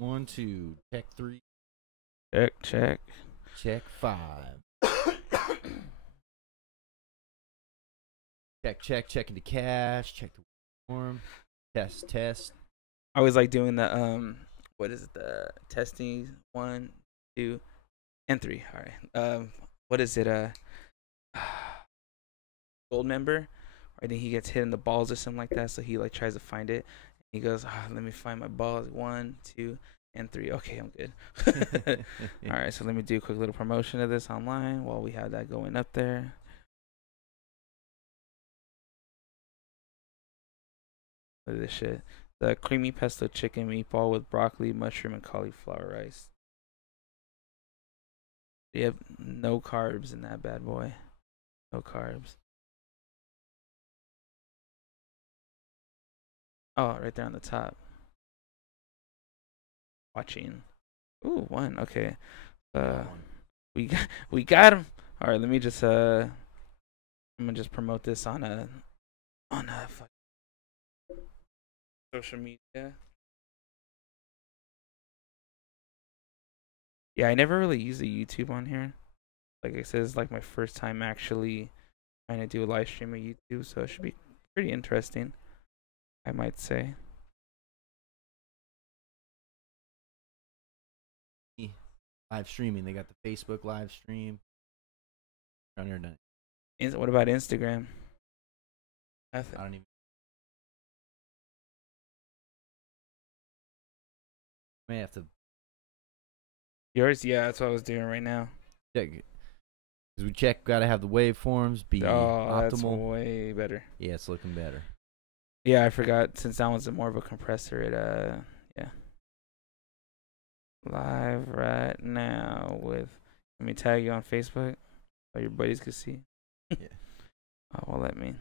1, 2, check 3, Check. check 5. Checking the cache, check the form, test. I always like doing the what is it? The testing 1, 2, and 3. All right. What is it? Gold member. I think he gets hit in the balls or something like that. So he like tries to find it. He goes, let me find my balls. 1, 2, and 3. Okay, I'm good. All right. So let me do a quick little promotion of this online while we have that going up there. Look at this shit. The creamy pesto chicken meatball with broccoli, mushroom, and cauliflower rice. You have no carbs in that bad boy. No carbs. Oh, right there on the top. Watching. Ooh, 1. Okay. We got him. All right, let me just I'm gonna just promote this on a social media. Yeah, I never really use the YouTube on here. Like I said, it's like my first time actually trying to do a live stream of YouTube, so it should be pretty interesting, I might say. Live streaming. They got the Facebook live stream. On there, done. What about Instagram? I don't even. May have to Yours? Yeah, that's what I was doing right now. check it. Because we check, gotta have the waveforms be That's optimal. way better. Yeah, it's looking better. Yeah, I forgot since that one's more of a compressor. Yeah. Live right now with. Let me tag you on Facebook, so your buddies can see. Yeah. Oh, well, let me.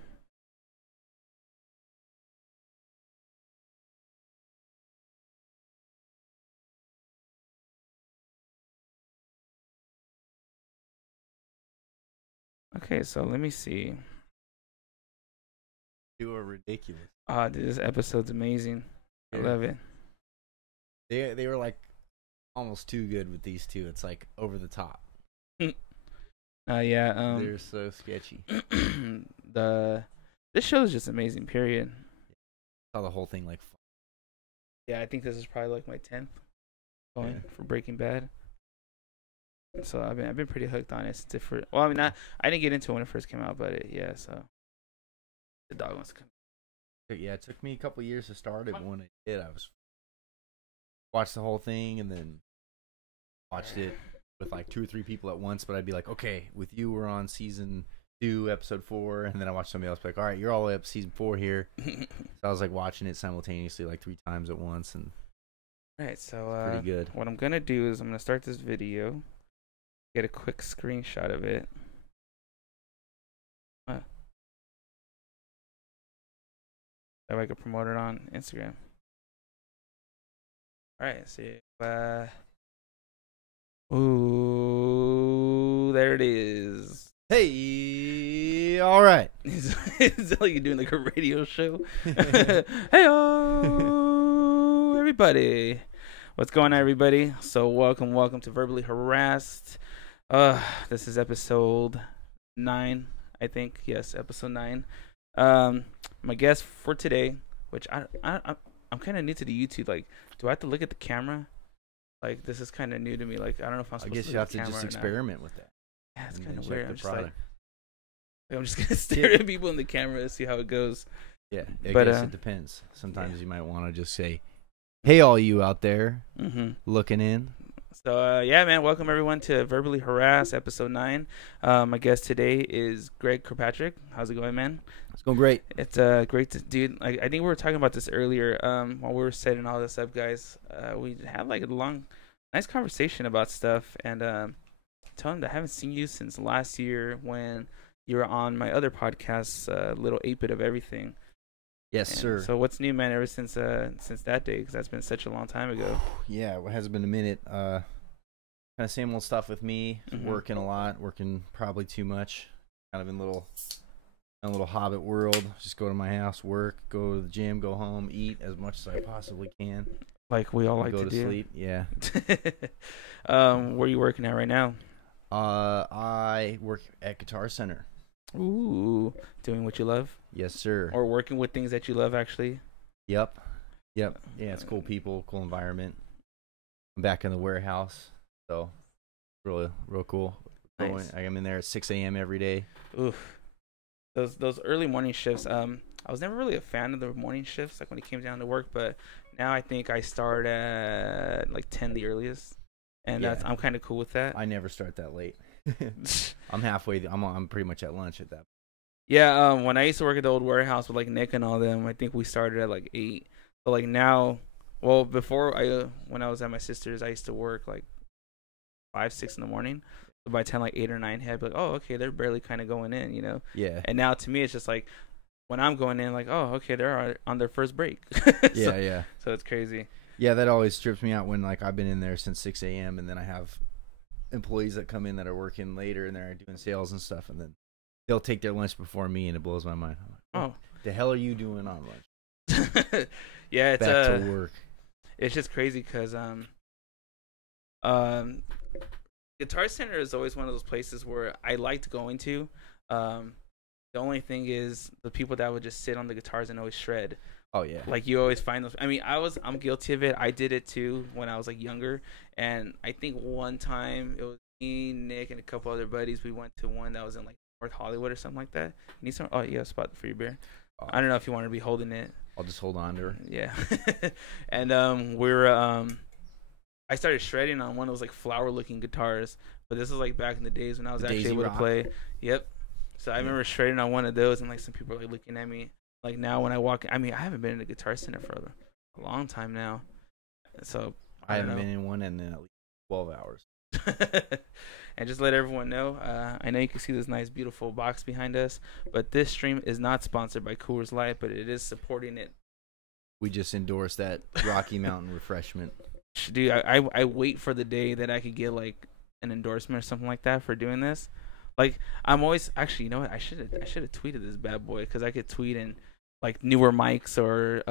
Okay, so let me see. You are ridiculous. Oh, dude, this episode's amazing. I love it. They were like almost too good with these two. It's like over the top. Yeah. They're so sketchy. This show is just amazing. Period. Saw the whole thing like. Yeah, I think this is probably like my 10th going for Breaking Bad. So I've been pretty hooked on it. It's different. Well, I mean, I didn't get into it when it first came out, but so the dog wants to come. Yeah, it took me a couple years to start it. But when I did, I watched the whole thing and then watched it with like 2 or 3 people at once. But I'd be like, okay, with you, we're on season 2, episode 4, and then I watched somebody else be like, all right, you're all up season 4 here. So I was like watching it simultaneously like 3 times at once, and All right, so pretty good. What I'm gonna do is I'm gonna start this video, get a quick screenshot of it. That way I can promote it on Instagram. All right, see. Ooh, there it is. Hey, all right. It's like you're doing like a radio show. Hey-o, everybody. What's going on, everybody? So welcome to Verbally Harassed. This is episode 9, I think. Yes, episode 9. My guest for today, which I'm kind of new to the YouTube. Like, do I have to look at the camera? Like, this is kind of new to me. Like, I don't know if I'm supposed to. I guess you have to just experiment with that. Yeah, it's kind of weird. I'm just gonna stare at people in the camera to see how it goes. Yeah, I guess it depends. Sometimes you might want to just say, "Hey, all you out there, looking in." So yeah, man, welcome everyone to Verbally Harassed, episode 9. My guest today is Greg Kirkpatrick. How's it going, man? It's going great. It's great to, dude. I think we were talking about this earlier. While we were setting all this up, guys, we had like a nice conversation about stuff, and tell him that I haven't seen you since last year when you were on my other podcast, Little 8-Bit of Everything. Yes, sir. So what's new, man? Ever since that day, because that's been such a long time ago. Yeah, it has been a minute. Kind of same old stuff with me. Working a lot, working probably too much. Kind of in a little hobbit world. Just go to my house, work, go to the gym, go home, eat as much as I possibly can. like we all like go to to do. sleep. Yeah. Where are you working at right now? I work at Guitar Center. Ooh, doing what you love, Yes, sir. or working with things that you love, actually. Yep. Yeah, it's cool people, cool environment. I'm back in the warehouse, so really, real cool. Nice. I'm in there at 6 a.m. every day. Oof, those early morning shifts. I was never really a fan of the morning shifts, like when it came down to work. But now I think I start at like 10 the earliest, and Yeah. I'm kind of cool with that. I never start that late. I'm halfway. I'm pretty much at lunch at that. Yeah, when I used to work at the old warehouse with like Nick and all them, I think we started at like 8. But like now, well, before when I was at my sister's, I used to work like 5, 6 in the morning. So by 10, like 8 or 9, I'd be like, oh, okay, they're barely kind of going in, you know. Yeah. And now to me, it's just like when I'm going in, like, oh, okay, they're on their first break. Yeah. So it's crazy. Yeah, that always trips me out when like I've been in there since 6 a.m. and then I have employees that come in that are working later and they're doing sales and stuff, and then they'll take their lunch before me, and it blows my mind. I'm like, Oh, the hell are you doing on lunch? yeah, it's Back to work. It's just crazy because Guitar Center is always one of those places where I liked going to. The only thing is the people that would just sit on the guitars and always shred. Oh yeah. Like you always find those. I mean, I'm guilty of it. I did it too when I was like younger, and I think one time it was me, Nick, and a couple other buddies. We went to one that was in like North Hollywood or something like that. Need some? Oh, yeah, a spot for your beer. I don't know if you want to be holding it. I'll just hold on to her. Yeah. And I started shredding on one of those like flower looking guitars, but this was like back in the days when I was The actually Daisy able Rock? to play. Yep. So I remember shredding on one of those, and like some people are like looking at me. Like now when I walk, I mean, I haven't been in a Guitar Center for a long time now. So I haven't been in one in at least 12 hours. And just let everyone know, I know you can see this nice, beautiful box behind us, but this stream is not sponsored by Coors Light, but it is supporting it. We just endorsed that Rocky Mountain refreshment. Dude, I wait for the day that I could get like an endorsement or something like that for doing this. Like I'm always actually, you know what? I should have tweeted this bad boy because I could tweet in like newer mics or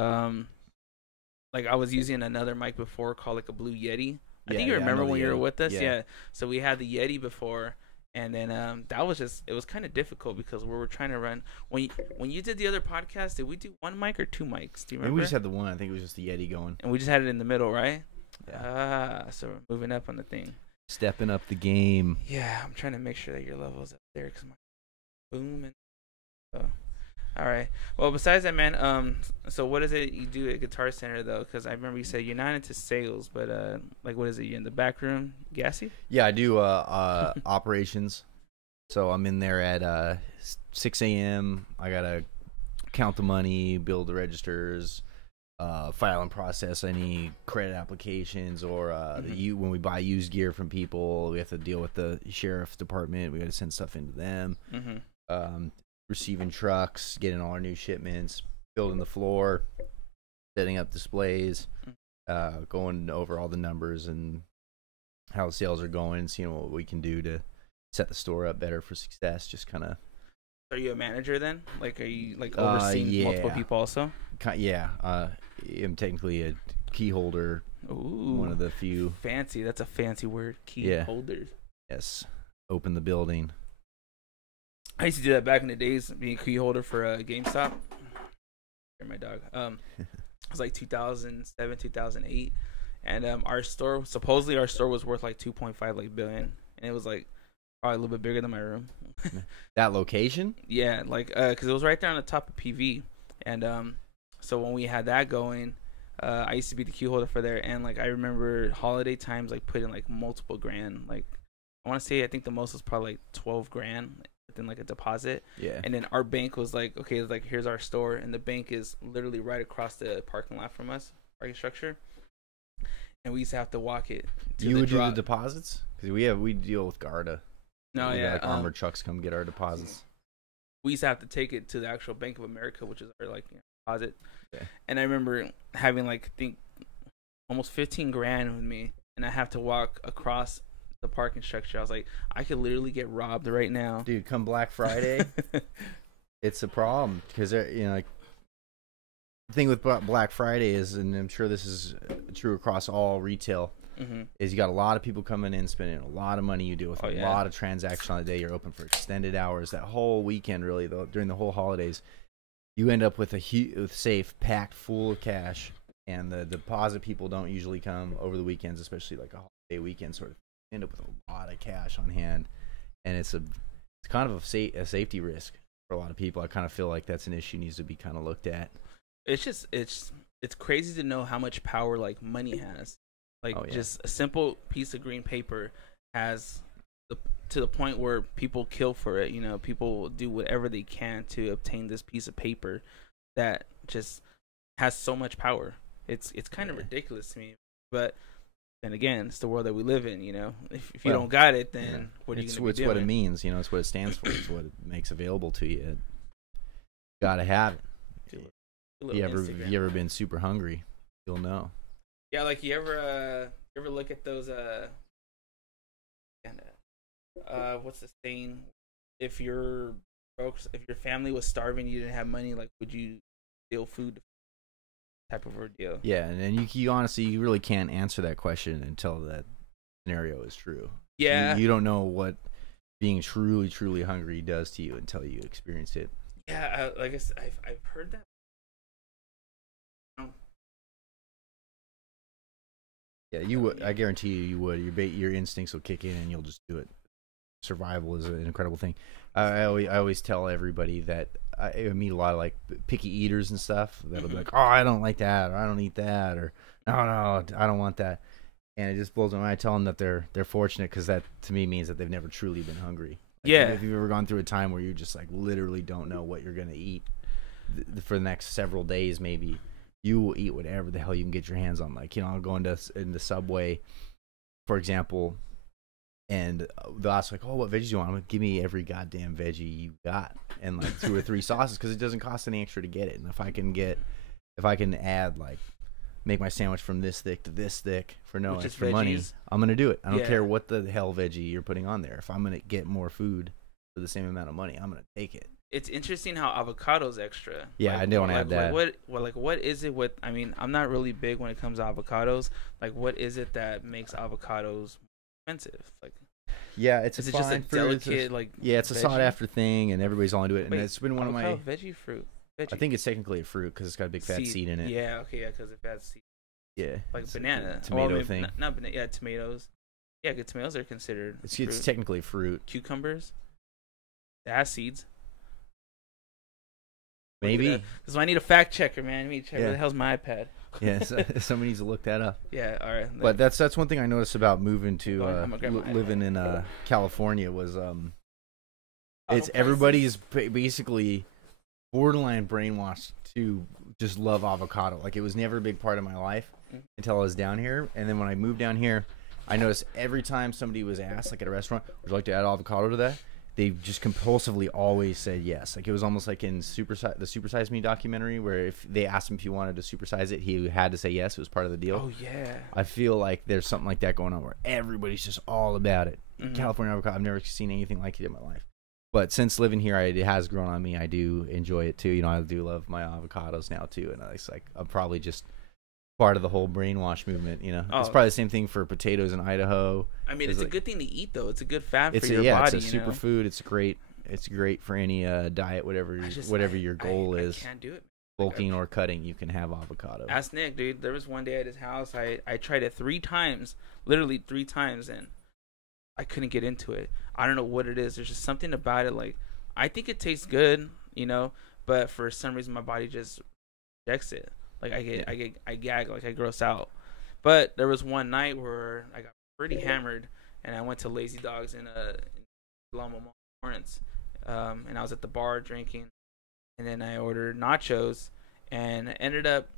like I was using another mic before called like a Blue Yeti. I think you remember when you were with us. Yeah. So we had the Yeti before, and then that was just, it was kind of difficult because we were trying to run. When you did the other podcast, did we do one mic or two mics? Do you remember? We just had the one. I think it was just the Yeti going. And we just had it in the middle, right? Yeah. So we're moving up on the thing. Stepping up the game. Yeah, I'm trying to make sure that your level's up there because my boom and so. All right. Well, besides that, man. So what is it you do at Guitar Center though? Because I remember you said you're not into sales, but like what is it? You're in the back room, gassy? Yeah, I do operations. So I'm in there at 6 a.m. I gotta count the money, build the registers, file and process any credit applications, or when we buy used gear from people, we have to deal with the sheriff's department. We got to send stuff into them. Receiving trucks, getting all our new shipments, building the floor, setting up displays, going over all the numbers and how sales are going, seeing what we can do to set the store up better for success. Just kind of. Are you a manager then? Like, are you like overseeing multiple people also? Yeah, I'm technically a key holder. Ooh, one of the few. Fancy. That's a fancy word. Key holders. Yes. Open the building. I used to do that back in the days, being a key holder for GameStop. Here's my dog. It was like 2007, 2008, and our store was worth like 2.5 like billion, and it was like probably a little bit bigger than my room. That location? Yeah, like because it was right there on the top of PV, and so when we had that going, I used to be the key holder for there, and like I remember holiday times like putting like multiple grand, like I want to say I think the most was probably like 12 grand. Within like a deposit, and then our bank was like, okay, it's like here's our store, and the bank is literally right across the parking lot from us, parking structure, and we used to have to walk it. You would do the deposits because we deal with Garda. No, like armored trucks come get our deposits. We used to have to take it to the actual Bank of America, which is our like deposit. And I remember having like I think almost 15 grand with me, and I have to walk across the parking structure. I was like, I could literally get robbed right now, dude. Come Black Friday, it's a problem because like The thing with Black Friday is, and I'm sure this is true across all retail, is you got a lot of people coming in spending a lot of money. You deal with a lot of transactions on the day. You're open for extended hours. That whole weekend, really, though, during the whole holidays, you end up with a safe packed full of cash, and the deposit people don't usually come over the weekends, especially like a holiday weekend sort of. You end up with a lot of cash on hand, and it's kind of a safety risk for a lot of people. I kind of feel like that's an issue needs to be kind of looked at. It's crazy to know how much power like money has. Like just a simple piece of green paper has to the point where people kill for it. You know, people do whatever they can to obtain this piece of paper that just has so much power. It's kind of ridiculous to me. But then again, it's the world that we live in. You know, if you don't got it, then what are you going to be doing? It's what it means. You know, it's what it stands for. It's what it makes available to you. You gotta have it. If you ever been super hungry, you'll know. Yeah, like you ever look at those what's the saying? If your family was starving, you didn't have money, like would you steal food? Type of ordeal. Yeah, and then you honestly you really can't answer that question until that scenario is true. Yeah, you don't know what being truly hungry does to you until you experience it. Yeah, like I've heard that. Yeah, you would. I guarantee you would. Your instincts will kick in, and you'll just do it. Survival is an incredible thing. I always tell everybody that I meet a lot of like picky eaters and stuff that'll be like, "Oh, I don't like that," or "I don't eat that," or "No, I don't want that." And it just blows my mind. I tell them that they're fortunate because that to me means that they've never truly been hungry. Like, yeah. If you've ever gone through a time where you just like literally don't know what you're gonna eat for the next several days, maybe. You will eat whatever the hell you can get your hands on. Like, I'll go in the Subway, for example, and they'll ask like, "Oh, what veggies do you want?" I'm like, "Give me every goddamn veggie you got, and like 2 or 3 sauces, because it doesn't cost any extra to get it. And if I can add like, make my sandwich from this thick to this thick for no extra money, I'm gonna do it. I don't care what the hell veggie you're putting on there. If I'm gonna get more food for the same amount of money, I'm gonna take it." It's interesting how avocado's extra. Yeah, I don't have that. What is it with? I mean, I'm not really big when it comes to avocados. Like, what is it that makes avocados expensive? Like, yeah, is it just a delicate it's a sought after thing, and everybody's all into it. And it's been one of my veggie fruit. I think it's technically a fruit because it's got a big fat seed in it. Yeah, okay, yeah, because it has seed. Yeah, like banana, tomato thing. Not banana. Yeah, tomatoes. Yeah, good tomatoes are considered. It's technically fruit. Cucumbers. It has seeds. Maybe. So I need a fact checker, man. I need to check. Where the hell's my iPad? Yeah, somebody needs to look that up. Yeah, all right. But that's one thing I noticed about moving to living in California was it's everybody's basically borderline brainwashed to just love avocado. Like, it was never a big part of my life until I was down here, and then when I moved down here, I noticed every time somebody was asked, like at a restaurant, "Would you like to add avocado to that?" They just compulsively always said yes. Like, it was almost like in the Supersize Me documentary, where if they asked him if he wanted to supersize it, he had to say yes. It was part of the deal. Oh, yeah. I feel like there's something like that going on where everybody's just all about it. California avocado, I've never seen anything like it in my life. But since living here, it has grown on me. I do enjoy it, too. I do love my avocados now, too. And it's like I'm probably just part of the whole brainwash movement, It's probably the same thing for potatoes in Idaho. I mean, it's a good thing to eat, though. It's a good fat for your body. It's a superfood. It's great. It's great for any diet, whatever your goal is. I can't do it. Bulking or cutting, you can have avocado. Ask Nick, dude. There was one day at his house. I tried it 3 times, literally 3 times, and I couldn't get into it. I don't know what it is. There's just something about it. Like, I think it tastes good, but for some reason my body just rejects it. Like, I gag, like I gross out. But there was one night where I got pretty hammered, and I went to Lazy Dogs in Loma, Lawrence, and I was at the bar drinking, and then I ordered nachos, and I ended up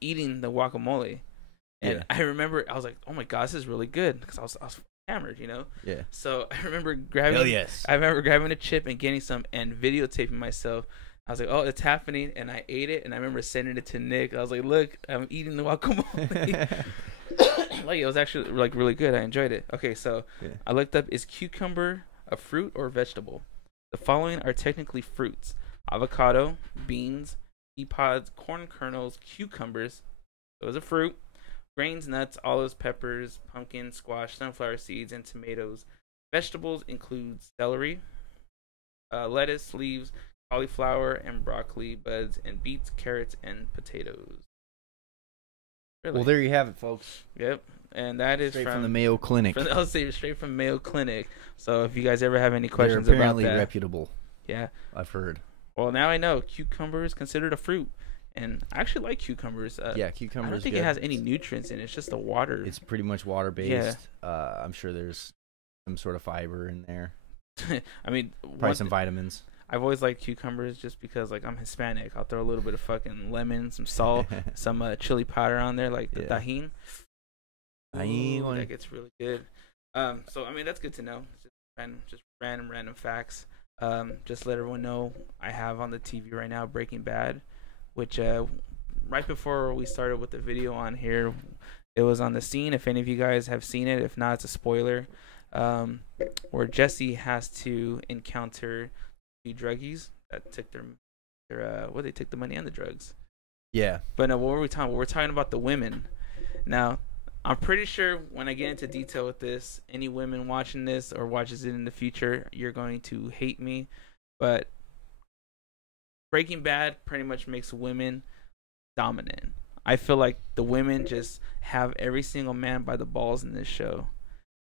eating the guacamole. And I remember I was like, "Oh my god, this is really good," because I was hammered, Yeah. So I remember grabbing a chip and getting some and videotaping myself. I was like, "Oh, it's happening," and I ate it, and I remember sending it to Nick. I was like, "Look, I'm eating the guacamole." Like, it was actually like really good. I enjoyed it. Okay, so I looked up: is cucumber a fruit or vegetable? The following are technically fruits: avocado, beans, pea pods, corn kernels, cucumbers. Those are fruit. Grains, nuts, olives, peppers, pumpkin, squash, sunflower seeds, and tomatoes. Vegetables include celery, lettuce, leaves, cauliflower, and broccoli buds, and beets, carrots, and potatoes. Really? Well, there you have it, folks. Yep. And that is Straight from the Mayo Clinic. I'll say straight from Mayo Clinic. So if you guys ever have any They're questions about apparently that, reputable. yeah, I've heard. well, now I know cucumber is considered a fruit, and I actually like cucumbers. Yeah, cucumber. I don't think it has any nutrients in it. It's just the water. It's pretty much water based. I'm sure there's some sort of fiber in there. I mean, Probably some vitamins. I've always liked cucumbers just because, like, I'm Hispanic. I'll throw a little bit of fucking lemon, some salt, some chili powder on there, like the tahini. Ooh, that gets really good. So I mean, that's good to know. Just random facts. Just let everyone know I have on the TV right now Breaking Bad, which right before we started with the video on here, it was on the scene. If any of you guys have seen it, if not, it's a spoiler. Where Jesse has to encounter the druggies that took their they took the money and the drugs. Yeah. But no, what were we talking about? We're talking about the women. Now, I'm pretty sure when I get into detail with this, any women watching this or watches it in the future, you're going to hate me. But Breaking Bad pretty much makes women dominant. I feel like the women just have every single man by the balls in this show.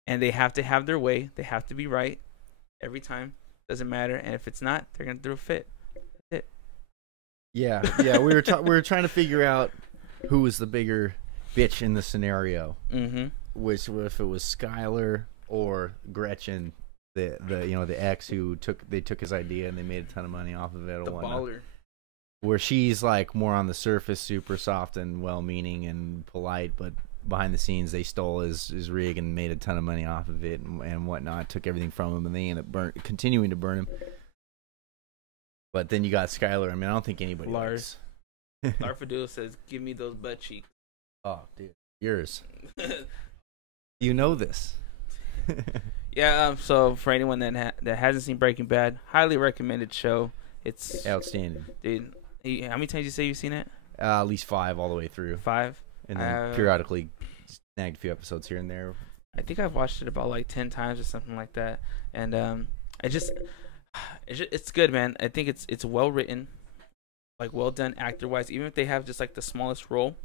And they have to have their way. They have to be right every time. Doesn't matter. And if it's not, they're going to throw a fit. That's it. Yeah. We were trying to figure out who was the bigger bitch in the scenario. Mm-hmm. Which, if it was Skylar or Gretchen, the ex who took his idea and they made a ton of money off of it. The baller. Where she's like more on the surface, super soft and well-meaning and polite, but behind the scenes they stole his rig and made a ton of money off of it and whatnot. Took everything from him and they ended up continuing to burn him. But then you got Skylar. I mean, I don't think anybody Lars Fadul says, "Give me those butt cheeks." Oh, dude, yours. You know this. Yeah. So for anyone that hasn't seen Breaking Bad, highly recommended show. It's outstanding, dude. How many times you say you've seen it? At least 5 all the way through. 5, and then periodically snagged a few episodes here and there. I think I've watched it about like 10 times or something like that, and it's good, man. I think it's well written, like well done actor wise. Even if they have just like the smallest role,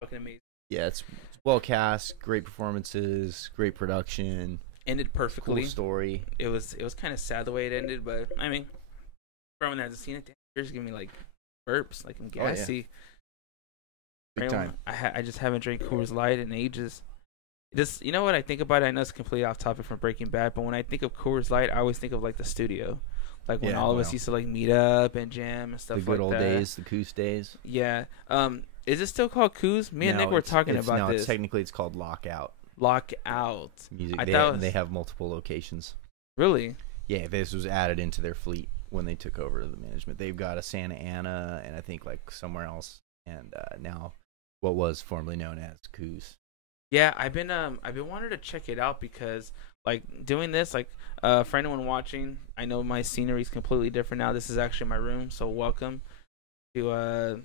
fucking amazing. Yeah, it's well cast, great performances, great production. Ended perfectly. Cool story. It was kind of sad the way it ended, but I mean, for everyone that hasn't seen it, you're just giving me like burps, like I'm gassy. Big time. I just haven't drank Coors Light in ages. Just, you know what I think about it? I know it's completely off topic from Breaking Bad, but when I think of Coors Light, I always think of like the studio, like when all of us used to like meet up and jam and stuff like that. The good old days, the Coos days. Yeah. Is it still called Coos? Me and Nick were talking about this. Technically it's called Lockout. Lockout. Music. They have multiple locations. Really? Yeah, this was added into their fleet when they took over the management. They've got a Santa Ana and I think like somewhere else, and now what was formerly known as Coos. Yeah, I've been wanting to check it out because like doing this, like for anyone watching, I know my scenery is completely different now. This is actually my room, so welcome to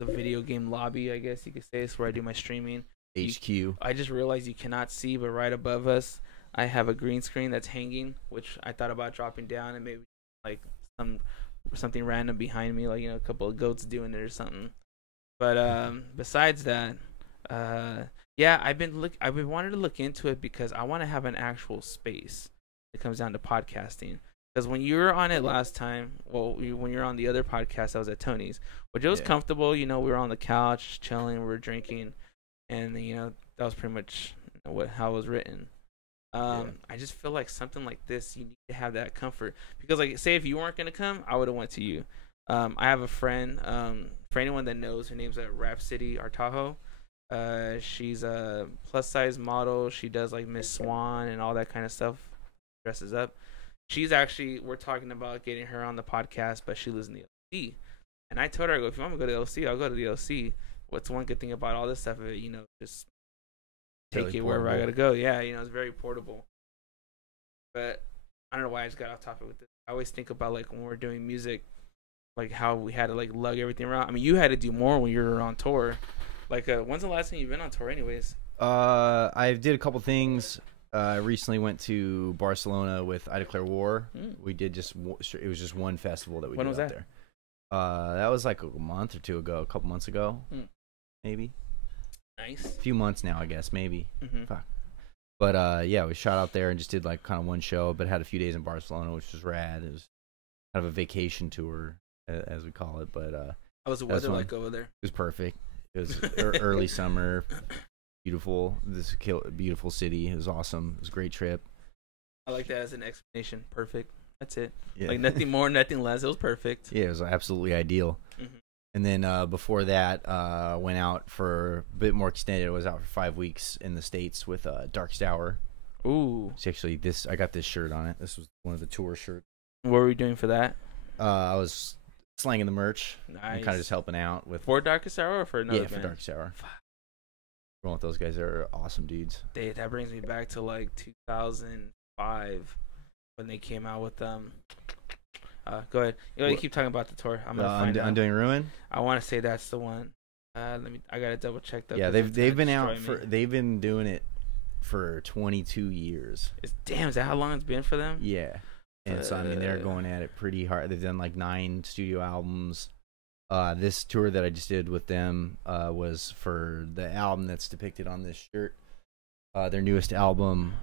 the video game lobby, I guess you could say. It's where I do my streaming. HQ. I just realized you cannot see, but right above us, I have a green screen that's hanging, which I thought about dropping down and maybe like something random behind me, like a couple of goats doing it or something. But besides that, yeah, I've been wanting to look into it because I want to have an actual space. It comes down to podcasting. Because when you were on it last time, when you were on the other podcast, I was at Tony's, which it was comfortable. We were on the couch chilling, we were drinking, and that was pretty much how it was written. I just feel like something like this, you need to have that comfort. Because, like, say if you weren't gonna come, I would have went to you. I have a friend. For anyone that knows, her name's Rhapsody Artajo. She's a plus size model. She does like Miss Swan and all that kind of stuff. Dresses up. We're talking about getting her on the podcast, but she lives in the LC. And I told her, if you want me to go to the LC, I'll go to the LC. What's one good thing about all this stuff? Just take really it wherever I gotta go. Yeah, it's very portable. But I don't know why I just got off topic with this. I always think about like when we're doing music, like how we had to like lug everything around. I mean, you had to do more when you were on tour. Like, when's the last time you've been on tour, anyways? I did a couple things. I recently went to Barcelona with I Declare War. We did it was just one festival that we did out there. That was like a month or two ago, a couple months ago, maybe. Nice. A few months now, I guess, maybe. Mm-hmm. Fuck. But yeah, we shot out there and just did like kind of one show, but had a few days in Barcelona, which was rad. It was kind of a vacation tour, as we call it. But how was the weather like over there? It was perfect. It was early summer, beautiful. This beautiful city. It was awesome. It was a great trip. I like that as an explanation. Perfect. That's it. Yeah. Like nothing more, nothing less. It was perfect. Yeah, it was absolutely ideal. Mm-hmm. And then before that, went out for a bit more extended. I was out for 5 weeks in the States with Darkest Hour. Ooh. It's actually I got this shirt on it. This was one of the tour shirts. What were we doing for that? I was slanging the merch. Nice. And kind of just helping out with. For Darkest Hour or for another band? Yeah, for Darkest Hour. Going with those guys. They're awesome dudes. That brings me back to like 2005 when they came out with go ahead. You keep talking about the tour. I'm gonna find out. Undoing Ruin. I want to say that's the one. I gotta double check that. Yeah, they've been out they've been doing it for 22 years. Is that how long it's been for them? Yeah, and so I mean they're going at it pretty hard. They've done like 9 studio albums. This tour that I just did with them was for the album that's depicted on this shirt. Their newest album,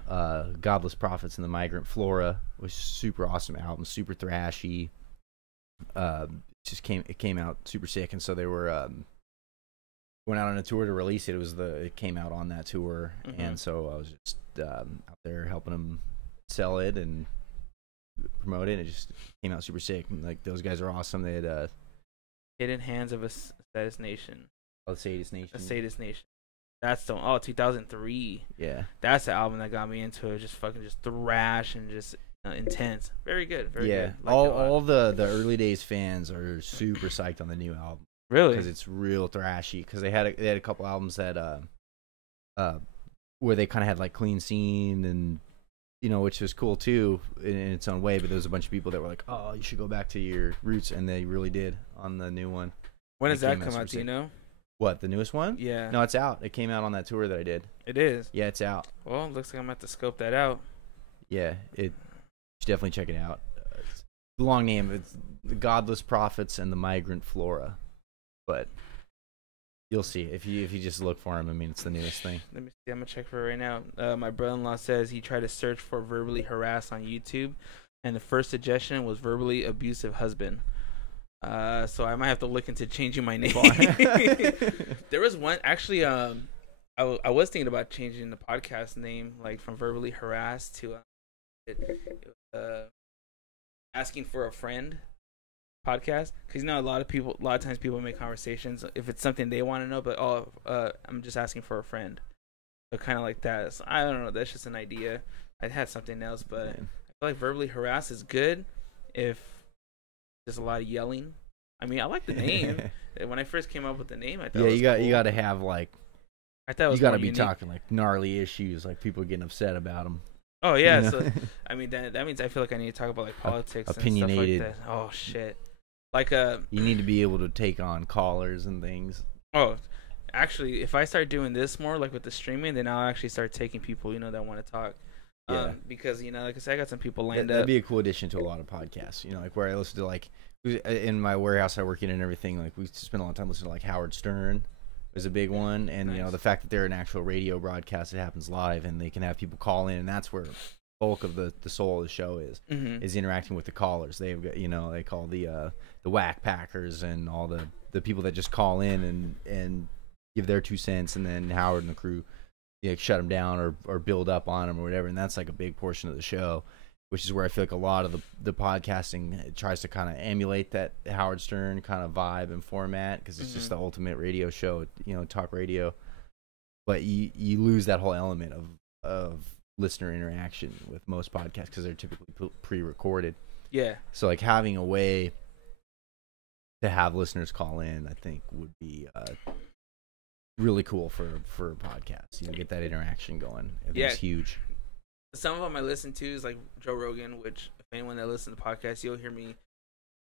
Godless Prophets and the Migrant Flora, was super awesome album, super thrashy. It came out super sick, and so they were went out on a tour to release it. It came out on that tour, and so I was just out there helping them sell it and promote it. It just came out super sick. And, like, those guys are awesome. They had Hidden Hands of a Sadist Nation. Oh, Sadist Nation. A Sadist Nation. That's the 2003. Yeah, that's the album that got me into it. Just thrash and just intense. Very good. Very good. All the early days fans are super psyched on the new album. Really? Because it's real thrashy. Because they had a couple albums that where they kind of had like Clean Scene and which was cool too in its own way. But there was a bunch of people that were like, "Oh, you should go back to your roots," and they really did on the new one. When does that come out? Do you know? What, the newest one? Yeah. No, it's out. It came out on that tour that I did. It is? Yeah, it's out. Well, it looks like I'm going to have to scope that out. Yeah, you should definitely check it out. It's the long name. It's The Godless Prophets and the Migrant Flora. But you'll see. If you just look for them, I mean, it's the newest thing. Let me see. I'm going to check for it right now. My brother-in-law says he tried to search for Verbally Harassed on YouTube, and the first suggestion was Verbally Abusive Husband. So I might have to look into changing my name. There was one actually. I was thinking about changing the podcast name, like from Verbally Harassed to Asking for a Friend podcast, because a lot of times people make conversations if it's something they want to know, but I'm just asking for a friend. So kind of like that. So I don't know. That's just an idea. I had something else, but I feel like Verbally Harassed is good if there's a lot of yelling. I mean, I like the name. When I first came up with the name, I thought you got to have like. I thought it was you got to be unique. talking like gnarly issues, like people getting upset about them. Oh yeah, so I mean that means I feel like I need to talk about like politics, opinionated. and stuff like that. Oh shit, like you need to be able to take on callers and things. Oh, actually, if I start doing this more, like with the streaming, then I'll actually start taking people that want to talk. Yeah. Because like I said, I got some people lined up. That'd be a cool addition to a lot of podcasts. Like where I listen to like in my warehouse I work in and everything. Like we spend a lot of time listening to like Howard Stern is a big one, and nice. The fact that they're an actual radio broadcast, it happens live, and they can have people call in, and that's where the bulk of the soul of the show is interacting with the callers. They've got they call the whack packers and all the people that just call in and give their 2 cents, and then Howard and the crew shut them down or build up on them or whatever, and that's like a big portion of the show, which is where I feel like a lot of the podcasting tries to kind of emulate that Howard Stern kind of vibe and format, because it's just the ultimate radio show, talk radio, but you lose that whole element of listener interaction with most podcasts because they're typically pre-recorded. Yeah. So like having a way to have listeners call in, I think would be really cool for a podcast. Get that interaction going. I think it's huge. Some of them I listen to is like Joe Rogan, which if anyone that listens to the podcast, you'll hear me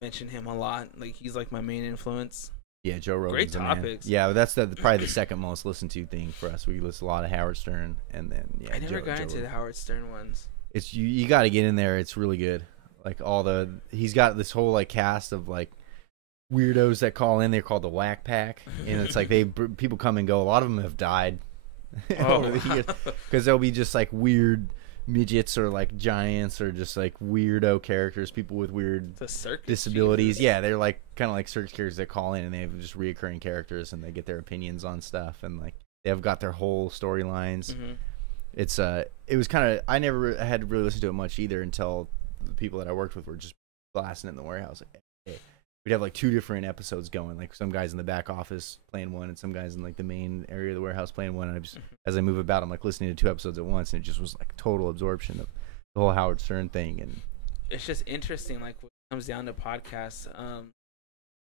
mention him a lot. Like he's like my main influence. Yeah, Joe Rogan. Great topics. Yeah, that's probably the second most listened to thing for us. We listen to a lot of Howard Stern, and then I never got into the Howard Stern ones. It's you got to get in there. It's really good. Like he's got this whole like cast of like weirdos that call in. They're called the Whack Pack, and it's like people come and go. A lot of them have died over the years because they'll be just like weird midgets or like giants or just like weirdo characters, people with weird disabilities. Jesus. Yeah, they're like kind of like circus characters that call in, and they have just reoccurring characters, and they get their opinions on stuff, and like they have got their whole storylines. Mm-hmm. It was kind of, I never had to really listen to it much either until the people that I worked with were just blasting it in the warehouse. Like, hey. We'd have like 2 different episodes going, like some guys in the back office playing one and some guys in like the main area of the warehouse playing one. And I just, as I move about, I'm like listening to 2 episodes at once, and it just was like total absorption of the whole Howard Stern thing. And it's just interesting, like when it comes down to podcasts,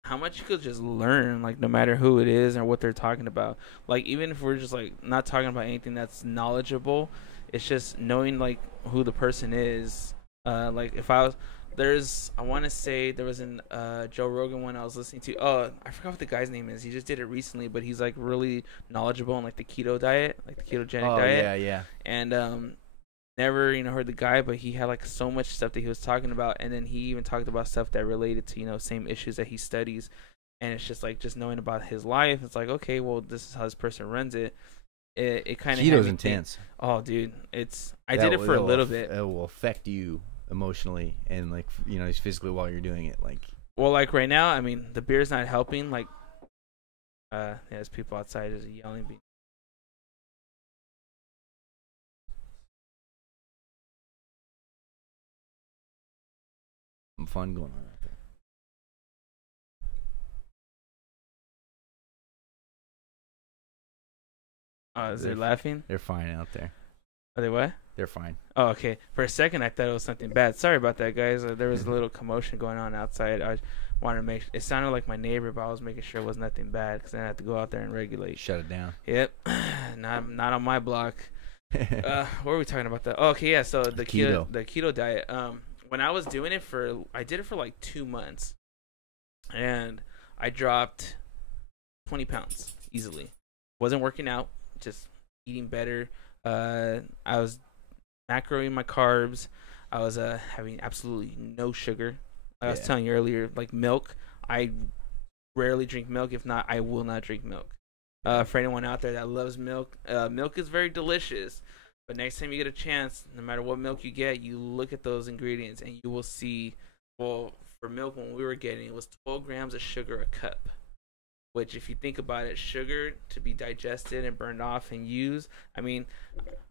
how much you could just learn, like no matter who it is or what they're talking about. Like even if we're just like not talking about anything that's knowledgeable, it's just knowing like who the person is. Like if I want to say there was an Joe Rogan one I was listening to. Oh, I forgot what the guy's name is. He just did it recently, but he's like really knowledgeable on like the keto diet, like the ketogenic diet. Yeah. And never heard the guy, but he had like so much stuff that he was talking about, and then he even talked about stuff that related to same issues that he studies. And it's just like just knowing about his life. It's like, okay, well, this is how this person runs it. It kind of keto's intense. Oh, dude, I did it for a little bit. It will affect you emotionally and like physically while you're doing it. Like, well, like right now, I mean, the beer's not helping. Like, there's people outside just yelling. Some fun going on out there. Is they laughing? They're fine out there. Are they what? They're fine. Oh, okay. For a second, I thought it was something bad. Sorry about that, guys. There was a little commotion going on outside. I wanted to make. It sounded like my neighbor, but I was making sure it was nothing bad because then I had to go out there and regulate. Shut it down. Yep. Not on my block. What were we talking about? Oh, okay, yeah. So the keto diet. When I was doing it I did it for like 2 months, and I dropped 20 pounds easily. Wasn't working out, just eating better. I was macroing my carbs. I was having absolutely no sugar. Like I was telling you earlier, like milk. I rarely drink milk. If not, I will not drink milk. For anyone out there that loves milk, milk is very delicious. But next time you get a chance, no matter what milk you get, you look at those ingredients and you will see, well, for milk when we were getting, it was 12 grams of sugar a cup. Which, if you think about it, sugar to be digested and burned off and used. I mean,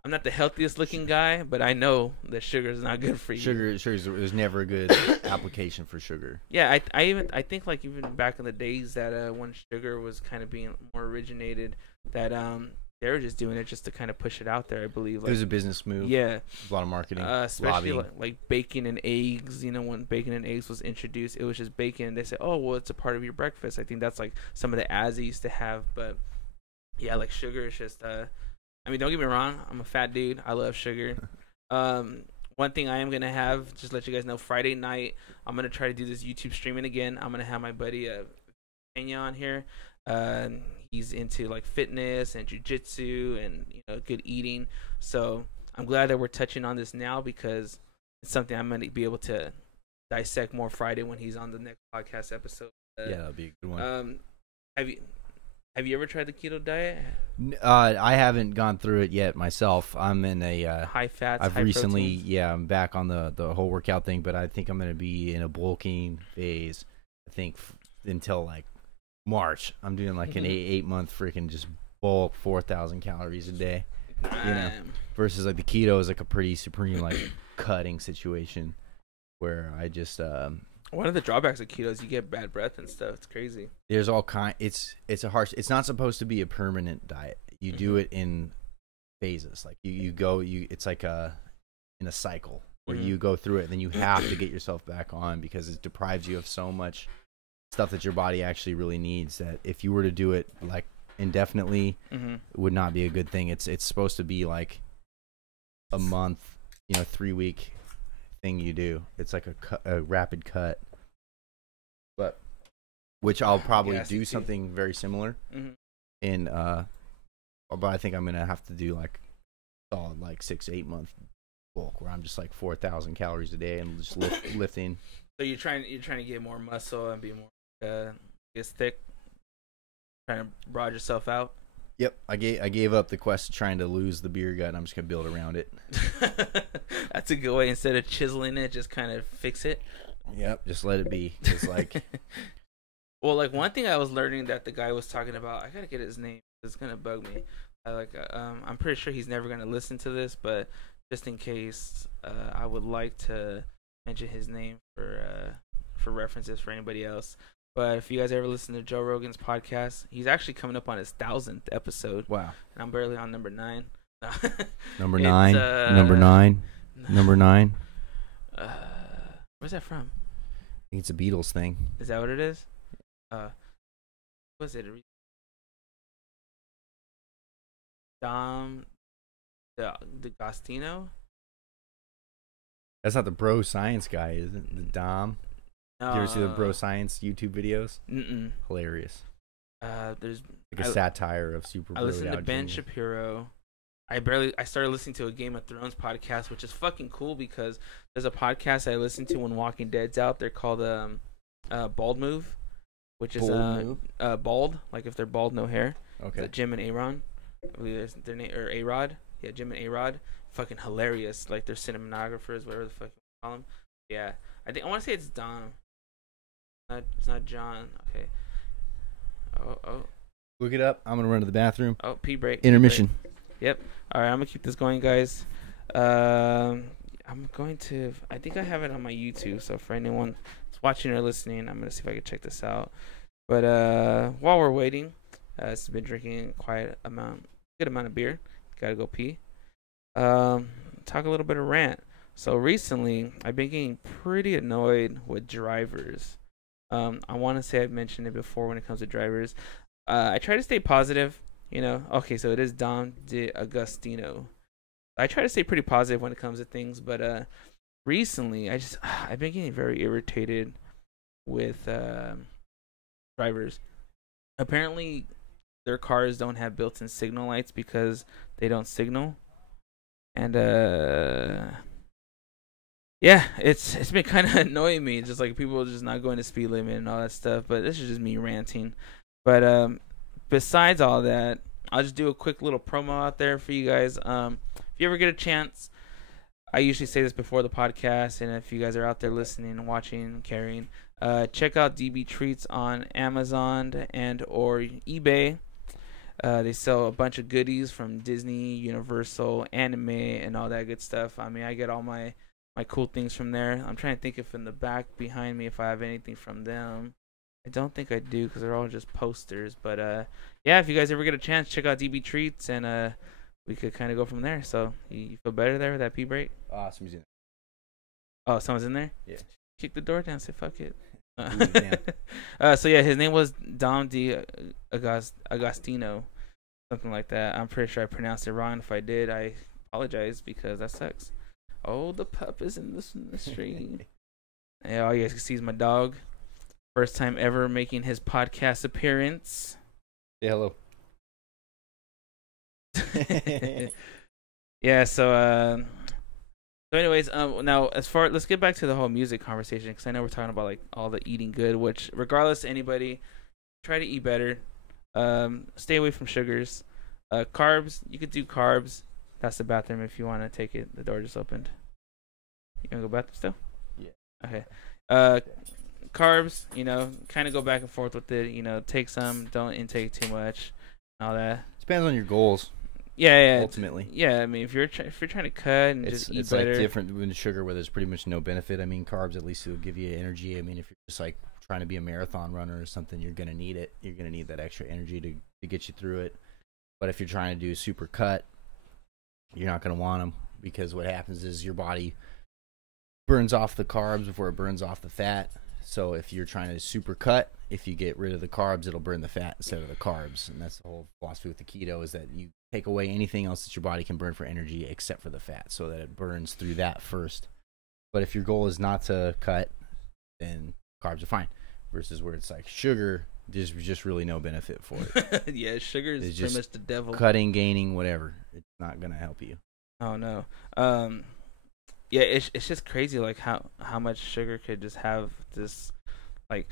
I'm not the healthiest looking guy, but I know that sugar is not good for you. Sugar is never a good application for sugar. Yeah, I think like even back in the days that when sugar was kind of being more originated, that they were just doing it just to kind of push it out there. I believe it was a business move. Yeah, a lot of marketing, especially like bacon and eggs. When bacon and eggs was introduced, it was just bacon. They said, "Oh, well, it's a part of your breakfast." I think that's like some of the ads they used to have. But yeah, like sugar is just. I mean, don't get me wrong. I'm a fat dude. I love sugar. One thing I am gonna have, just to let you guys know, Friday night I'm gonna try to do this YouTube streaming again. I'm gonna have my buddy Pena on here. He's into like fitness and jujitsu and good eating. So I'm glad that we're touching on this now because it's something I'm gonna be able to dissect more Friday when he's on the next podcast episode. Yeah, that'll be a good one. Have you ever tried the keto diet? I haven't gone through it yet myself. I'm in a high fats. I've recently, I'm back on the whole workout thing, but I think I'm gonna be in a bulking phase. I think until like March. I'm doing like an 8-month freaking just bulk 4,000 calories a day. Versus like the keto is like a pretty supreme like cutting situation where I just one of the drawbacks of keto is you get bad breath and stuff. It's crazy. There's all kind. It's a harsh. It's not supposed to be a permanent diet. You do it in phases. Like you go. It's like in a cycle where you go through it, and then you have to get yourself back on because it deprives you of so much stuff that your body actually really needs. That if you were to do it like indefinitely, it would not be a good thing. It's supposed to be like a month, 3-week thing you do. It's like a rapid cut. which I'll probably Gassy do too. something very similar. Mm-hmm. In but I think I'm gonna have to do like solid like 6 to 8 month bulk where I'm just like 4,000 calories a day and just lifting. So you're trying to get more muscle and be more get thick, trying to broad yourself out. Yep, I gave up the quest of trying to lose the beer gut. I'm just gonna build around it. That's a good way. Instead of chiseling it, just kind of fix it. Yep, just let it be. Just like well, like one thing I was learning that the guy was talking about. I gotta get his name. It's gonna bug me. I'm pretty sure he's never gonna listen to this, but just in case, I would like to mention his name for references for anybody else. But if you guys ever listen to Joe Rogan's podcast, he's actually coming up on his 1,000th episode. wow. And I'm barely on number 9. Number 9. Number 9. Number 9. Where's that from? I think it's a Beatles thing. Is that what it is? Was it Dom D'Agostino? That's not the bro science guy, is it? The Dom. No. You ever see the bro science YouTube videos? Mm-mm. Hilarious. There's Like a satire of super. I listened to Ben Shapiro. I started listening to a Game of Thrones podcast, which is fucking cool because there's a podcast I listen to when Walking Dead's out. They're called Bald Move, which is bald, like if they're bald, no hair. Okay. Jim and Aaron, I believe that's their name, or A-Rod. Yeah, Jim and A-Rod. Fucking hilarious. Like they're cinematographers, whatever the fuck you call them. Yeah, I want to say it's Dom. It's not John. Okay. Oh. Look it up. I'm gonna run to the bathroom. Oh, pee break. Intermission. Pee break. Yep. All right, I'm gonna keep this going, guys. I'm going to. I think I have it on my YouTube. So for anyone that's watching or listening, I'm gonna see if I can check this out. But while we're waiting, it's been drinking good amount of beer. Gotta go pee. Talk a little bit of rant. So recently, I've been getting pretty annoyed with drivers. I want to say I've mentioned it before when it comes to drivers. I try to stay positive. You know, okay, so it is Dom D'Agostino. I try to stay pretty positive when it comes to things, but recently I've been getting very irritated with drivers. Apparently, their cars don't have built-in signal lights because they don't signal, and yeah, it's been kind of annoying me. Just like people just not going to speed limit and all that stuff. But this is just me ranting. But besides all that, I'll just do a quick little promo out there for you guys. If you ever get a chance, I usually say this before the podcast, and if you guys are out there listening and watching, carrying, check out DB Treats on Amazon and or eBay. They sell a bunch of goodies from Disney, Universal, anime, and all that good stuff. I mean, I get all my cool things from there. I'm trying to think if in the back behind me if I have anything from them. I don't think I do because they're all just posters. But yeah, if you guys ever get a chance, check out DB Treats, and we could kind of go from there. So you feel better there with that pee break? Somebody's in there. Oh, someone's in there? Yeah. Kick the door down. Say fuck it. So yeah, his name was Dom D'Agostino, something like that. I'm pretty sure I pronounced it wrong. If I did, I apologize because that sucks. Oh, the pup is in the street. Yeah, all you guys can see is my dog. First time ever making his podcast appearance. Say hello. Yeah, so anyways, now let's get back to the whole music conversation because I know we're talking about like all the eating good, which regardless anybody, try to eat better. Stay away from sugars. Carbs, you could do carbs. That's the bathroom if you want to take it. The door just opened. You want to go bathroom still? Yeah. Okay. Carbs, kind of go back and forth with it. Take some, don't intake too much, all that. Depends on your goals. Yeah. Ultimately. Yeah, I mean, if you're trying to cut and just eat better. It's like different than sugar where there's pretty much no benefit. I mean, carbs at least will give you energy. I mean, if you're just like trying to be a marathon runner or something, you're gonna need it. You're gonna need that extra energy to get you through it. But if you're trying to do a super cut, you're not gonna want them because what happens is your body burns off the carbs before it burns off the fat. So if you're trying to super cut, if you get rid of the carbs, it'll burn the fat instead of the carbs. And that's the whole philosophy with the keto is that you take away anything else that your body can burn for energy except for the fat so that it burns through that first. But if your goal is not to cut, then carbs are fine. versus where it's like sugar. There's just really no benefit for it. Yeah, sugar is It's pretty just much the devil. Cutting, gaining, whatever. It's not gonna help you. Oh no. Yeah, it's just crazy like how much sugar could just have this like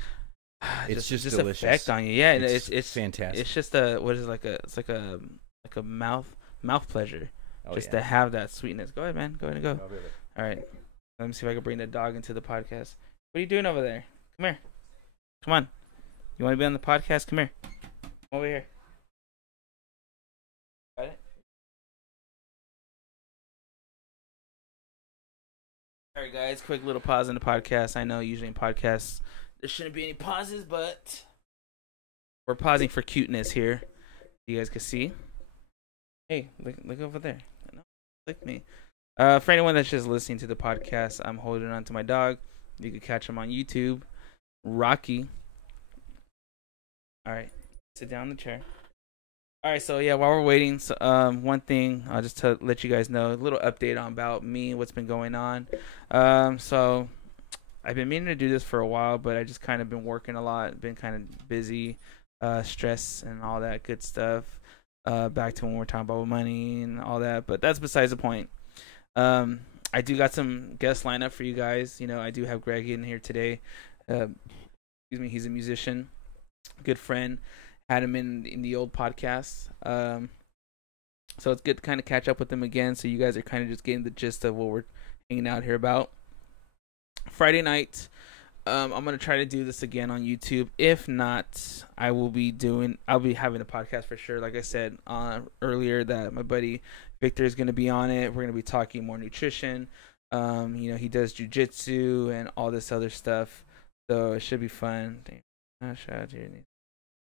It's just delicious. effect on you. Yeah, It's fantastic. It's just what is it, it's like a mouth pleasure just yeah. to have that sweetness. Go ahead, man. Go ahead and go. All right. Let me see if I can bring the dog into the podcast. What are you doing over there? Come here. Come on. You want to be on the podcast? Come here. Come over here. Got it? All right, guys. Quick little pause in the podcast. I know usually in podcasts there shouldn't be any pauses, but we're pausing for cuteness here. You guys can see. Hey, look over there. No, click me. For anyone that's just listening to the podcast, I'm holding on to my dog. You can catch him on YouTube. Rocky. All right, sit down in the chair. All right, so yeah, while we're waiting, so, one thing I'll just let you guys know, a little update on about me, what's been going on. So I've been meaning to do this for a while, but I just kind of been working a lot, been kind of busy, stress and all that good stuff. Back to when we're talking about money and all that, but that's besides the point. I do got some guests lined up for you guys. You know, I do have Greg in here today. Excuse me, he's a musician, good friend. Had him in the old podcast. So it's good to kind of catch up with him again. So you guys are kind of just getting the gist of what we're hanging out here about. Friday night, I'm gonna try to do this again on YouTube. If not, I'll be having a podcast for sure. Like I said earlier, that my buddy Victor is gonna be on it. We're gonna be talking more nutrition. You know, he does jujitsu and all this other stuff, so it should be fun. Shout out to your niece.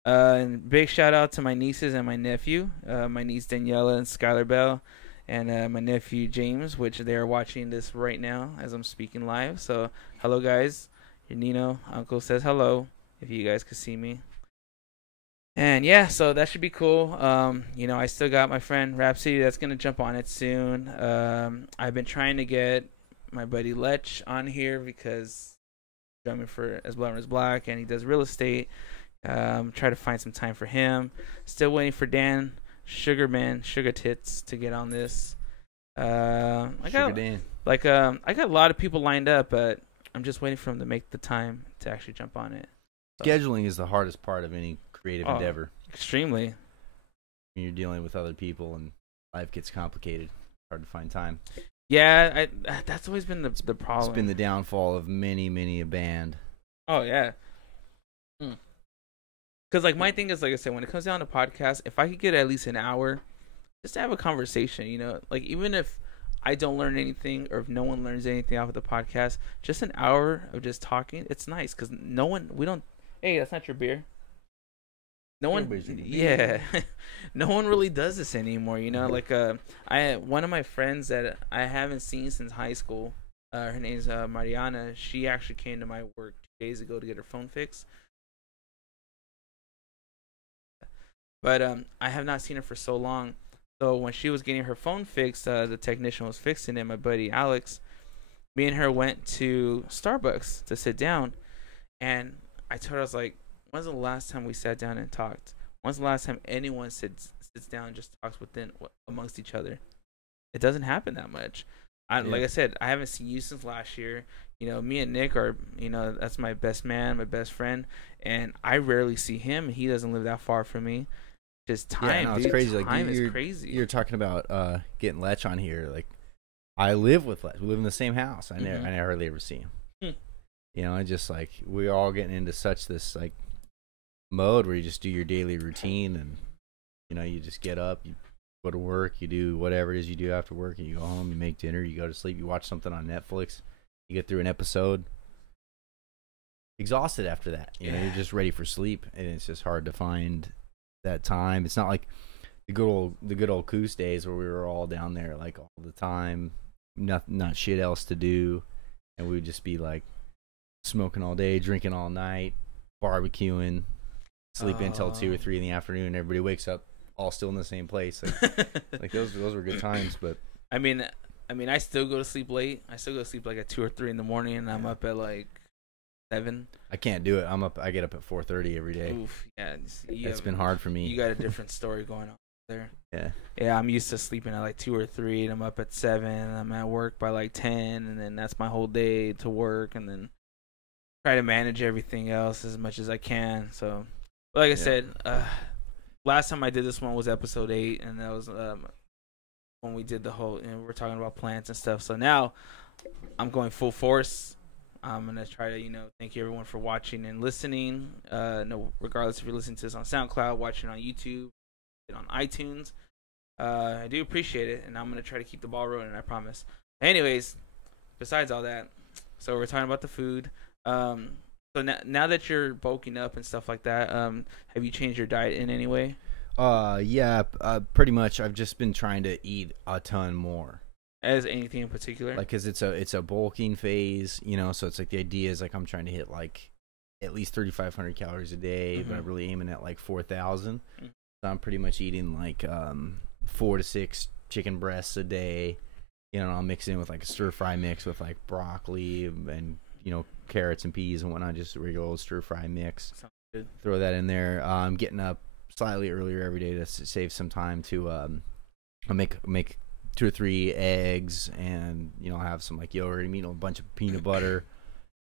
And big shout out to my nieces and my nephew, my niece Daniela and Skylar Bell, and my nephew James, which they are watching this right now as I'm speaking live. So hello guys. Your Nino uncle says hello if you guys could see me. And yeah, so that should be cool. You know, I still got my friend Rhapsody that's gonna jump on it soon. I've been trying to get my buddy Lech on here because he's drumming for As Black as Black and he does real estate. Try to find some time for him. Still waiting for Dan Sugar Tits to get on this. I got a lot of people lined up, but I'm just waiting for him to make the time to actually jump on it. So. Scheduling is the hardest part of any creative endeavor. Extremely. When you're dealing with other people and life gets complicated, hard to find time. Yeah, that's always been the problem. It's been the downfall of many a band. Oh yeah. Because like my thing is, like I said, when it comes down to podcasts, if I could get at least an hour just to have a conversation, you know, like even if I don't learn anything or if no one learns anything off of the podcast, just an hour of just talking, it's nice because hey, that's not your beer. No one really does this anymore, you know. Like one of my friends that I haven't seen since high school, her name's Mariana. She actually came to my work 2 days ago to get her phone fixed. But I have not seen her for so long. So when she was getting her phone fixed, the technician was fixing it, my buddy Alex. Me and her went to Starbucks to sit down. And I told her, I was like, when's the last time we sat down and talked? When's the last time anyone sits down and just talks amongst each other? It doesn't happen that much. Like I said, I haven't seen you since last year. You know, me and Nick are, you know, that's my best man, my best friend. And I rarely see him. He doesn't live that far from me. Just time, it's crazy. Time is crazy. You're talking about getting Lech on here. Like, I live with Lech. We live in the same house. I never hardly ever see him. You know, I just like we're all getting into such this like mode where you just do your daily routine, and you know, you just get up, you go to work, you do whatever it is you do after work, and you go home, you make dinner, you go to sleep, you watch something on Netflix, you get through an episode. Exhausted after that, you know, you're just ready for sleep, and it's just hard to find that time. It's not like the good old Coos days where we were all down there like all the time, not shit else to do, and we would just be like smoking all day, drinking all night, barbecuing, sleeping until 2 or 3 in the afternoon, and everybody wakes up all still in the same place. Like those were good times. But I mean, I still go to sleep late. I still go to sleep like at 2 or 3 in the morning, and I'm up at like 7. I can't do it. I get up at 4:30 every day. Oof, yeah. It's been hard for me. You got a different story going on there. Yeah. Yeah, I'm used to sleeping at like 2 or 3, and I'm up at 7. And I'm at work by like 10, and then that's my whole day to work, and then try to manage everything else as much as I can. So, like I said, last time I did this one was episode 8, and that was when we did the whole, we're talking about plants and stuff. So now I'm going full force. I'm going to try to, thank you everyone for watching and listening. No, regardless if you're listening to this on SoundCloud, watching on YouTube, on iTunes. I do appreciate it, and I'm going to try to keep the ball rolling, I promise. Anyways, besides all that, so we're talking about the food. So now that you're bulking up and stuff like that, have you changed your diet in any way? Yeah, pretty much. I've just been trying to eat a ton more. As anything in particular? Like, cause it's a bulking phase, so it's like the idea is like I'm trying to hit like at least 3,500 calories a day, but I'm really aiming at like 4,000. So I'm pretty much eating like 4 to 6 chicken breasts a day. I'll mix in with like a stir fry mix with like broccoli and carrots and peas and whatnot, just a regular old stir fry mix. Sounds good. Throw that in there. I'm getting up slightly earlier every day to save some time to make 2 or 3 eggs, and have some like yogurt, and a bunch of peanut butter.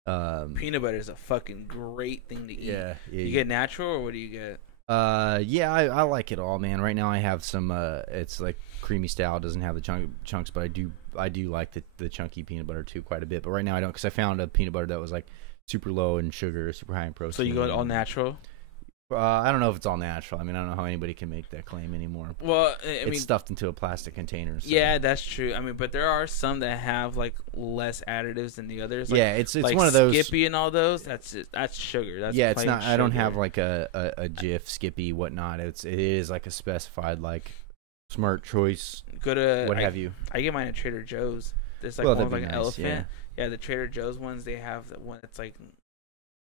Peanut butter is a fucking great thing to eat. Yeah. You get natural, or what do you get? Yeah, I like it all, man. Right now I have some it's like creamy style, doesn't have the chunks, but I do like the chunky peanut butter too quite a bit. But right now I don't, because I found a peanut butter that was like super low in sugar, super high in protein. So you go all natural? I don't know if it's all natural. I mean, I don't know how anybody can make that claim anymore. Well, it's stuffed into a plastic container. So. Yeah, that's true. I mean, but there are some that have like less additives than the others. Like, yeah, it's like one of those. Skippy and all those. That's sugar. That's it's not. Sugar. I don't have like a Jif, Skippy, whatnot. It is like a specified like Smart Choice. Have you? I get mine at Trader Joe's. There's like one with like an elephant. Yeah, the Trader Joe's ones, they have the one that's like,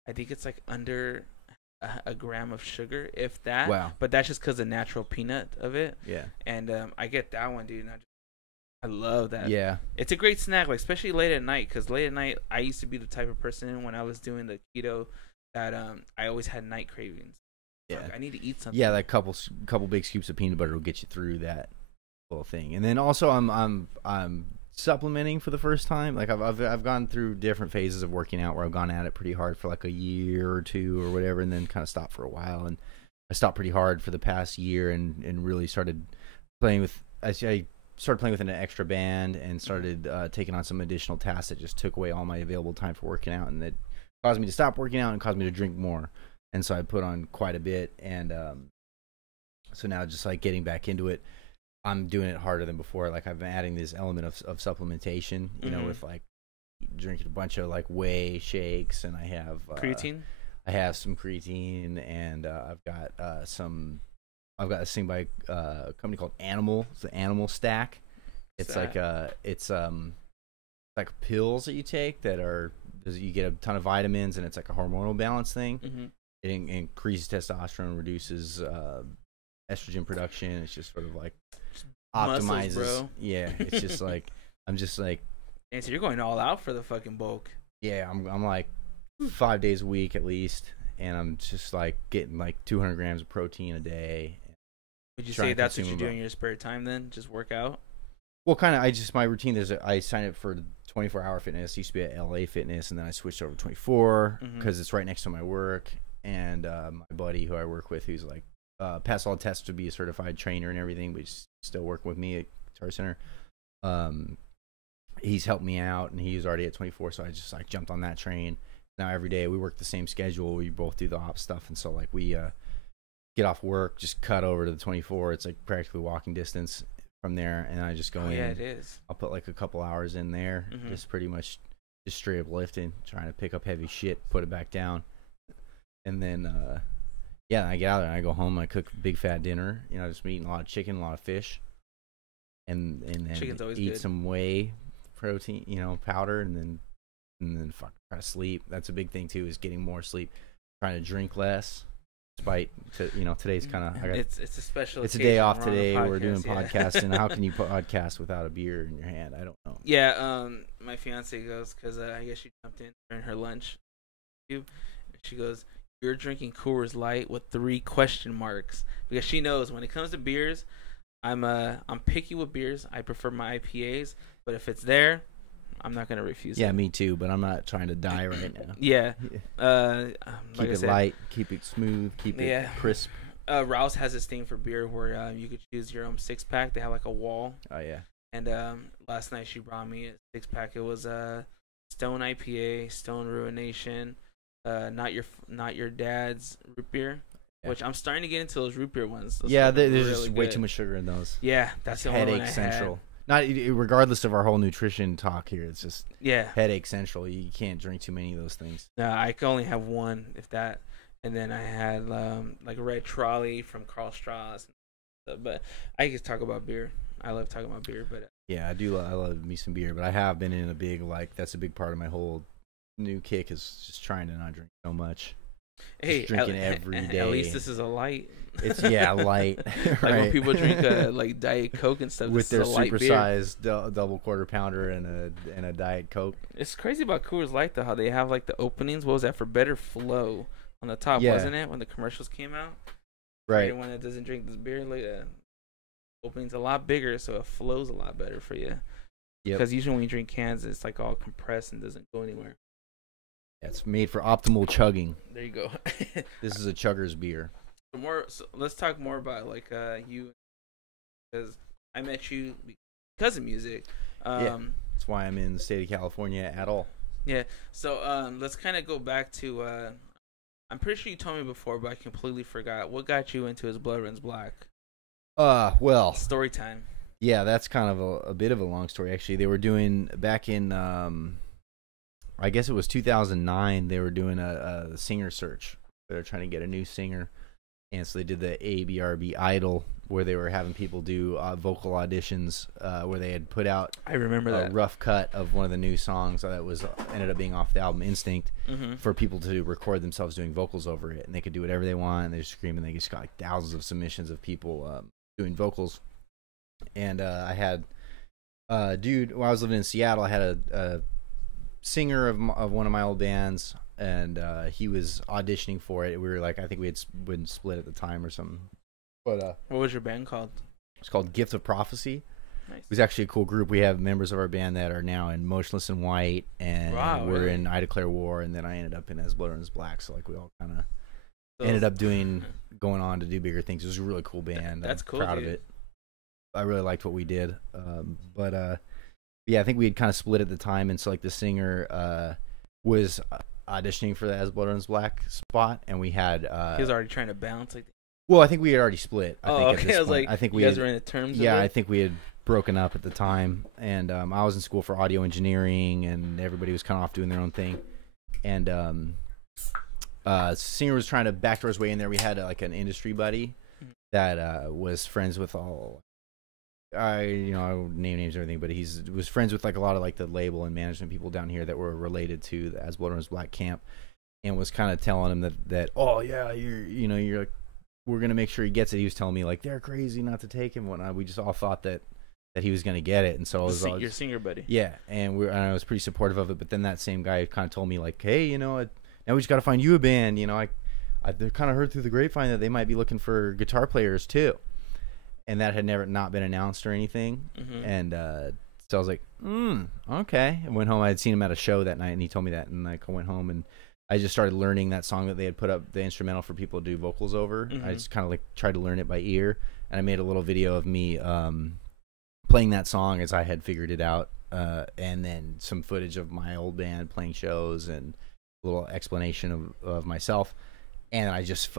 I think it's like under a gram of sugar, if that. Wow. But that's just because the natural peanut of it. Yeah. And I get that one, dude. And I love that. Yeah. It's a great snack, like especially late at night. Because late at night, I used to be the type of person when I was doing the keto that I always had night cravings. Yeah. Like, I need to eat something. Yeah, that couple big scoops of peanut butter will get you through that whole thing. And then also I'm supplementing for the first time. Like I've gone through different phases of working out where I've gone at it pretty hard for like a year or 2 or whatever, and then kind of stopped for a while. And I stopped pretty hard for the past year and really started playing with. I started playing with an extra band and started taking on some additional tasks that just took away all my available time for working out, and that caused me to stop working out and caused me to drink more. And so I put on quite a bit, and so now just like getting back into it, I'm doing it harder than before. Like I've been adding this element of supplementation, with like drinking a bunch of like whey shakes, and I have creatine. I have some creatine, and I've got this thing by a company called Animal. It's the Animal Stack. It's like like pills that you take you get a ton of vitamins, and it's like a hormonal balance thing. Mm-hmm. It increases testosterone, reduces estrogen production. It's just sort of like optimizes. Muscles, bro. Yeah, it's just like I'm just like. And so you're going all out for the fucking bulk. Yeah, I'm like 5 days a week at least, and I'm just like getting like 200 grams of protein a day. Would you say that's what you do in your spare time then? Just work out? Well, kind of. My routine. I signed up for 24-hour fitness. Used to be at LA Fitness, and then I switched over to 24 because it's right next to my work. And my buddy who I work with, who's like passed all the tests to be a certified trainer and everything, but he's still working with me at Guitar Center. He's helped me out, and he's already at 24, so I just like jumped on that train. Now every day we work the same schedule. We both do the ops stuff, and so like we get off work, just cut over to the 24. It's like practically walking distance from there, and I just go in. Yeah, it is. I'll put like a couple hours in there, just pretty much just straight up lifting, trying to pick up heavy shit, put it back down. And then, I get out there and I go home and I cook a big fat dinner. Just eating a lot of chicken, a lot of fish, and then eat some whey protein, powder, and then fuck, try to sleep. That's a big thing too, is getting more sleep. Trying to drink less, despite today's kind of. It's a special. It's a day off today. We're doing podcasts, and how can you podcast without a beer in your hand? I don't know. Yeah, my fiance goes because I guess she jumped in during her lunch. YouTube. And she goes, "You're drinking Coors Light with 3 question marks," because she knows when it comes to beers, I'm picky with beers. I prefer my IPAs, but if it's there, I'm not gonna refuse it. Yeah, me too. But I'm not trying to die right now. Yeah. Keep Like I it said, light, keep it smooth, keep it crisp. Rouse has this thing for beer where you could choose your own 6-pack. They have like a wall. Oh yeah. And last night she brought me a 6-pack. It was Stone IPA, Stone Ruination, not your dad's root beer, which I'm starting to get into those root beer ones. Those there's really just way good. too much sugar in those. Yeah, that's the only one I headache central. had. Not regardless of our whole nutrition talk here, it's just Yeah, headache central. You can't drink too many of those things. I can only have one, if that. And then I had like a Red Trolley from Carl Strauss. But I could talk about beer. I love talking about beer, but Yeah, I do. I love me some beer, but I have been in a big that's a big part of my whole new kick is just trying to not drink so much. hey, Just drinking every day. At least this is a light. It's light. Like right? when people drink like Diet Coke and stuff with this their is a light beer. supersized double quarter pounder and a Diet Coke. It's crazy about Coors Light though, how they have like the openings. What was that for? Better flow on the top, Yeah. wasn't it? When the commercials came out, for Right. anyone that doesn't drink this beer, like opening's a lot bigger, so it flows a lot better for you. Yep. Because usually when you drink cans, it's like all compressed and doesn't go anywhere. It's made for optimal chugging. There you go. This is a chugger's beer. So let's talk more about like you, because I met you because of music. That's why I'm in the state of California at all. Yeah. So let's kind of go back to. I'm pretty sure you told me before, but I completely forgot. What got you into His Blood Runs Black? Well, Story time. yeah, that's kind of a bit of a long story actually. They were doing back in I guess it was 2009. They were doing a singer search. They were trying to get a new singer, and so they did the ABRB Idol, where they were having people do vocal auditions, where they had put out I remember a that rough cut of one of the new songs that was ended up being off the album Instinct, Mm-hmm. for people to record themselves doing vocals over it, and they could do whatever they want. And they just scream, and they just got like thousands of submissions of people doing vocals. And I had dude, when I was living in Seattle, I had a singer of one of my old bands, and he was auditioning for it. We were like, I think we had been split at the time or something. But What was your band called? it's called Gift of Prophecy. Nice. It was actually a cool group. We have members of our band that are now in Motionless in White, and Wow, we're really? in I Declare War, and then I ended up in As Blood Runs Black. So like we all kind of So- ended up going on to do bigger things. It was a really cool band. That's I'm cool, proud dude. of it. I really liked what we did. But yeah, I think we had kind of split at the time, and so like the singer was auditioning for the As Blood Runs Black spot, and we had He was already trying to bounce. Like, well, I think we had already split. I think at okay. this I was point. like, I think you we guys had, were in the terms. yeah, of I it? think we had broken up at the time, and I was in school for audio engineering, and everybody was kind of off doing their own thing, and singer was trying to backdoor his way in there. We had like an industry buddy that was friends with all. I won't name names or anything, but was friends with like a lot of like the label and management people down here that were related to the As Blood Runs Black camp, and was kind of telling him that oh yeah, you're like, we're gonna make sure he gets it. He was telling me like they're crazy not to take him and whatnot. We just all thought that he was gonna get it, and so I was your singer buddy. yeah, and I was pretty supportive of it. But then that same guy kind of told me like, hey, now we just got to find you a band. They kind of heard through the grapevine that they might be looking for guitar players too, and that had never not been announced or anything. Mm-hmm. And so I was like, okay. I went home. I had seen him at a show that night, and he told me that. And like I went home and I just started learning that song that they had put up, the instrumental for people to do vocals over. Mm-hmm. I just kind of like tried to learn it by ear, and I made a little video of me playing that song as I had figured it out, and then some footage of my old band playing shows and a little explanation of myself, and I just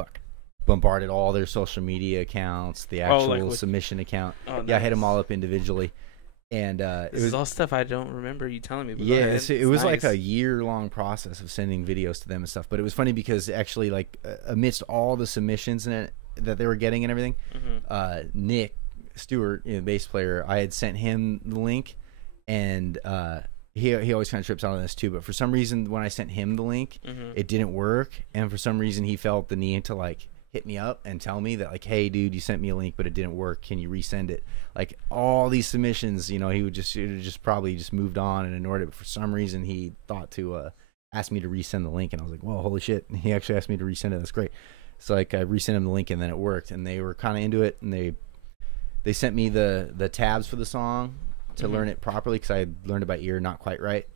bombarded all their social media accounts, the actual submission account. Oh, nice. Yeah, I hit them all up individually, and This is all stuff I don't remember you telling me. But yeah, go ahead. it was nice. like a year-long process of sending videos to them and stuff. But it was funny because actually, like amidst all the submissions that they were getting and everything, Nick Stewart, the bass player, I had sent him the link, and he always kind of trips out on this too. But for some reason, when I sent him the link, it didn't work, and for some reason, he felt the need to like hit me up and tell me that like, hey dude, you sent me a link but it didn't work, can you resend it? Like all these submissions, he would just probably just moved on and ignored it, but for some reason he thought to asked me to resend the link, and I was like, "Whoa, holy shit!" And he actually asked me to resend it. That's great. So like I resent him the link, and then it worked, and they were kind of into it, and they sent me the tabs for the song to learn it properly because I had learned it by ear, not quite right.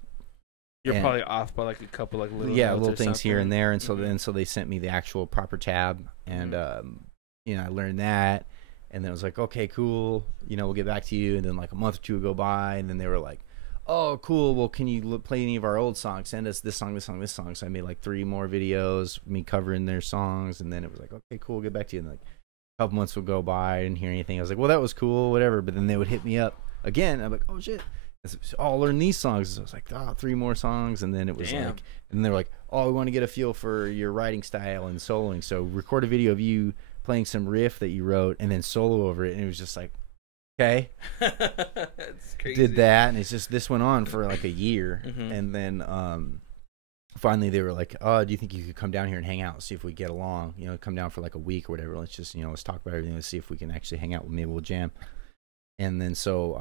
You're probably off by like a couple like little little things something. here and there, and so they sent me the actual proper tab, and you know, I learned that, and then it was like, okay, cool, you know, we'll get back to you, and then like a month or two would go by, and then they were like, oh, cool, well, can you play any of our old songs? Send us this song, this song, this song. So I made like 3 more videos, me covering their songs, and then it was like, okay, cool, we'll get back to you. And like a couple months would go by, I didn't hear anything. I was like, well, that was cool, whatever. But then they would hit me up again. I'm like, oh shit, I'll learn these songs. So I was like, 3 more songs, and then it was like, and they were like, oh, we want to get a feel for your writing style and soloing. So record a video of you playing some riff that you wrote, and then solo over it. And it was just like, okay. That's crazy. Did that, and it's just this went on for like a year, and then finally they were like, oh, do you think you could come down here and hang out, see if we get along, you know, come down for like a week or whatever, let's just, you know, let's talk about everything, let's see if we can actually hang out, maybe we'll jam. And then so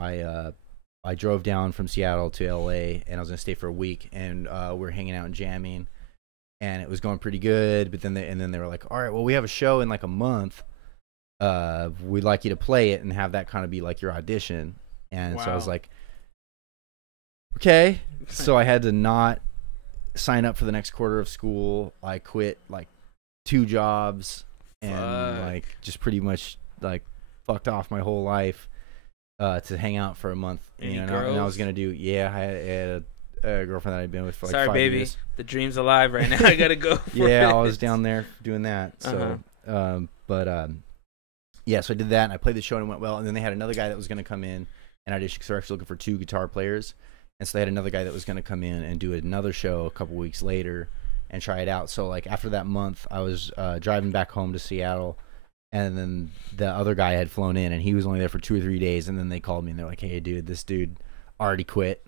I drove down from Seattle to LA, and I was gonna stay for a week, and we're hanging out and jamming, and it was going pretty good. But then they were like, all right, well, we have a show in like a month, we'd like you to play it and have that kind of be like your audition. And so I was like, okay. So I had to not sign up for the next quarter of school. I quit like 2 jobs and like just pretty much like fucked off my whole life to hang out for a month. Any and girls? I was gonna do, I had a girlfriend that I'd been with for like Sorry, 5 baby. years. The dream's alive right now. I gotta go. I was down there doing that. So yeah, so I did that, and I played the show, and it went well. And then they had another guy that was going to come in and audition, because they're actually looking for 2 guitar players. And so they had another guy that was going to come in and do another show a couple weeks later and try it out. So like after that month, I was driving back home to Seattle, and then the other guy had flown in, and he was only there for 2 or 3 days. And then they called me, and they're like, hey, dude, this dude already quit.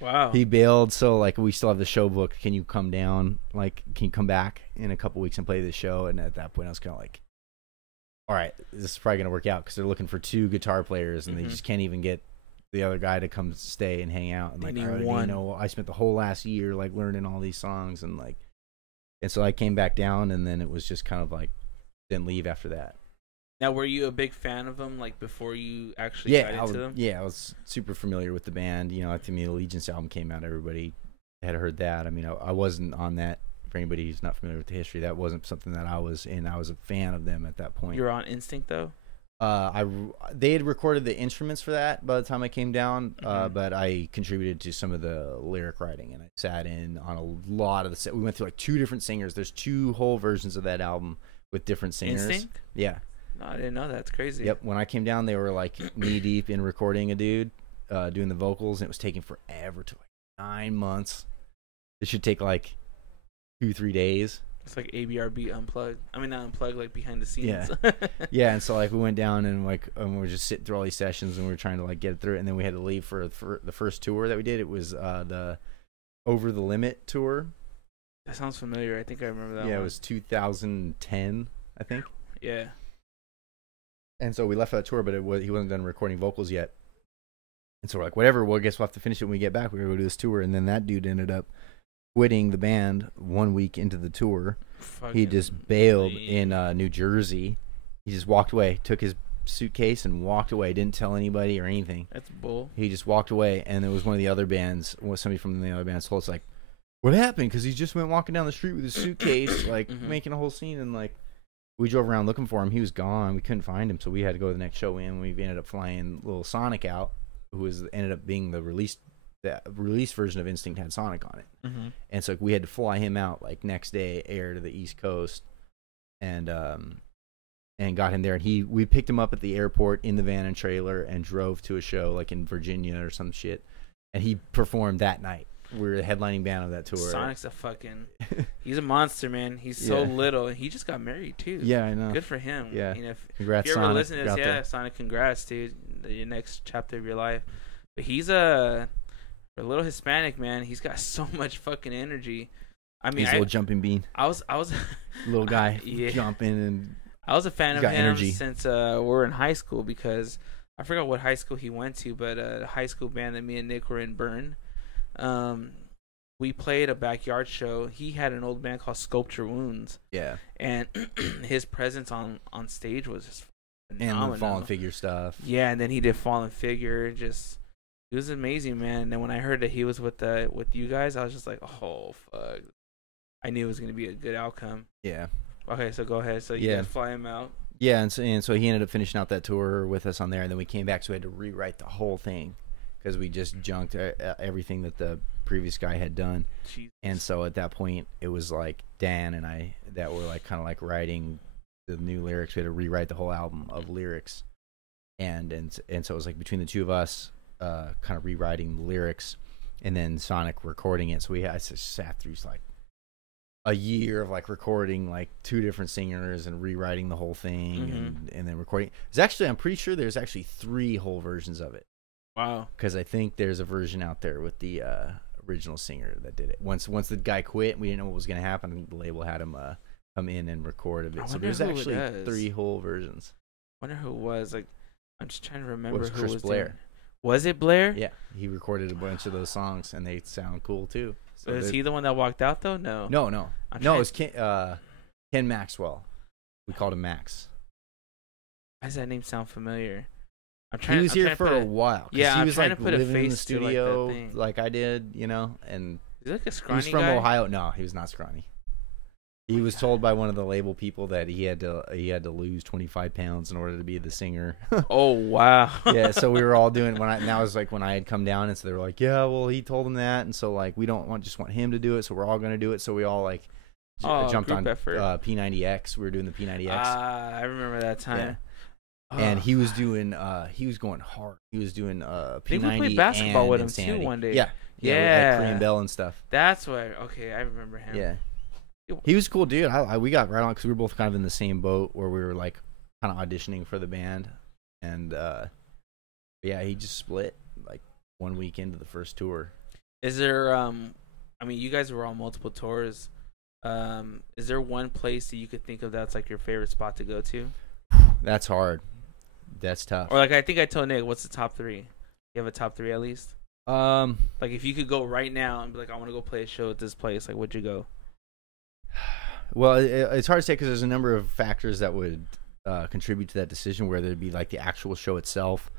Wow. He bailed, so like we still have the show booked. Can you come down? Like, can you come back in a couple weeks and play the show? And at that point, I was kind of like, all right, this is probably going to work out, because they're looking for 2 guitar players, and they just can't even get the other guy to come stay and hang out. And like, you know, I spent the whole last year like learning all these songs, and like, and so I came back down, and then it was just kind of like, didn't leave after that. Now, were you a big fan of them, like before you actually got into them? Yeah, I was super familiar with the band. You know, after the Allegiance album came out, everybody had heard that. I mean, I wasn't on that. For anybody who's not familiar with the history, that wasn't something that I was in. I was a fan of them at that point. You were on Instinct, though? They had recorded the instruments for that by the time I came down, but I contributed to some of the lyric writing, and I sat in on a lot of the. We went through like 2 different singers. There's 2 whole versions of that album with different singers. Instinct? Yeah. No, I didn't know that. That's crazy. Yep. When I came down, they were like knee deep in recording a dude, doing the vocals, and it was taking forever, to like 9 months. It should take like 2-3 days. It's like ABRB unplugged. I mean, not unplugged, like behind the scenes. Yeah. Yeah, and so like we went down, and like we were just sitting through all these sessions, and we were trying to like get through it, and then we had to leave for the first tour that we did. It was the Over the Limit tour. That sounds familiar. I think I remember that one. Yeah, it was 2010, I think. Yeah. And so we left that tour, but he wasn't done recording vocals yet. And so we're like, whatever, well, I guess we'll have to finish it when we get back. We're going to go do this tour. And then that dude ended up quitting the band 1 week into the tour. He just bailed in New Jersey. He just walked away, took his suitcase and walked away, didn't tell anybody or anything. That's bull. He just walked away, and there was one of the other bands, somebody from the other bands told us, like, what happened? Because he just went walking down the street with his suitcase, like, making a whole scene, and, like, we drove around looking for him. He was gone. We couldn't find him, so we had to go to the next show in. We ended up flying little Sonic out, who ended up being the release version of Instinct had Sonic on it. And so we had to fly him out like next day, air to the East Coast, and got him there. And we picked him up at the airport in the van and trailer and drove to a show like in Virginia or some shit. And he performed that night. We were the headlining band of that tour. Sonic's he's a monster, man. He's so little, and he just got married too. Yeah, I know. Good for him. Yeah. You know, Congrats, if you ever Sonic. listen to this, Sonic, congrats, dude. Your next chapter of your life. But he's a little Hispanic, man. He's got so much fucking energy. I mean, he's a little jumping bean. I was little guy jumping, and I was a fan of him energy since we were in high school, because I forgot what high school he went to, but a high school band that me and Nick were in, Burn. we played a backyard show. He had an old band called Sculpture Wounds. Yeah. And his presence on stage was just phenomenal. And the Fallen Figure stuff. Yeah, and then he did Fallen Figure. Just, it was amazing, man. And then when I heard that he was with you guys, I was just like, oh, fuck. I knew it was going to be a good outcome. Yeah. Okay, so go ahead. So you guys fly him out. Yeah, and so he ended up finishing out that tour with us on there, and then we came back, so we had to rewrite the whole thing because we just junked everything that the previous guy had done. Jesus. And so at that point, it was like Dan and I that were like kind of like writing the new lyrics. We had to rewrite the whole album of lyrics, and so it was like between the two of us, kind of rewriting the lyrics, and then Sonic recording it. So I just sat through like a year of like recording like 2 different singers and rewriting the whole thing, and then recording. It's actually, I'm pretty sure there's actually 3 whole versions of it. Wow. Because I think there's a version out there with the original singer that did it. Once the guy quit, we didn't know what was going to happen. The label had him come in and record a bit. So there's actually 3 whole versions. I wonder who it was. Like, I'm just trying to remember who who was was Blair. doing. Was it Blair? Yeah, he recorded a bunch of those songs, and they sound cool too. So is he the one that walked out though? No. No, it's Ken Maxwell. We called him Max. Why does that name sound familiar? He was here for a while. Yeah, he was trying like to put a living in the face to, like, studio that thing. like I did, you know. And is he like a he scrawny was from guy? Ohio. No, he was not scrawny. He was told by one of the label people that he had to lose 25 pounds in order to be the singer. Oh wow. Yeah, so we were all doing and that was like when I had come down, and so they were like, yeah, well, he told him that, and so like we don't just want him to do it, so we're all gonna do it. So we all like jumped on P90X. We were doing the P90X. I remember that time. Yeah. And he was doing he was going hard. He was doing P90. I think we played basketball with him Insanity. too one day. Yeah. At Korean Bell and stuff. That's where. Okay, I remember him. Yeah. He was a cool dude. We got right on because we were both kind of in the same boat where we were like kind of auditioning for the band, and yeah, he just split like 1 week into the first tour. Is there I mean, you guys were on multiple tours. Is there one place that you could think of that's like your favorite spot to go to? That's hard. That's tough. Or like I think I told Nick, what's the top 3? You have a top 3 at least? Like if you could go right now and be like, I want to go play a show at this place, like would you go? Well, it's hard to say because there's a number of factors that would contribute to that decision, where there'd be like the actual show itself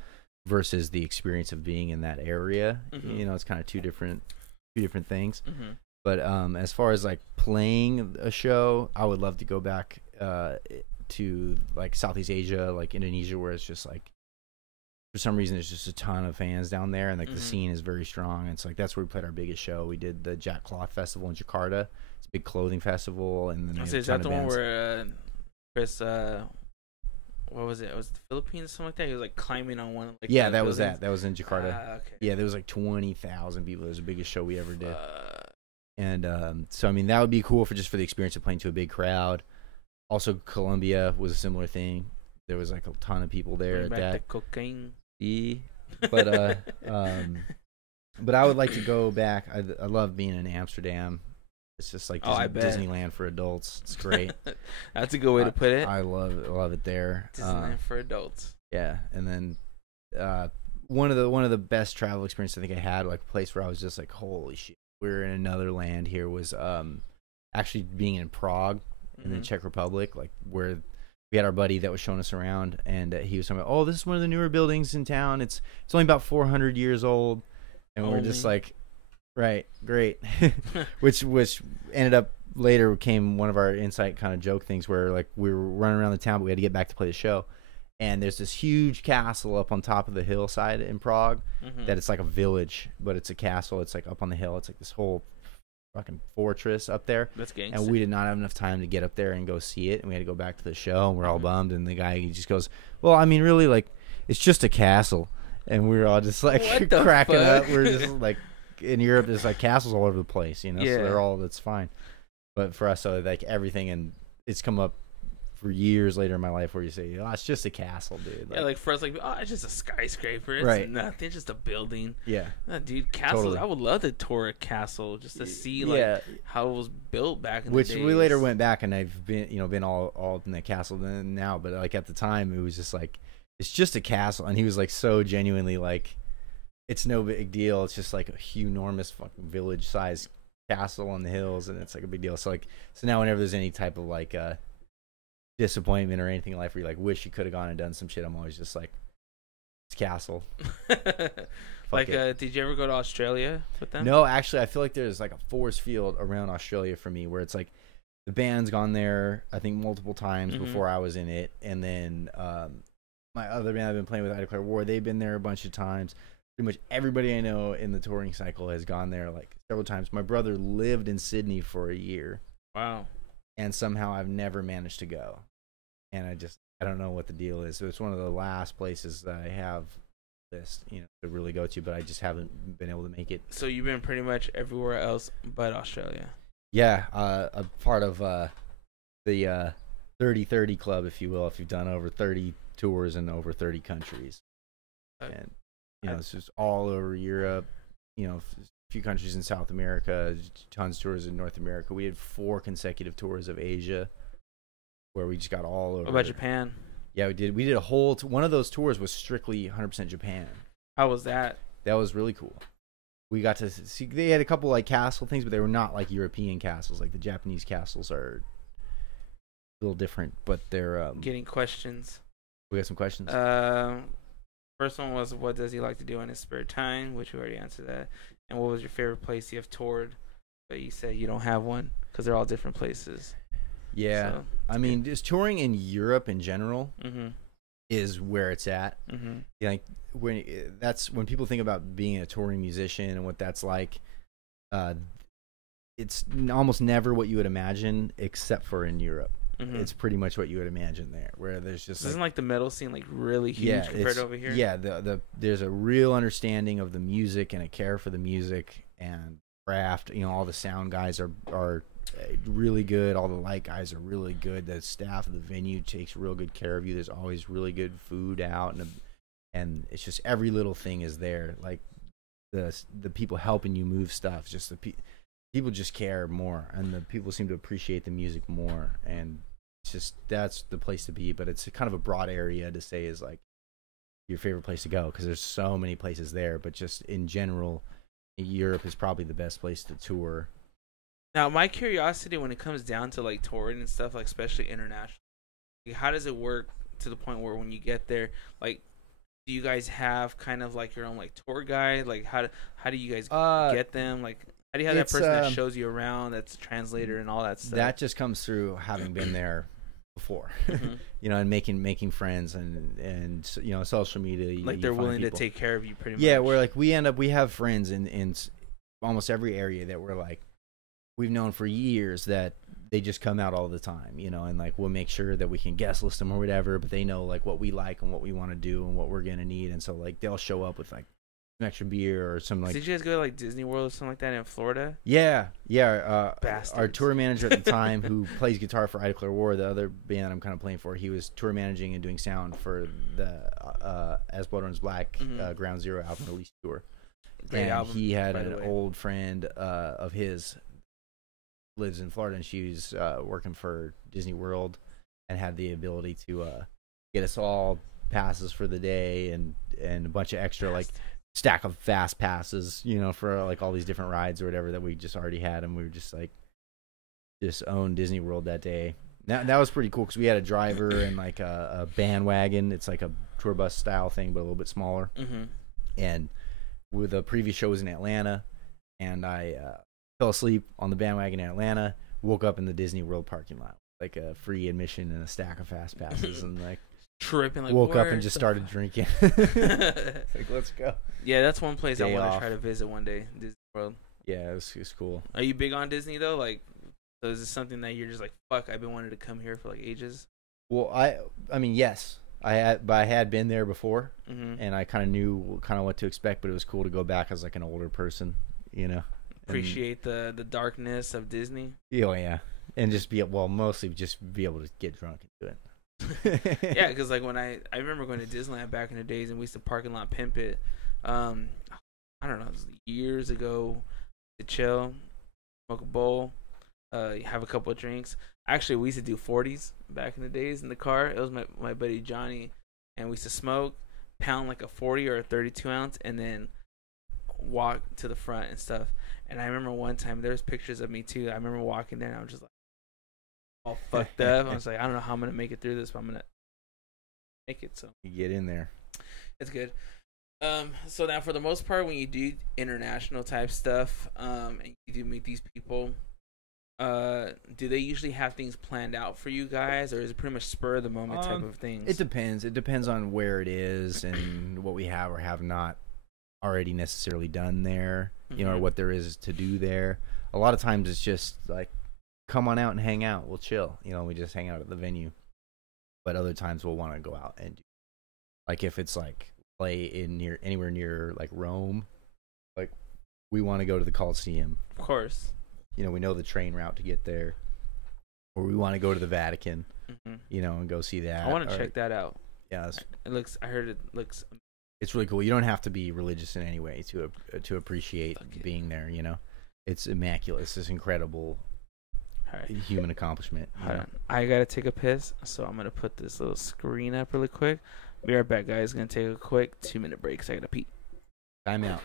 versus the experience of being in that area. Mm-hmm. You know, it's kind of two different things. Mm-hmm. But as far as like playing a show, I would love to go back to like Southeast Asia, like Indonesia, where it's just like for some reason there's just a ton of fans down there, and like the scene is very strong. And it's like that's where we played our biggest show. We did the Jack Cloth Festival in Jakarta. It's a big clothing festival, and then is that the one where Chris? What was it? It was the Philippines, something like that. He was like climbing on one. Like, yeah, that was that. That was in Jakarta. Okay. Yeah, there was like 20,000 people. It was the biggest show we ever did. And so I mean that would be cool for the experience of playing to a big crowd. Also, Colombia was a similar thing. There was like a ton of people there. Bring back the cocaine. But but I would like to go back. I love being in Amsterdam. It's just like Disneyland for adults. It's great. That's a good way to put it. I love it there. Disneyland for adults. Yeah, and then one of the best travel experiences I think I had, like a place where I was just like, holy shit, we're in another land here, was actually being in Prague in the Czech Republic, like where we had our buddy that was showing us around, and he was talking about, oh, this is one of the newer buildings in town. It's only about 400 years old, and we're just like, right, great. which ended up later became one of our insight kind of joke things, where like we were running around the town, but we had to get back to play the show. And there's this huge castle up on top of the hillside in Prague that it's like a village, but it's a castle. It's like up on the hill. It's like this whole fucking fortress up there. That's gangster. And we did not have enough time to get up there and go see it, and we had to go back to the show, and we're all bummed. And the guy, he just goes, well, I mean, really, like, it's just a castle. And we were all just like cracking up. We're just like, in Europe, there's like castles all over the place, you know, so that's fine. But for us, so like everything, and it's come up for years later in my life where you say, oh, it's just a castle, dude. Like, yeah, like for us, like, oh, it's just a skyscraper. It's nothing. It's just a building. Yeah. Dude, castles. Totally. I would love to tour a castle just to see like how it was built back in the days. Which we later went back, and I've been all in the castle now, but like at the time it was just like, it's just a castle. And he was like so genuinely like, it's no big deal. It's just like a enormous fucking village size castle on the hills, and it's like a big deal. So now whenever there's any type of like disappointment or anything in life where you like wish you could have gone and done some shit, I'm always just like, it's castle. Like, did you ever go to Australia with them? No, actually, I feel like there's like a force field around Australia for me where it's like the band's gone there, I think, multiple times before I was in it. And then my other band I've been playing with, I Declare War, they've been there a bunch of times. Pretty much everybody I know in the touring cycle has gone there like several times. My brother lived in Sydney for a year. Wow. And somehow I've never managed to go. And I don't know what the deal is. So it's one of the last places that I have list, to really go to, but I just haven't been able to make it. So you've been pretty much everywhere else but Australia. Yeah, a part of the 30-30 club, if you will, if you've done over 30 tours in over 30 countries. And it's just all over Europe, a few countries in South America, tons of tours in North America. We had 4 consecutive tours of Asia where we just got all over. What about Japan? Yeah, we did. We did a whole one of those tours was strictly 100% Japan. How was that? That was really cool. We got to see. They had a couple like castle things, but they were not like European castles. Like the Japanese castles are a little different, but they're getting questions. We got some questions. First one was, what does he like to do in his spare time? Which we already answered that. And what was your favorite place you have toured? But you said you don't have one because they're all different places. Yeah, so, I mean, just touring in Europe in general is where it's at. Like when people think about being a touring musician and what that's like, it's almost never what you would imagine, except for in Europe. It's pretty much what you would imagine there, where there's just isn't like the metal scene like really huge compared to over here. Yeah, there's a real understanding of the music and a care for the music and craft. All the sound guys are really good. All the light guys are really good. The staff of the venue takes real good care of you. There's always really good food out, and it's just every little thing is there. Like the people helping you move stuff. Just people just care more, and the people seem to appreciate the music more. And it's just that's the place to be. But it's kind of a broad area to say is like your favorite place to go because there's so many places there. But just in general, Europe is probably the best place to tour. Now, my curiosity when it comes down to like touring and stuff, like especially international, like, how does it work to the point where when you get there, like, do you guys have kind of like your own like tour guide? Like, how do you guys get them? Like, how do you have that person that shows you around, that's a translator and all that stuff? That just comes through having been there before, and making friends and social media. Like they're willing to take care of you pretty much. Yeah, we're like we have friends in almost every area that we're like. We've known for years that they just come out all the time, and like we'll make sure that we can guest list them or whatever, but they know like what we like and what we want to do and what we're gonna need, and so like they'll show up with like some extra beer or some like. Did you guys go to like Disney World or something like that in Florida? Yeah. Bastards. Our tour manager at the time, who plays guitar for I Declare War, the other band that I'm kind of playing for, he was tour managing and doing sound for the As Blood Runs Black Ground Zero album release tour. Great album. He had an old friend of his. Lives in Florida, and she's working for Disney World and had the ability to get us all passes for the day and a bunch of extra like stack of fast passes, for like all these different rides or whatever that we just already had, and we were just like owned Disney World that day. That was pretty cool because we had a driver and like a bandwagon. It's like a tour bus style thing, but a little bit smaller. And with the previous show was in Atlanta, and I fell asleep on the bandwagon in Atlanta, woke up in the Disney World parking lot, like a free admission and a stack of fast passes, and like tripping, like woke up and just started drinking. Like, let's go. Yeah, that's one place I want to try to visit one day, Disney World. Yeah, it's cool. Are you big on Disney though? Like, so is this something that you're just like, fuck, I've been wanting to come here for like ages? Well, I mean, yes, I had been there before, and I kind of knew what to expect, but it was cool to go back as like an older person, Appreciate the darkness of Disney. Oh yeah, and just mostly just be able to get drunk and do it. Yeah, because like when I remember going to Disneyland back in the days, and we used to parking lot pimp it. I don't know, it was years ago. To chill, smoke a bowl, have a couple of drinks. Actually, we used to do 40s back in the days in the car. It was my buddy Johnny, and we used to smoke, pound like a 40 or a 32 ounce, and then walk to the front and stuff. And I remember one time there was pictures of me too. I remember walking there and I was just like all fucked up. I was like, I don't know how I'm gonna make it through this, but I'm gonna make it. So you get in there. it's good. So now for the most part, when you do international type stuff, and you do meet these people, do they usually have things planned out for you guys, or is it pretty much spur of the moment type of things? It depends. It depends on where it is and what we have or have not already necessarily done there, you know, or what there is to do there. A lot of times it's just like, come on out and hang out. We'll chill. You know, we just hang out at the venue. But other times we'll want to go out and do, like if it's like play in anywhere near like Rome, like we want to go to the Colosseum. Of course. You know, we know the train route to get there. Or we want to go to the Vatican, you know, and go see that. I want to check that out. Yeah. I heard it looks... It's really cool. You don't have to be religious in any way to appreciate being there, you know. It's immaculate. It's this incredible human accomplishment. I got to take a piss, so I'm going to put this little screen up really quick. Be right back, guys. Going to take a quick 2-minute break because I got to pee. Time out.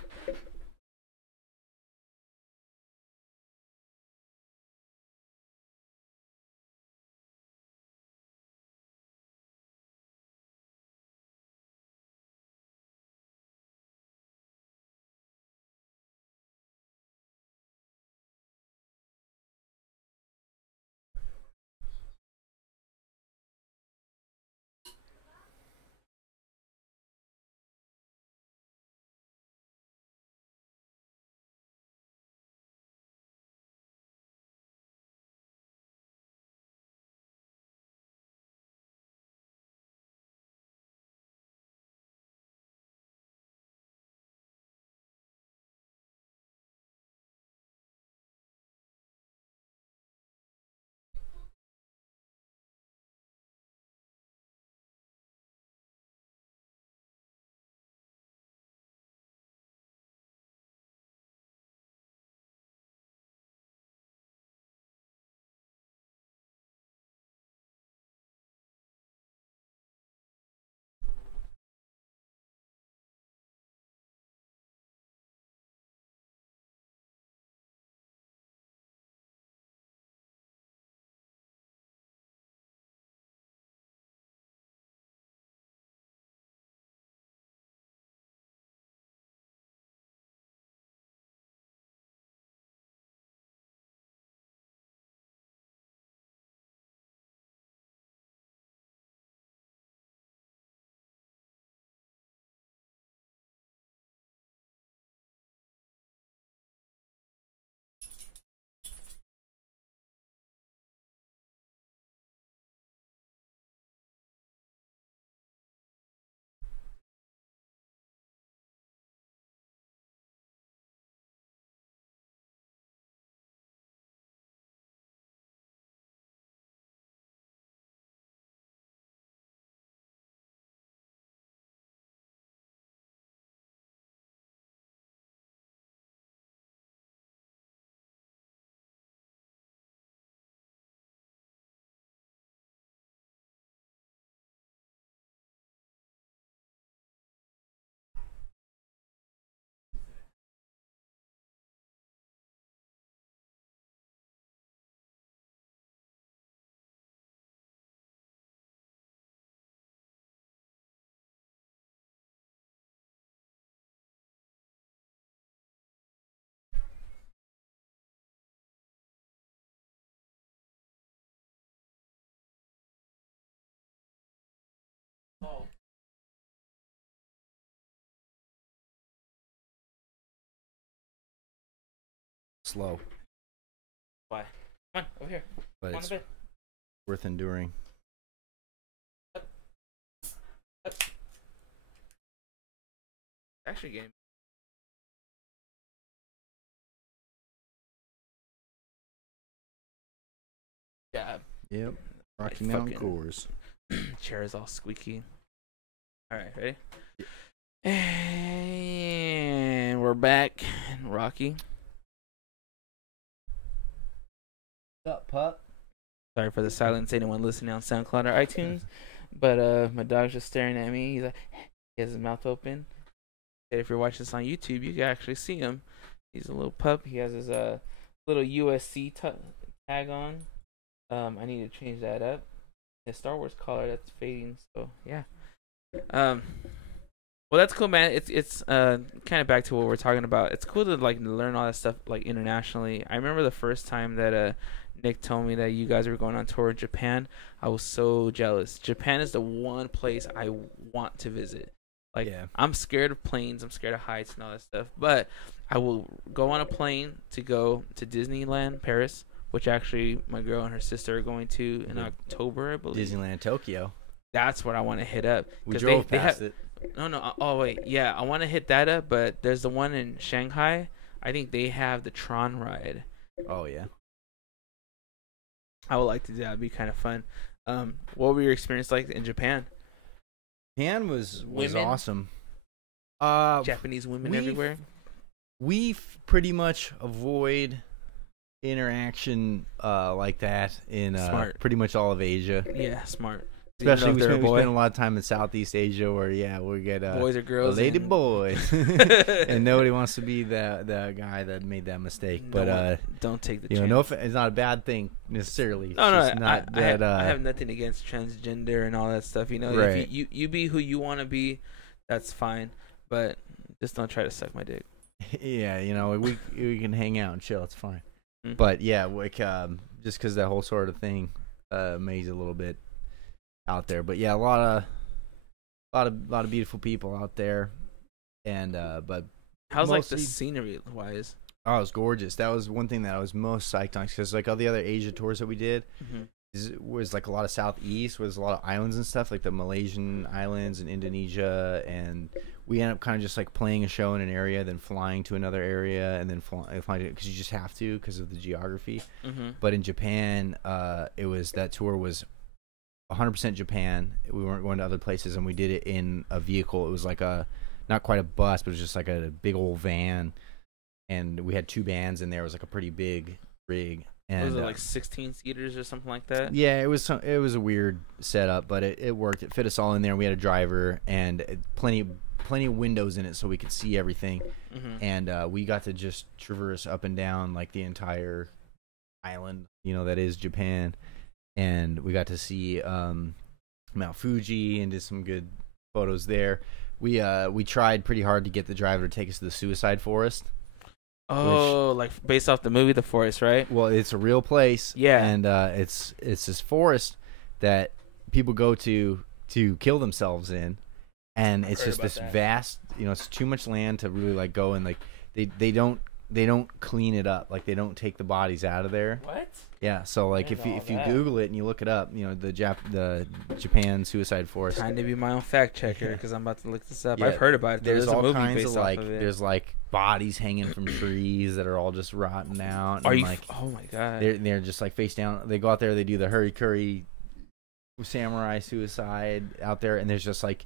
Slow. Why? Come on, over here. But it's worth enduring. Actually, game. Yeah. Yep. Rocky Mountain Coors. Chair is all squeaky. All right, ready? Yeah. And we're back. Rocky. What's up, pup? Sorry for the silence. Anyone listening on SoundCloud or iTunes, but my dog's just staring at me. He's like, he has his mouth open. If you're watching this on YouTube, you can actually see him. He's a little pup. He has his little USC tag on. I need to change that up. His Star Wars collar that's fading. So yeah. Well, that's cool, man. It's kind of back to what we're talking about. It's cool to like learn all that stuff like internationally. I remember the first time that Nick told me that you guys were going on tour in Japan. I was so jealous. Japan is the one place I want to visit. Like, yeah. I'm scared of planes. I'm scared of heights and all that stuff. But I will go on a plane to go to Disneyland, Paris, which actually my girl and her sister are going to in October, I believe. Disneyland Tokyo. That's what I want to hit up. We drove past it. No. Oh, wait. Yeah, I want to hit that up, but there's the one in Shanghai. I think they have the Tron ride. Oh, yeah. I would like to do that. It'd be kind of fun. What were your experience like in Japan? Japan was awesome. Japanese women everywhere. We pretty much avoid interaction like that in pretty much all of Asia. Yeah, smart. Especially we spend a lot of time in Southeast Asia where, we get boys or girls, lady boys. And nobody wants to be the guy that made that mistake. But don't take the chance. It's not a bad thing necessarily. No, I have nothing against transgender and all that stuff. You know, right. If you be who you want to be, that's fine. But just don't try to suck my dick. Yeah, we can hang out and chill. It's fine. Mm-hmm. But yeah, like just because that whole sort of thing made it a little bit out there. But yeah, a lot of beautiful people out there, and but how's like the scenery wise? Oh, it was gorgeous. That was one thing that I was most psyched on, because like all the other Asia tours that we did was like a lot of Southeast, where there's a lot of islands and stuff, like the Malaysian islands and Indonesia, and we end up kind of just like playing a show in an area, then flying to another area, and then flying because you just have to because of the geography. But in Japan, that tour was 100% Japan. We weren't going to other places, and we did it in a vehicle. It was like not quite a bus, but it was just like a big old van, and we had 2 bands in there. It was like a pretty big rig. And was it like 16 seaters or something like that? Yeah, it was a weird setup, but it worked. It fit us all in there. We had a driver and plenty of windows in it, so we could see everything. And we got to just traverse up and down like the entire island, that is Japan. And we got to see Mount Fuji and did some good photos there. We tried pretty hard to get the driver to take us to the Suicide Forest. Oh, like based off the movie The Forest, right? Well, it's a real place. Yeah. And it's this forest that people go to kill themselves in. And it's just this vast, it's too much land to really like go and like they don't clean it up. Like they don't take the bodies out of there. What? Yeah, so like if you Google it and you look it up, the Japan Suicide Forest. Trying to be my own fact checker because I'm about to look this up. Yeah, I've heard about it. There's all a movie kinds based of off of it. There's like bodies hanging from trees that are all just rotten out. Are and you? Like, oh my god! They're just like face down. They go out there. They do the hurry samurai suicide out there, and there's just like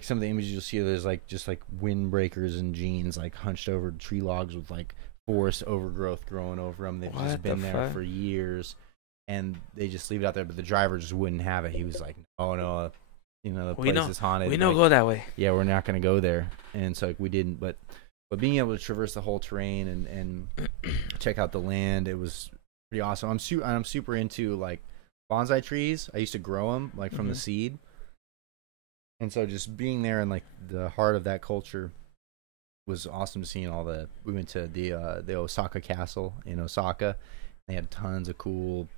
some of the images you'll see. There's like just like windbreakers and jeans like hunched over tree logs with like forest overgrowth growing over them. They've just been there for years, and they just leave it out there. But the driver just wouldn't have it. He was like, "Oh no, the place is haunted. We don't go that way. Yeah, we're not going to go there." And so like, we didn't. But being able to traverse the whole terrain and check out the land, it was pretty awesome. I'm super into like bonsai trees. I used to grow them like from the seed, and so just being there in like the heart of that culture was awesome. Seeing we went to the Osaka Castle in Osaka. They had tons of cool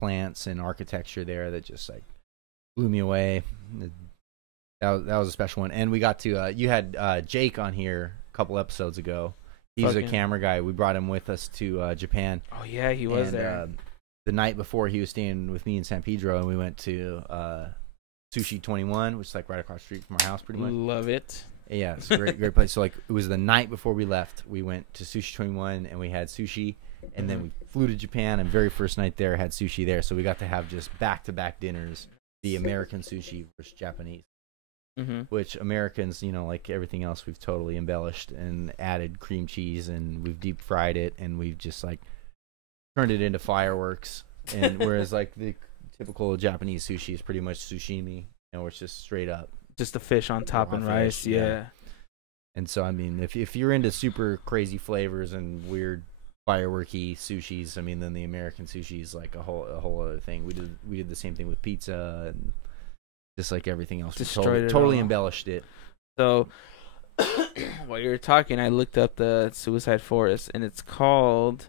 plants and architecture there that just like blew me away. That was a special one. And we got to you had Jake on here a couple episodes ago. He's a camera guy. We brought him with us to Japan. Oh yeah, he was there. The night before, he was staying with me in San Pedro, and we went to Sushi 21, which is like right across the street from our house, pretty much. Love it. Yeah, it's a great place. So like it was the night before we left. We went to Sushi 21 and we had sushi, and then we flew to Japan, and very first night there had sushi there. So we got to have just back-to-back dinners, the American sushi versus Japanese. Which Americans, like everything else, we've totally embellished and added cream cheese, and we've deep fried it, and we've just like turned it into fireworks. And whereas like the typical Japanese sushi is pretty much sashimi, where it's just straight up. Just the fish on top and rice, yeah. And so I mean, if you're into super crazy flavors and weird fireworky sushis, I mean, then the American sushi is like a whole other thing. We did the same thing with pizza and just like everything else. Totally embellished it. So while you were talking, I looked up the Suicide Forest, and it's called.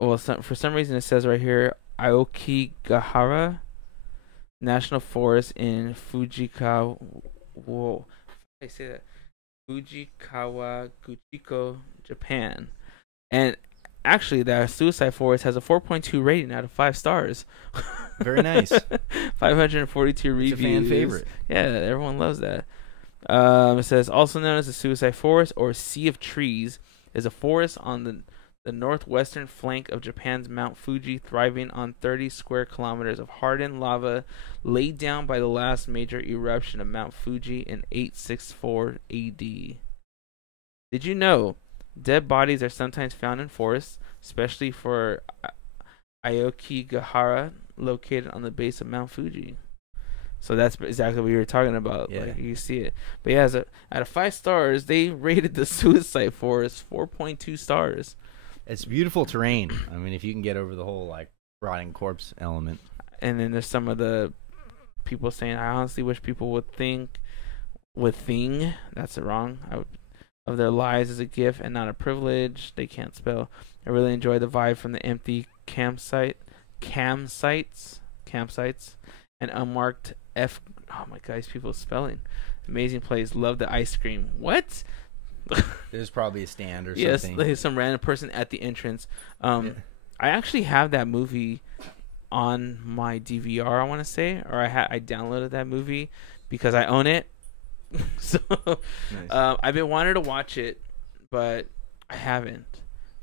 Well, for some reason it says right here Aokigahara National Forest in Fujikawa. Whoa, I say that. Fujikawa Guchiko, Japan. And actually, the Suicide Forest has a 4.2 rating out of 5 stars. Very nice. 542 reviews. It's a fan favorite. Yeah, everyone loves that. It says, also known as the Suicide Forest or Sea of Trees, is a forest on the northwestern flank of Japan's Mount Fuji, thriving on 30 square kilometers of hardened lava laid down by the last major eruption of Mount Fuji in 864 AD. Did you know dead bodies are sometimes found in forests, especially for Aokigahara, located on the base of Mount Fuji? So that's exactly what you were talking about. Yeah. Like, you see it. But yeah, out of 5 stars, they rated the Suicide Forest 4.2 stars. It's beautiful terrain. I mean, if you can get over the whole like rotting corpse element. And then there's some of the people saying, I honestly wish people would think, that's wrong, of their lives as a gift and not a privilege. They can't spell. I really enjoy the vibe from the empty campsites, and unmarked oh my God, these people spelling. Amazing place. Love the ice cream. What? There's probably a stand or yes, something. There's some random person at the entrance. I actually have that movie on my DVR, I want to say, or I downloaded that movie because I own it. So nice. I've been wanting to watch it, but I haven't.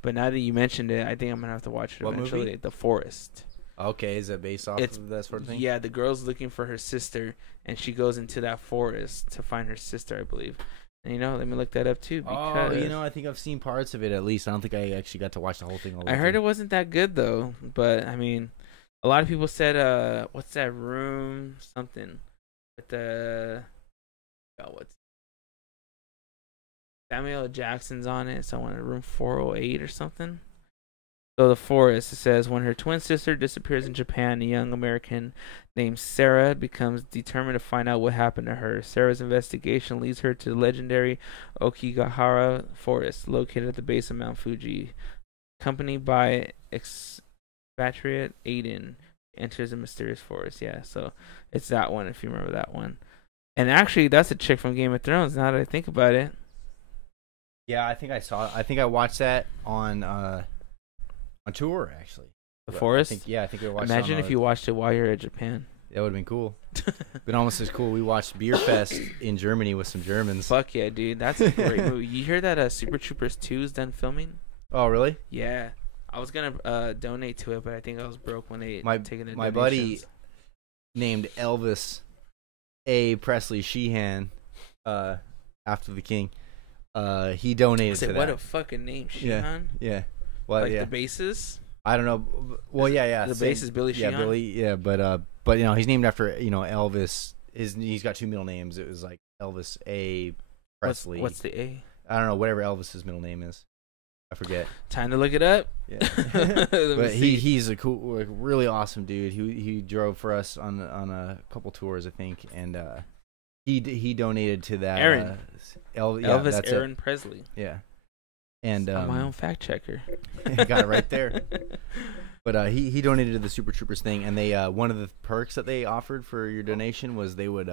But now that you mentioned it, I think I'm gonna have to watch it eventually. Movie? The Forest. Okay, is it based off of that sort of thing? Yeah, the girl's looking for her sister, and she goes into that forest to find her sister, I believe. And let me look that up too. Because I think I've seen parts of it at least. I don't think I actually got to watch the whole thing. I heard it wasn't that good though, but I mean, a lot of people said, what's that room? Something with the what's Samuel L. Jackson's on it. So I wanted room 408 or something. So the Forest, it says, when her twin sister disappears in Japan, a young American named Sarah becomes determined to find out what happened to her. Sarah's investigation leads her to the legendary Okigahara Forest, located at the base of Mount Fuji. Accompanied by expatriate Aiden, enters a mysterious forest. Yeah, so it's that one, if you remember that one. And actually, that's a chick from Game of Thrones, now that I think about it. Yeah, I think I saw it. I think I watched that on tour, actually. The Forest? I think we watched. Imagine if you watched it while you're at Japan. That would have been cool. Been almost as cool. We watched Beer Fest in Germany with some Germans. Fuck yeah, dude. That's a great movie. You hear that Super Troopers 2 is done filming? Oh, really? Yeah. I was going to donate to it, but I think I was broke when they taken the My donations. buddy named Elvis A. Presley Sheehan, after the king, he donated to that. What a fucking name, Sheehan. Yeah. Well, the bassist? I don't know. Well, yeah. The bassist Billy Sheehan? Yeah, Billy. Yeah, but he's named after Elvis. He's got 2 middle names. It was like Elvis A. Presley. What's the A? I don't know. Whatever Elvis's middle name is, I forget. Time to look it up. Yeah. But he's a cool, like, really awesome dude. He drove for us on a couple tours, I think, and he donated to that. Aaron. Elvis Aaron it. Presley. Yeah. And I'm my own fact checker. Got it right there. But he donated to the Super Troopers thing, and they one of the perks that they offered for your donation was they would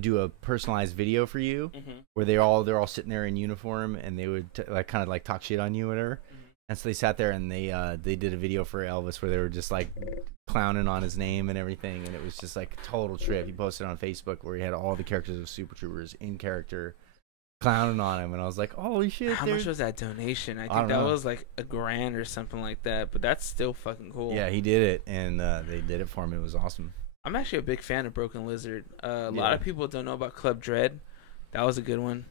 do a personalized video for you, where they're all sitting there in uniform, and they would kind of talk shit on you or whatever. And so they sat there and they did a video for Elvis where they were just like clowning on his name and everything, and it was just like a total trip. He posted on Facebook where he had all the characters of Super Troopers in character clowning on him, and I was like, holy shit. How much was that donation? I think that was like $1,000 or something like that, but that's still fucking cool. Yeah, he did it, and they did it for him. It was awesome. I'm actually a big fan of Broken Lizard. A lot of people don't know about Club Dread. That was a good one.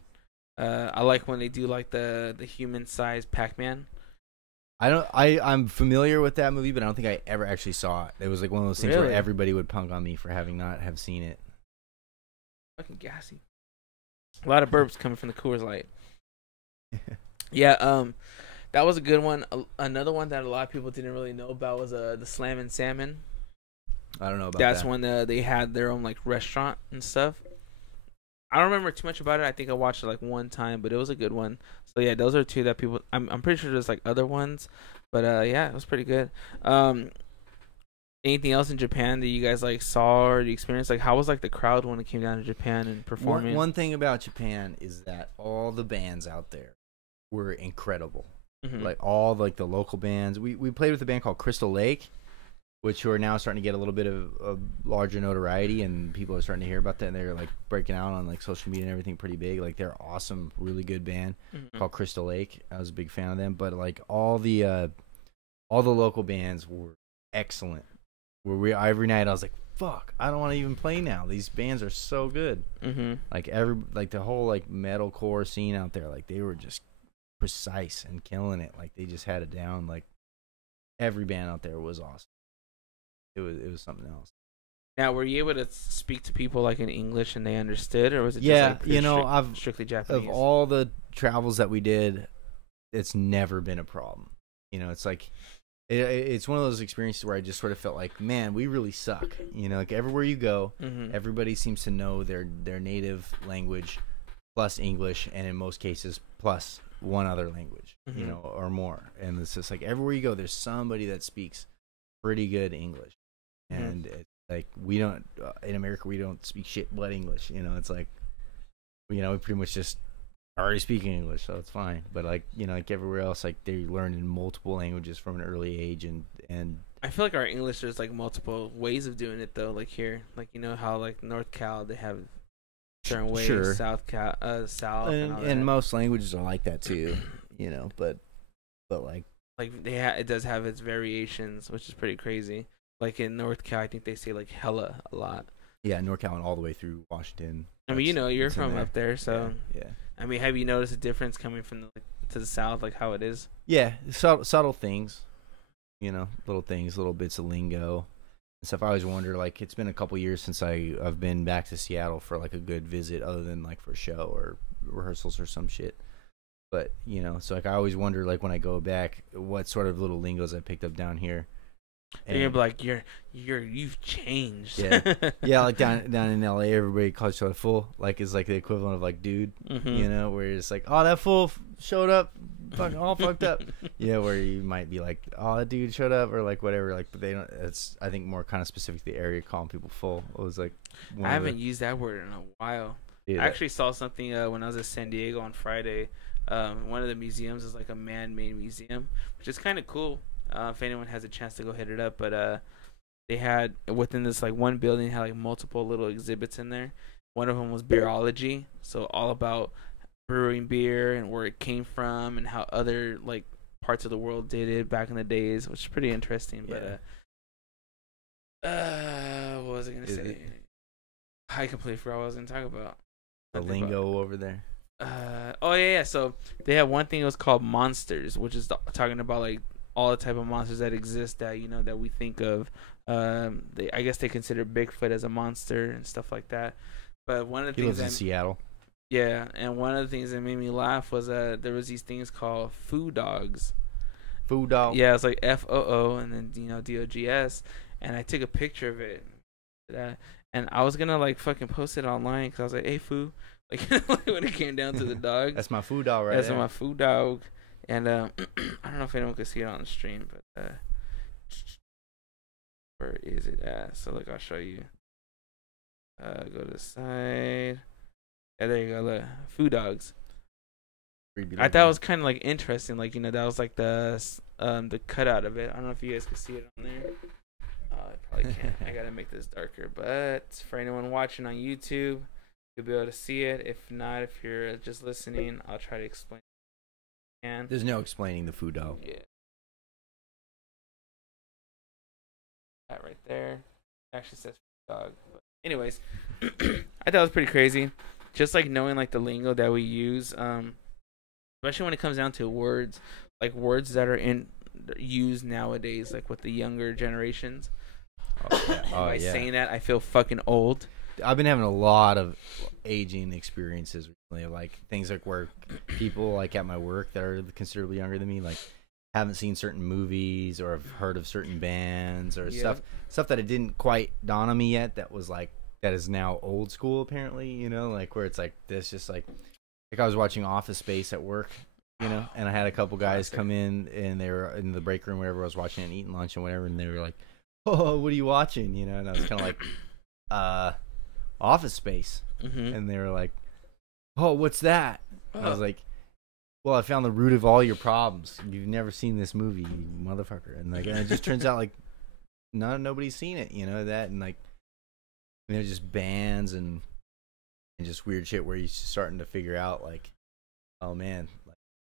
I like when they do like the human-sized Pac-Man. I'm familiar with that movie, but I don't think I ever actually saw it. It was like one of those things where everybody would punk on me for having not have seen it. Fucking gassy. A lot of burps coming from the Coors Light. Yeah, that was a good one. Another one that a lot of people didn't really know about was the Slam and Salmon. I don't know about That's that. when they had their own like restaurant and stuff. I don't remember too much about it. I think I watched it like one time, but it was a good one. So yeah, those are two that people. I'm pretty sure there's like other ones, but yeah, it was pretty good. Anything else in Japan that you guys like saw or you experienced? Like, how was like the crowd when it came down to Japan and performing? One thing about Japan is that all the bands out there were incredible. Mm-hmm. Like all like the local bands. We played with a band called Crystal Lake, which are now starting to get a little bit of larger notoriety, and people are starting to hear about that, and they're like breaking out on like social media and everything pretty big. Like they're awesome, really good band called Crystal Lake. I was a big fan of them, but like all the local bands were excellent. Every night I was like, fuck, I don't want to even play now. These bands are so good. Mm-hmm. Like the whole like metalcore scene out there, like they were just precise and killing it. Like they just had it down. Like every band out there was awesome. It was something else. Now, were you able to speak to people like in English and they understood, or was it Yeah, just like I've strictly Japanese? Of all the travels that we did, it's never been a problem. It's like it's one of those experiences where I just sort of felt like, man, we really suck. Like everywhere you go, everybody seems to know their native language plus English, and in most cases plus one other language, or more. And it's just like everywhere you go, there's somebody that speaks pretty good English. And it's like we don't in America, we don't speak shit but English. It's like we pretty much just already speaking English, so it's fine. But like like everywhere else, like they learn in multiple languages from an early age, and I feel like our English, there's like multiple ways of doing it though. Like here, like how like North Cal they have certain ways, sure. South Cal, South, and most languages are like that too. But like it does have its variations, which is pretty crazy. Like in North Cal, I think they say like hella a lot. Yeah, North Cal and all the way through Washington. I mean, you're from up there, so yeah. I mean, have you noticed a difference coming from to the south, like how it is? Yeah, subtle things, little things, little bits of lingo and stuff. I always wonder, like, it's been a couple years since I've been back to Seattle for like a good visit, other than like for a show or rehearsals or some shit. But so like I always wonder, like when I go back, what sort of little lingos I picked up down here. And you're gonna be like, you've changed. Yeah, like down in LA, everybody calls each other fool. Like it's like the equivalent of like dude, where it's like, oh, that fool showed up, fucking all fucked up. Where you might be like, oh, that dude showed up, or like whatever. Like, but they don't. It's I think more kind of specific to the area, calling people full. It was like I haven't used that word in a while. Yeah. I actually saw something when I was in San Diego on Friday. One of the museums is like a man-made museum, which is kind of cool. If anyone has a chance to go hit it up, but they had within this like one building had like multiple little exhibits in there. One of them was beerology, so all about brewing beer and where it came from and how other like parts of the world did it back in the days, which is pretty interesting. Yeah. But what was I gonna say? I completely forgot what I was gonna talk about. The lingo over there. Yeah. So they have one thing that was called monsters, which is talking about like all the type of monsters that exist that that we think of. I guess they consider Bigfoot as a monster and stuff like that. But one of the things lives in Seattle. Yeah, and one of the things that made me laugh was there was these things called foo dogs. Foo dog. Yeah, it's like FOO and then DOGS, and I took a picture of it. And I was gonna like fucking post it online because I was like, hey foo, like when it came down to the dogs. That's my foo dog, right? That's my foo dog. And I don't know if anyone could see it on the stream, but where is it at? So look, I'll show you. Go to the side. Yeah, there you go. Look, foo dogs. I thought it was kind of like interesting, like that was like the cutout of it. I don't know if you guys can see it on there. I probably can't. I gotta make this darker. But for anyone watching on YouTube, you'll be able to see it. If not, if you're just listening, I'll try to explain. There's no explaining the foo dog. Yeah. That right there actually says dog. But anyways, I thought it was pretty crazy. Just like knowing like the lingo that we use, especially when it comes down to words, like words that are used nowadays, like with the younger generations. By saying that, I feel fucking old. I've been having a lot of aging experiences recently, like things like where people like at my work that are considerably younger than me, like haven't seen certain movies or have heard of certain bands or stuff that it didn't quite dawn on me yet. That was like that is now old school apparently. You know, like where it's like this, just like I was watching Office Space at work. You know, and I had a couple guys come in and they were in the break room wherever I was watching and eating lunch and whatever, and they were like, "Oh, what are you watching?" You know, and I was kind of like, Office Space, and they were like, "Oh, what's that?" I was like, "Well, I found the root of all your problems. You've never seen this movie, you motherfucker." And like, and it just turns out like, nobody's seen it. You know that, and like, just bands and just weird shit where you're starting to figure out like, oh man.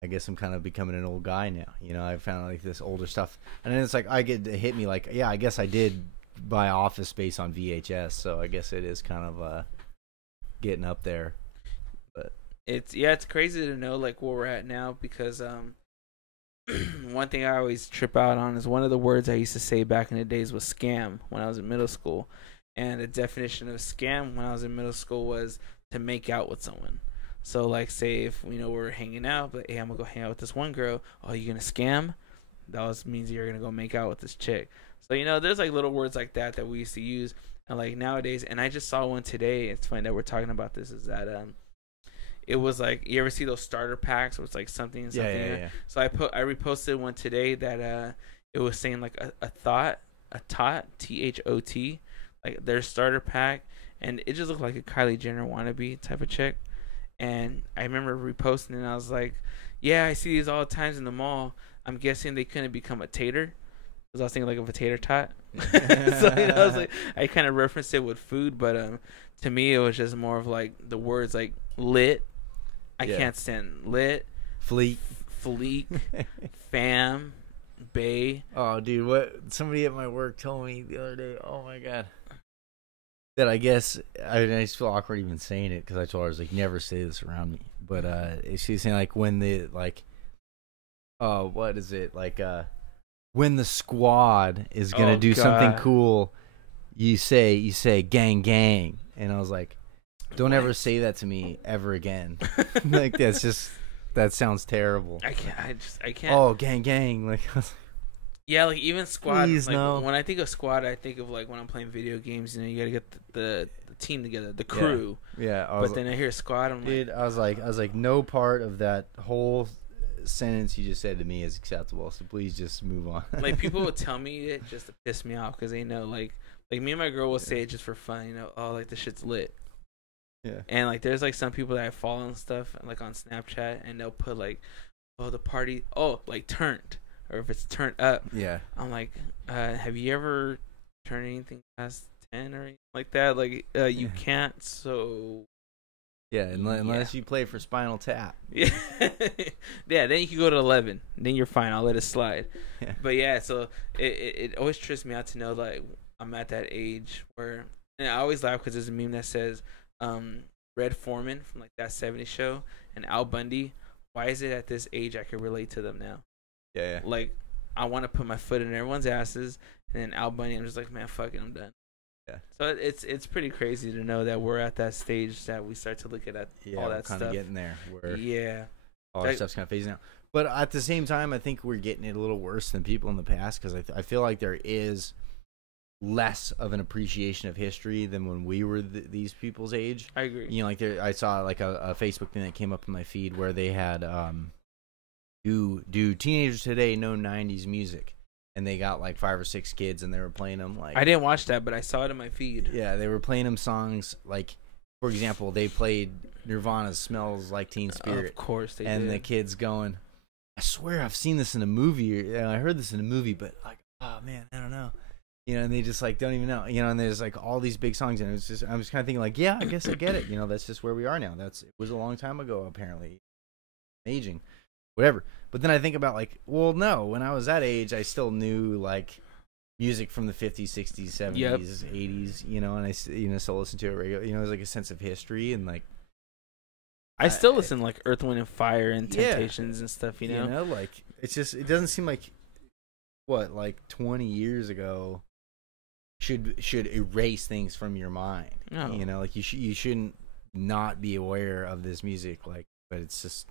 I guess I'm kind of becoming an old guy now. You know, I found like this older stuff. And then it's like, it hit me like, yeah, I guess I did buy Office Space on VHS. So I guess it is kind of getting up there. But it's crazy to know like where we're at now because one thing I always trip out on is one of the words I used to say back in the days was scam when I was in middle school. And the definition of scam when I was in middle school was to make out with someone. So, like, say if, we're hanging out, but, hey, I'm going to go hang out with this one girl. Oh, you going to scam? That means you're going to go make out with this chick. So, there's, like, little words like that we used to use. And, like, nowadays, and I just saw one today. It's funny that we're talking about this, is that it was, like, you ever see those starter packs where it's, like, something and something? Yeah. So, I reposted one today that it was saying, like, a tot, T-H-O-T, like, their starter pack. And it just looked like a Kylie Jenner wannabe type of chick. And I remember reposting it, and I was like, yeah, I see these all the times in the mall. I'm guessing they couldn't become a tater. Because I was thinking like of a tater tot. So, I was like, I kind of referenced it with food, but to me, it was just more of like the words like lit. I can't stand lit. Fleek. Fam. Bay. Oh, dude, what somebody at my work told me the other day, oh my God. That I guess I just feel awkward even saying it because I told her I was like, never say this around me. But she's saying like when the like, what is it like? When the squad is gonna do something cool, you say gang gang, and I was like, don't ever say that to me ever again. Like that sounds terrible. I can't. Oh, gang gang, like. Yeah, like even squad. Please, like, no. When I think of squad, I think of like when I'm playing video games. You gotta get the team together, the crew. Yeah. But then I hear squad. I'm dude, I was like, no part of that whole sentence you just said to me is acceptable. So please just move on. Like people would tell me it just to piss me off because they know like me and my girl will say it just for fun. Oh, like this shit's lit. Yeah. And like there's like some people that I follow and stuff like on Snapchat, and they'll put like, oh the party, like turned. Or if it's turned up, I'm like, have you ever turned anything past 10 or anything like that? Like, you can't. So, unless you play for Spinal Tap. Yeah, then you can go to 11. Then you're fine. I'll let it slide. Yeah. But yeah, so it always trips me out to know like I'm at that age where, and I always laugh because there's a meme that says, Red Foreman from like That 70s Show and Al Bundy. Why is it at this age I can relate to them now? Yeah. Like, I want to put my foot in everyone's asses, and then Al Bundy, I'm just like, man, fuck it, I'm done. Yeah. So it's pretty crazy to know that we're at that stage that we start to look at all that stuff. Kind of getting there. Where all that our stuff's kind of phasing out. But at the same time, I think we're getting it a little worse than people in the past because I feel like there is less of an appreciation of history than when we were these people's age. I agree. Like I saw like a Facebook thing that came up in my feed where they had do teenagers today know 90s music, and they got like 5 or 6 kids and they were playing them like, I didn't watch that, but I saw it in my feed. Yeah, they were playing them songs like, for example, they played Nirvana's Smells Like Teen Spirit. Of course they and did. The kids going, I swear I've seen this in a movie, or I heard this in a movie, but like, oh man, I don't know. And they just like don't even know, and there's like all these big songs, and it's just, I was kind of thinking like, yeah, I guess I get it, that's just where we are now. It was a long time ago, apparently, aging, whatever. But then I think about like, well, no, when I was that age, I still knew like music from the 50s, 60s, 70s, 80s, and I still listen to it regularly. There's like a sense of history, and like I still listen like Earth, Wind and Fire and Temptations and stuff, like it's just, it doesn't seem like like 20 years ago should erase things from your mind. No. You know, like you shouldn't not be aware of this music. Like, but it's just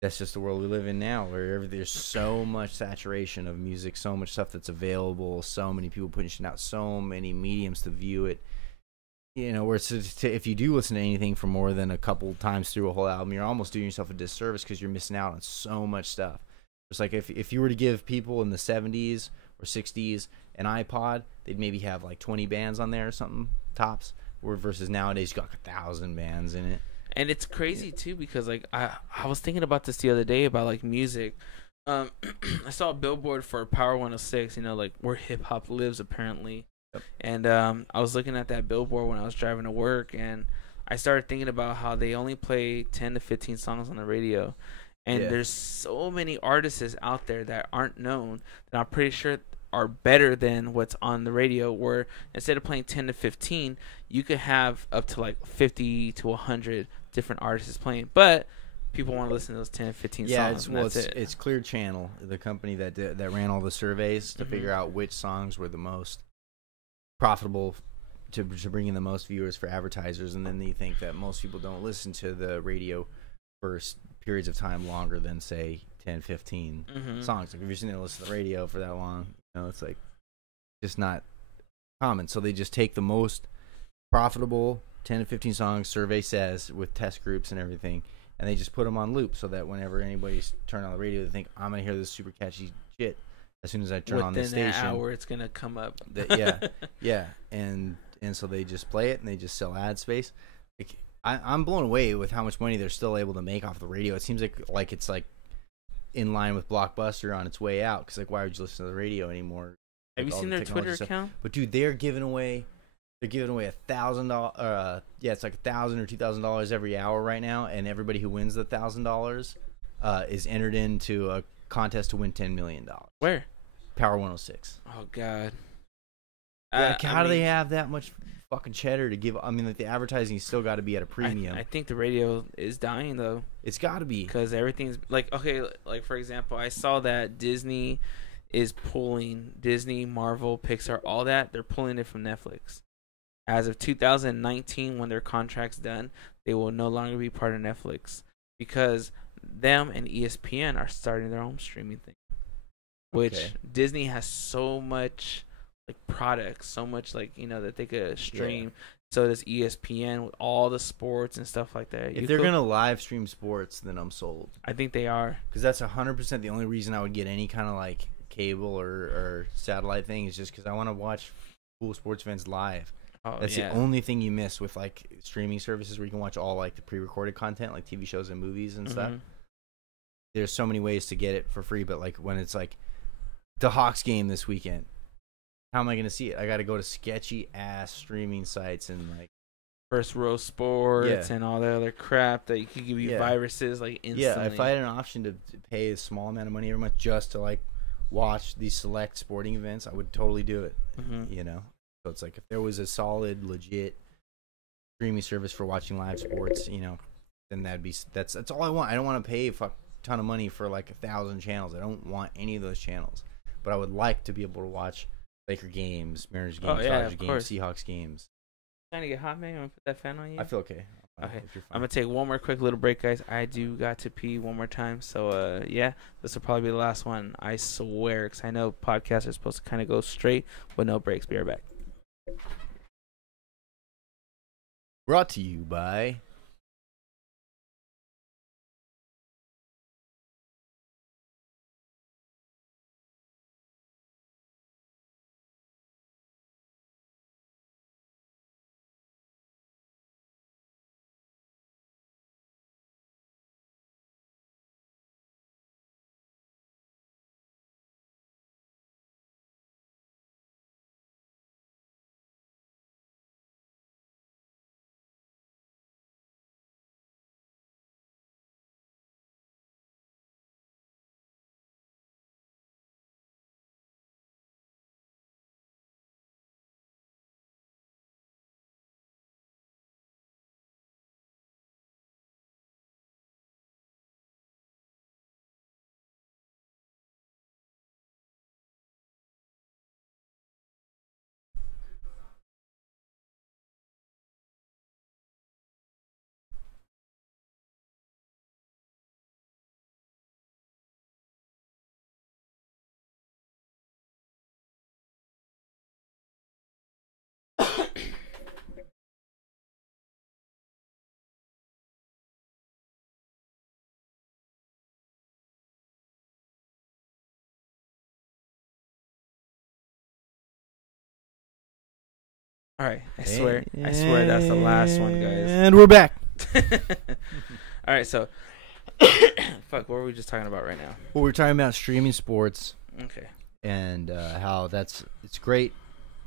that's just the world we live in now, where there's so much saturation of music, so much stuff that's available, so many people pushing out so many mediums to view it. You know, where it's if you do listen to anything for more than a couple times through a whole album, you're almost doing yourself a disservice because you're missing out on so much stuff. It's like if you were to give people in the 70s or 60s an iPod, they'd maybe have like 20 bands on there or something, tops. Where versus nowadays, you got 1,000 bands in it. And it's crazy too because like I was thinking about this the other day about like music. I saw a billboard for Power 106, you know, like where hip hop lives apparently. Yep. And I was looking at that billboard when I was driving to work, and I started thinking about how they only play 10 to 15 songs on the radio. And there's so many artists out there that aren't known that I'm pretty sure are better than what's on the radio, where instead of playing 10 to 15, you could have up to like 50 to 100 different artists playing. But people want to listen to those 10 to 15 songs. It's Clear Channel, the company that ran all the surveys to figure out which songs were the most profitable to bring in the most viewers for advertisers. And then they think that most people don't listen to the radio for periods of time longer than say 10, 15 songs. Like if you're sitting there and listening to the radio for that long, you know, it's like just not common. So they just take the most profitable 10 to 15 songs, survey says, with test groups and everything, and they just put them on loop so that whenever anybody's turning on the radio, they think, I'm gonna hear this super catchy shit as soon as I turn on the station. Within an hour, it's gonna come up. Yeah, and so they just play it and they just sell ad space. Like, I'm blown away with how much money they're still able to make off the radio. It seems like it's like in line with Blockbuster on its way out. Because like, why would you listen to the radio anymore? Have you seen their Twitter account? But dude, they're giving away $1,000. It's like $1,000 or $2,000 every hour right now, and everybody who wins the $1,000 is entered into a contest to win $10 million. Where? Power 106. Oh God. How do they have that much fucking cheddar to give? I mean, like the advertising still got to be at a premium. I think the radio is dying though. It's got to be because everything's like, okay, like for example, I saw that Disney is pulling Marvel, Pixar, all that. They're pulling it from Netflix. As of 2019, when their contract's done, they will no longer be part of Netflix because them and ESPN are starting their own streaming thing. Which Disney has so much like products, so much like, you know, that they could stream. Yeah. So does ESPN with all the sports and stuff like that. If they're gonna live stream sports, then I'm sold. I think they are, because that's 100% the only reason I would get any kind of like cable or satellite thing is just because I want to watch cool sports events live. That's the only thing you miss with like streaming services where you can watch all like the pre-recorded content, like TV shows and movies and stuff. There's so many ways to get it for free, but like when it's like the Hawks game this weekend, how am I going to see it? I got to go to sketchy ass streaming sites and like First Row Sports and all that other crap that could give you viruses like instantly. Yeah, if I had an option to pay a small amount of money every month just to like watch these select sporting events, I would totally do it. You know, so it's like if there was a solid, legit streaming service for watching live sports, you know, then that's all I want. I don't want to pay a ton of money for like 1,000 channels. I don't want any of those channels, but I would like to be able to watch Laker games, Mariners games, Dodgers games, Seahawks games. Trying to get hot, man? You want to put that fan on you? I feel okay. Okay, I'm gonna take one more quick little break, guys. I do got to pee one more time, so this will probably be the last one. I swear, because I know podcasts are supposed to kind of go straight with no breaks. Be right back. Brought to you by All right, I swear that's the last one, guys. And we're back. All right, so fuck, what were we just talking about right now? Well, we're talking about streaming sports. Okay. And how it's great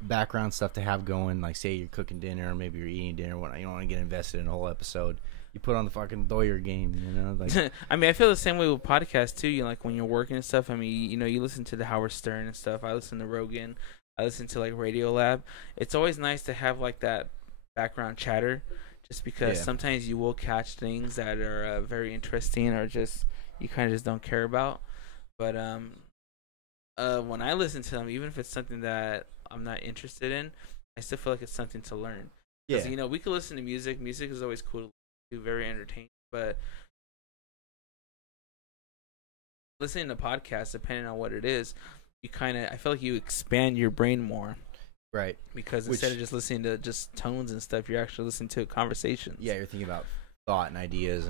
background stuff to have going. Like, say you're cooking dinner, or maybe you're eating dinner. When you don't want to get invested in a whole episode, you put on the fucking lawyer game. You know, like I mean, I feel the same way with podcasts too. You know, like when you're working and stuff. I mean, you know, you listen to the Howard Stern and stuff. I listen to Rogan. I listen to like Radio Lab. It's always nice to have like that background chatter, just because sometimes you will catch things that are very interesting or just you kind of just don't care about. But when I listen to them, even if it's something that I'm not interested in, I still feel like it's something to learn. Yeah. You know, we could listen to music. Music is always cool to do, very entertaining. But listening to podcasts, depending on what it is, I feel like you expand your brain more. Right. Because instead of just listening to just tones and stuff, you're actually listening to conversations. Yeah, you're thinking about thought and ideas.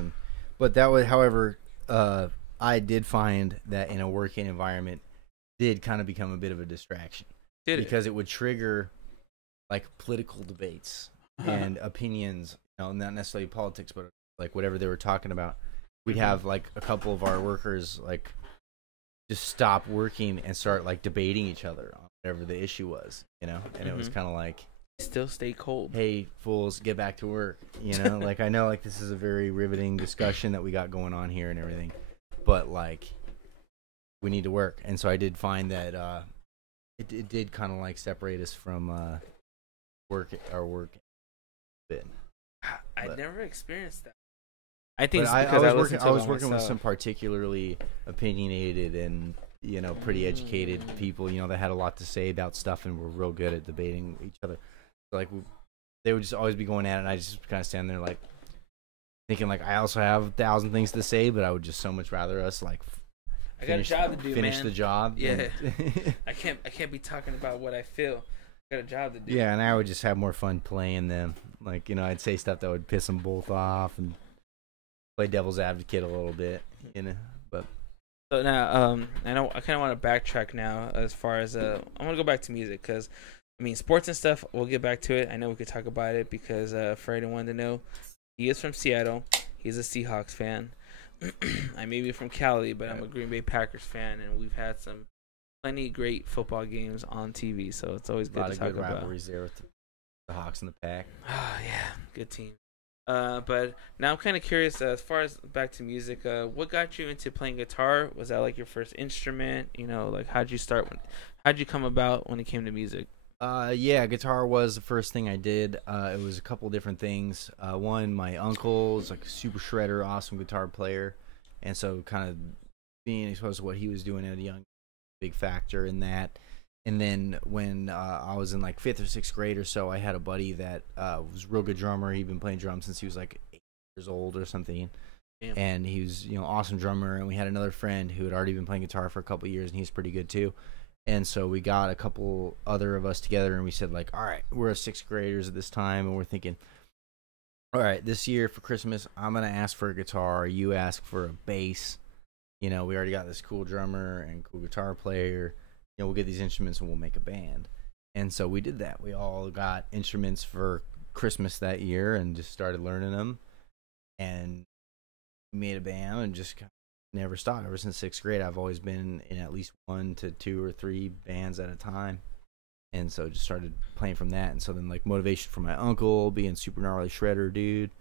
But that would, however, I did find that in a working environment, did kind of become a bit of a distraction. Because it would trigger like political debates and opinions, you know, not necessarily politics, but like whatever they were talking about. We'd have like a couple of our workers like just stop working and start like debating each other on whatever the issue was, you know. And it was kind of like, still stay cold. Hey, fools, get back to work. You know, like I know like this is a very riveting discussion that we got going on here and everything, but like we need to work. And so I did find that it did kind of like separate us from our work bit. I never experienced that. I think it's I because was working with some particularly opinionated and, you know, pretty educated people, you know, that had a lot to say about stuff and were real good at debating each other. So, like, they would just always be going at it, and I just kind of stand there, like, thinking, like, I also have 1,000 things to say, but I would just so much rather us, like, I got a job to do, finish man. the job. Yeah. I can't be talking about what I feel. I got a job to do. Yeah, and I would just have more fun playing them. Like, you know, I'd say stuff that would piss them both off and play devil's advocate a little bit, you know. But so now, I kind of want to backtrack now as far as I want to go back to music because, I mean, sports and stuff. We'll get back to it. I know we could talk about it because for anyone to know, he is from Seattle. He's a Seahawks fan. I may be from Cali, but I'm a Green Bay Packers fan, and we've had plenty great football games on TV. So it's always good to talk about. A lot of good rivalries there with the Hawks and the Pack. Oh yeah, good team. But now I'm kind of curious, as far as back to music, what got you into playing guitar? Was that like your first instrument? You know, like how'd you come about when it came to music? Yeah, guitar was the first thing I did. It was a couple different things. One, my uncle is like a super shredder, awesome guitar player. And so kind of being exposed to what he was doing at a young, big factor in that. And then when I was in like 5th or 6th grade or so, I had a buddy that was a real good drummer. He'd been playing drums since he was like 8 years old or something. Damn. And he was, you know, awesome drummer. And we had another friend who had already been playing guitar for a couple of years, and he was pretty good too. And so we got a couple other of us together, and we said, like, all right, we're 6th graders at this time, and we're thinking, all right, this year for Christmas, I'm going to ask for a guitar. You ask for a bass. You know, we already got this cool drummer and cool guitar player. You know, we'll get these instruments and we'll make a band. And so we did that. We all got instruments for Christmas that year and just started learning them. And made a band and just never stopped. Ever since 6th grade, I've always been in at least 1 to 2 or 3 bands at a time. And so just started playing from that. And so then, like, motivation from my uncle, being super gnarly shredder dude,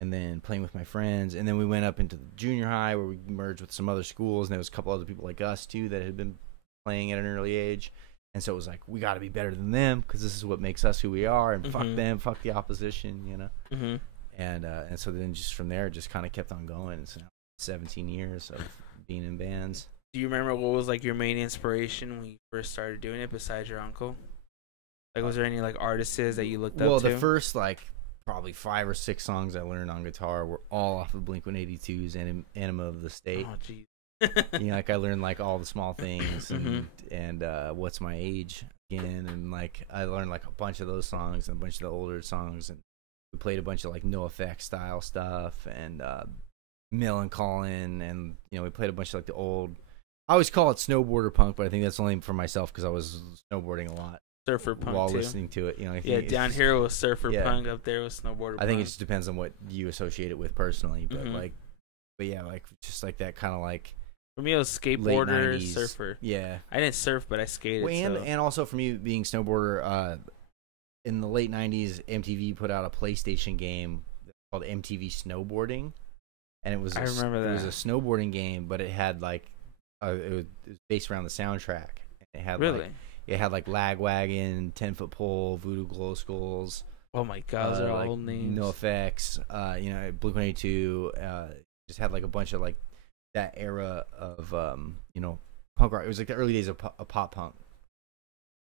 and then playing with my friends. And then we went up into the junior high where we merged with some other schools, and there was a couple other people like us, too, that had been playing at an early age. And so it was like, we got to be better than them because this is what makes us who we are, and fuck them, fuck the opposition, you know. And so then just from there, it just kind of kept on going. It's now 17 years of being in bands. Do you remember what was like your main inspiration when you first started doing it besides your uncle? Like, was there any like artists that you looked up to? Well, the first like probably 5 or 6 songs I learned on guitar were all off of Blink-182's Enema of the State. Oh, jeez. You know, like I learned like all the small things and What's My Age again, and like I learned like a bunch of those songs and a bunch of the older songs, and we played a bunch of like No Effect style stuff and Millencolin, and you know, we played a bunch of like the old, I always call it snowboarder punk, but I think that's only for myself because I was snowboarding a lot. surfer punk while too. listening to it. You know, Yeah, down here was surfer yeah. punk, up there was snowboarder. I think punk. it just depends on what you associate it with personally, but but yeah, like just like that kind of like. For me, it was skateboarder, surfer. Yeah, I didn't surf, but I skated. Well, and also for me being snowboarder, in the late '90s, MTV put out a PlayStation game called MTV Snowboarding, and it was I remember that. It was a snowboarding game, but it had like it was based around the soundtrack. It had it had like Lagwagon, 10-Foot Pole, Voodoo Glow Skulls. Oh my God, those are like, old names. No Effects, Blink-182. Just had like a bunch of like that era of punk rock. It was like the early days of pop punk.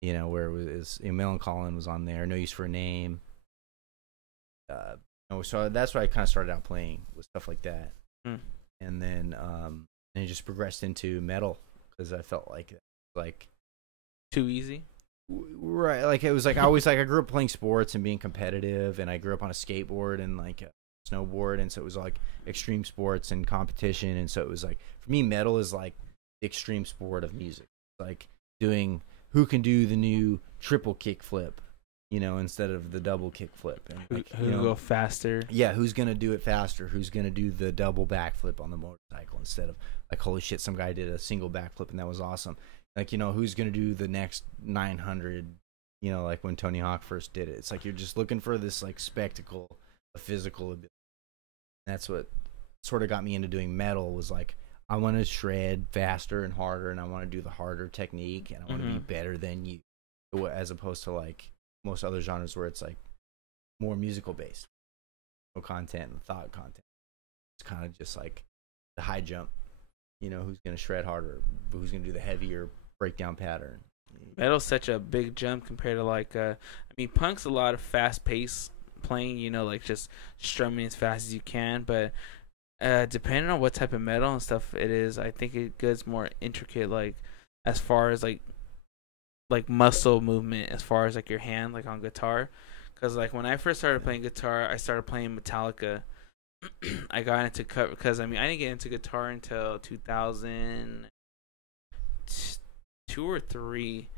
Where it was Millencolin was on there. No Use for a Name. So that's why I kind of started out playing with stuff like that, and then it just progressed into metal because I felt like too easy. Right, like it was like I grew up playing sports and being competitive, and I grew up on a skateboard and like snowboard, and so it was like extreme sports and competition, and so it was like for me metal is like the extreme sport of music, like doing who can do the new triple kick flip, instead of the double kick flip, and like, who go faster. Yeah, who's gonna do it faster? Who's gonna do the double backflip on the motorcycle instead of like holy shit, some guy did a single backflip and that was awesome. Like who's gonna do the next 900? Like when Tony Hawk first did it. It's like you're just looking for this like spectacle, a physical ability. That's what sort of got me into doing metal. Was like I want to shred faster and harder, and I want to do the harder technique, and I want to be better than you, as opposed to like most other genres where it's like more musical based, no content and thought content. It's kind of just like the high jump. Who's gonna shred harder? Who's gonna do the heavier breakdown pattern? Metal's such a big jump compared to like punk's a lot of fast pace playing, like just strumming as fast as you can, but depending on what type of metal and stuff it is, I think it gets more intricate, like as far as like muscle movement, as far as like your hand, like on guitar. Because like when I first started playing guitar, I started playing Metallica. I got into because I didn't get into guitar until 2002 or 3,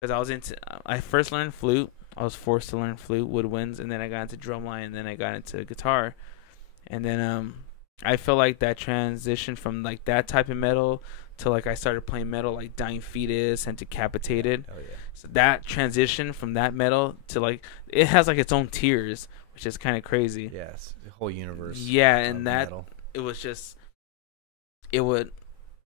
because I first learned flute. I was forced to learn flute, woodwinds, and then I got into drumline, and then I got into guitar, and then I feel like that transition from like that type of metal to like I started playing metal like Dying Fetus and Decapitated. Oh yeah. So that transition from that metal to like it has like its own tiers, which is kind of crazy. Yes, the whole universe. Yeah, and that metal. It was just it went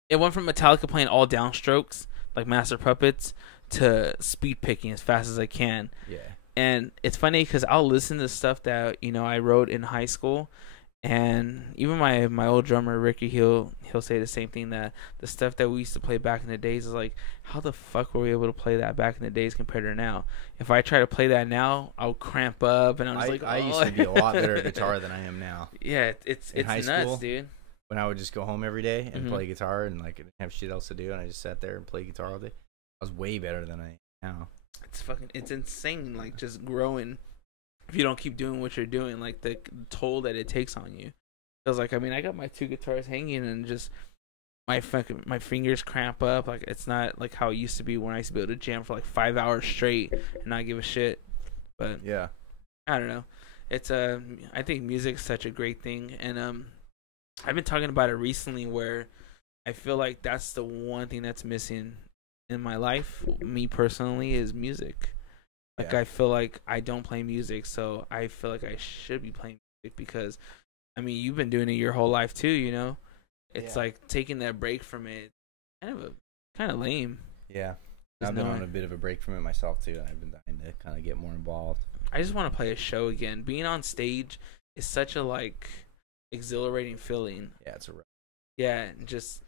from Metallica playing all downstrokes like Master Puppets to speed picking as fast as I can. Yeah. And it's funny because I'll listen to stuff that I wrote in high school, and even my old drummer Ricky, he'll say the same thing, that the stuff that we used to play back in the days is like, how the fuck were we able to play that back in the days compared to now? If I try to play that now, I'll cramp up, and I'm just like, oh. I used to be a lot better at guitar than I am now. Yeah, it's high nuts, school, dude. When I would just go home every day and play guitar and like didn't have shit else to do, and I just sat there and played guitar all day, I was way better than I am now. It's insane, like just growing. If you don't keep doing what you're doing, like the toll that it takes on you. Because like I got my 2 guitars hanging, and just my fingers cramp up. Like it's not like how it used to be when I used to be able to jam for like 5 hours straight and not give a shit. But yeah, I don't know. It's I think music's such a great thing, and I've been talking about it recently, where I feel like that's the one thing that's missing in my life, me personally, is music. Like I feel like I don't play music, so I feel like I should be playing music, because you've been doing it your whole life too, It's like taking that break from it, kind of lame. Yeah. I've been on a bit of a break from it myself too. I've been dying to kind of get more involved. I just want to play a show again. Being on stage is such a like exhilarating feeling. Yeah, it's a yeah, just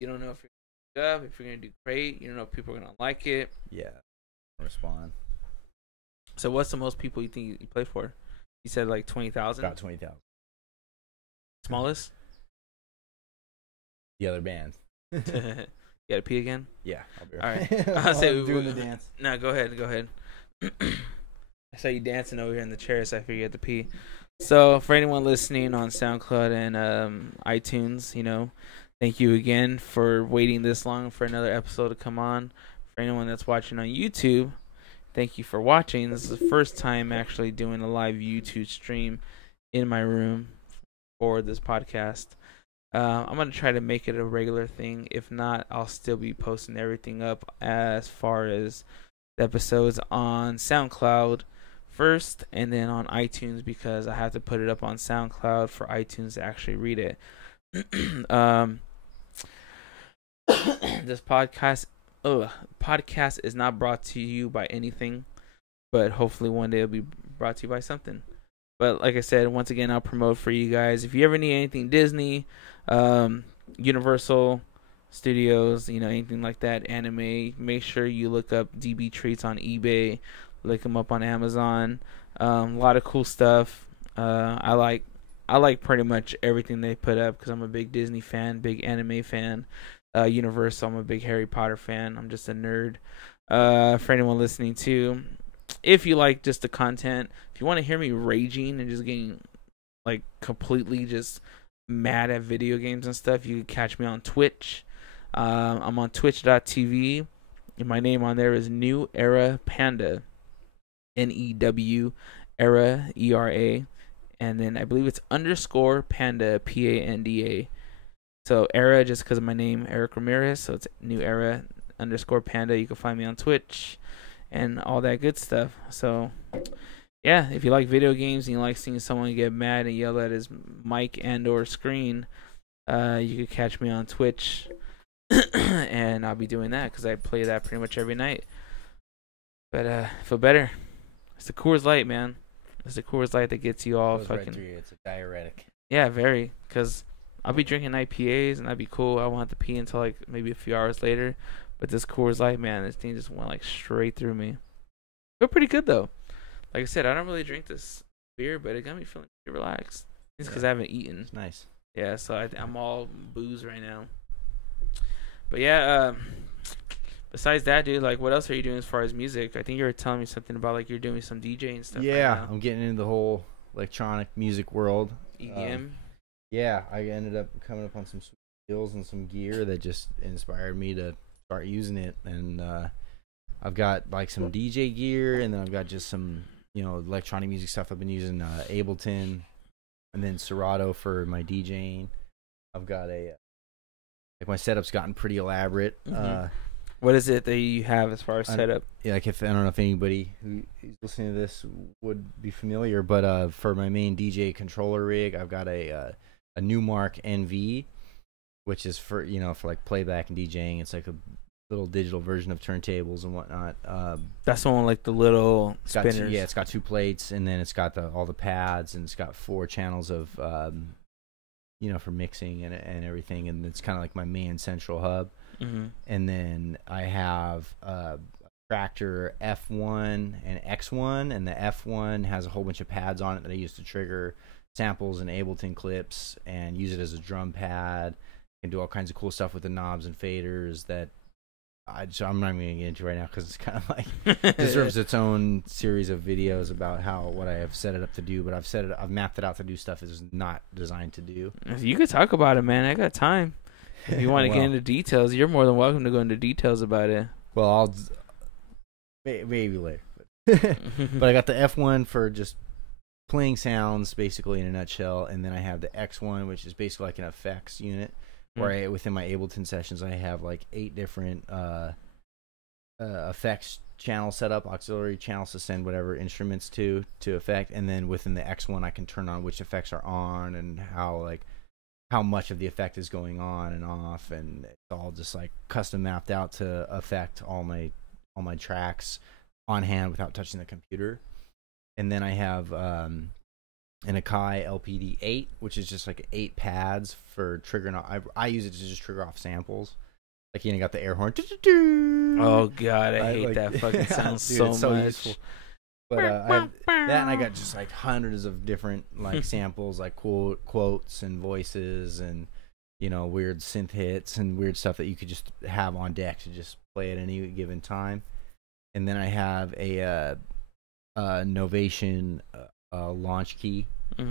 you don't know if you're gonna do good, if you're gonna do great. You don't know if people are gonna like it. Yeah, respond. So, what's the most people you think you play for? You said like 20,000. About 20,000. Smallest? The other band. You gotta pee again? Yeah, I'll be right. All right. I'll say doing the dance. No, go ahead. I saw you dancing over here in the chair, so I figured you had to pee. So, for anyone listening on SoundCloud and iTunes, thank you again for waiting this long for another episode to come on. For anyone that's watching on YouTube, thank you for watching. This is the first time actually doing a live YouTube stream in my room for this podcast. I'm going to try to make it a regular thing. If not, I'll still be posting everything up as far as the episodes on SoundCloud first and then on iTunes, because I have to put it up on SoundCloud for iTunes to actually read it. This podcast is not brought to you by anything, but hopefully one day it'll be brought to you by something. But like I said, once again, I'll promote for you guys. If you ever need anything Disney, Universal Studios, anything like that, anime, make sure you look up DB Treats on eBay. Look them up on Amazon. A lot of cool stuff. I like pretty much everything they put up because I'm a big Disney fan, big anime fan. Universal, I'm a big Harry Potter fan. I'm just a nerd. For anyone listening too, if you like just the content, if you want to hear me raging and just getting like completely just mad at video games and stuff, you can catch me on Twitch. I'm on twitch.tv, and my name on there is New Era Panda, NEW Era ERA, and then I believe it's _ Panda PANDA. So Era just because of my name, Eric Ramirez. So it's New Era _ Panda. You can find me on Twitch and all that good stuff. So yeah, if you like video games and you like seeing someone get mad and yell at his mic and or screen, you can catch me on Twitch. And I'll be doing that because I play that pretty much every night. But I feel better. It's the Coors Light, man. It's the Coors Light that gets you all fucking. It's a diuretic. Yeah, very. Because I'll be drinking IPAs and that'd be cool. I won't have to pee until like maybe a few hours later. But this Coors Light, man, this thing just went like straight through me. Feel pretty good though. Like I said, I don't really drink this beer, but it got me feeling pretty relaxed. It's because I haven't eaten. It's nice. Yeah, so I'm all booze right now. But yeah, besides that, dude, like, what else are you doing as far as music? I think you were telling me something about like you're doing some DJ and stuff. Yeah, right now. I'm getting into the whole electronic music world. EDM. Yeah, I ended up coming up on some skills and some gear that just inspired me to start using it. And I've got like some DJ gear, and then I've got just some electronic music stuff. I've been using Ableton, and then Serato for my DJing. I've got my setup's gotten pretty elaborate. Mm-hmm. What is it that you have as far as setup? Yeah, like I don't know if anybody who's listening to this would be familiar, but for my main DJ controller rig, I've got a Newmark NV, which is for for like playback and DJing. It's like a little digital version of turntables and whatnot. That's the one like the little spinners. It's got 2 plates, and then it's got all the pads, and it's got 4 channels of for mixing and everything, and it's kind of like my main central hub. Mm-hmm. And then I have a Tractor F1 and X1, and the F1 has a whole bunch of pads on it that I use to trigger samples and Ableton clips and use it as a drum pad and do all kinds of cool stuff with the knobs and faders that I'm not even going to get into right now because it's kind of like deserves its own series of videos about what I have set it up to do. But I've mapped it out to do stuff it's not designed to do. You could talk about it, man. I got time. If you want to get into details, you're more than welcome to go into details about it. Well, I'll maybe later. But I got the F1 for just playing sounds, basically in a nutshell, and then I have the X1, which is basically like an effects unit. Where within my Ableton sessions, I have like 8 different effects channels set up, auxiliary channels to send whatever instruments to effect, and then within the X1, I can turn on which effects are on and how much of the effect is going on and off, and it's all just like custom mapped out to affect all my tracks on hand without touching the computer. And then I have an Akai LPD8, which is just like 8 pads for triggering. I use it to just trigger off samples. Like, you got the air horn. Oh god, I hate that fucking sound so much. Useful. But I have that, and I got just like hundreds of different like samples, like quotes and voices, and weird synth hits and weird stuff that you could just have on deck to just play at any given time. And then I have a Novation launch key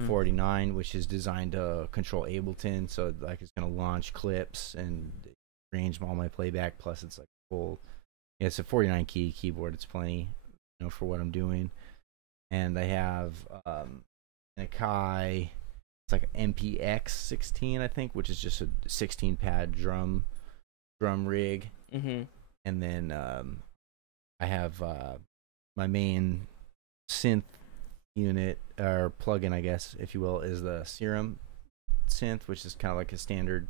49, which is designed to control Ableton, so like it's gonna launch clips and range all my playback. Plus, it's like full, Yeah, it's a 49 key keyboard. It's plenty, for what I'm doing. And I have an Akai. It's like an MPX 16, I think, which is just a 16 pad drum rig. Mm-hmm. And then I have my main synth unit or plugin, I guess, if you will, is the Serum synth, which is kind of like a standard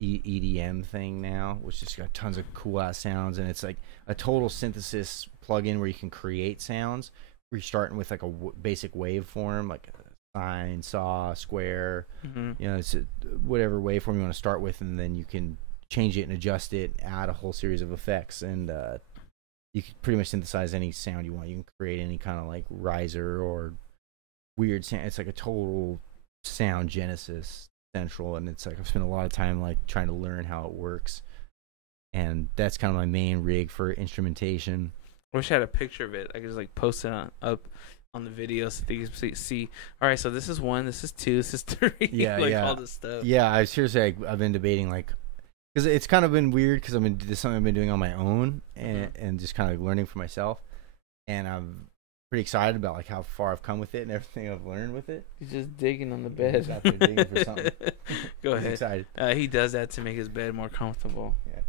EDM thing now, which has got tons of cool ass sounds, and it's like a total synthesis plugin where you can create sounds. We're starting with like a basic waveform, like a sine, saw, square, it's whatever waveform you want to start with, and then you can change it and adjust it, add a whole series of effects, and you can pretty much synthesize any sound you want. You can create any kind of like riser or weird sound. It's like a total sound genesis central, and it's like I've spent a lot of time like trying to learn how it works, and that's kind of my main rig for instrumentation. I wish I had a picture of it. I could just like post it up on the video so you can see. All right, so this is 1, this is 2, this is 3. All this stuff. Yeah, I've been debating like. Because it's kind of been weird because this is something I've been doing on my own and just kind of learning for myself, and I'm pretty excited about like how far I've come with it and everything I've learned with it. He's just digging on the bed. He's out there digging for something. Go ahead. Excited. He does that to make his bed more comfortable. Yeah,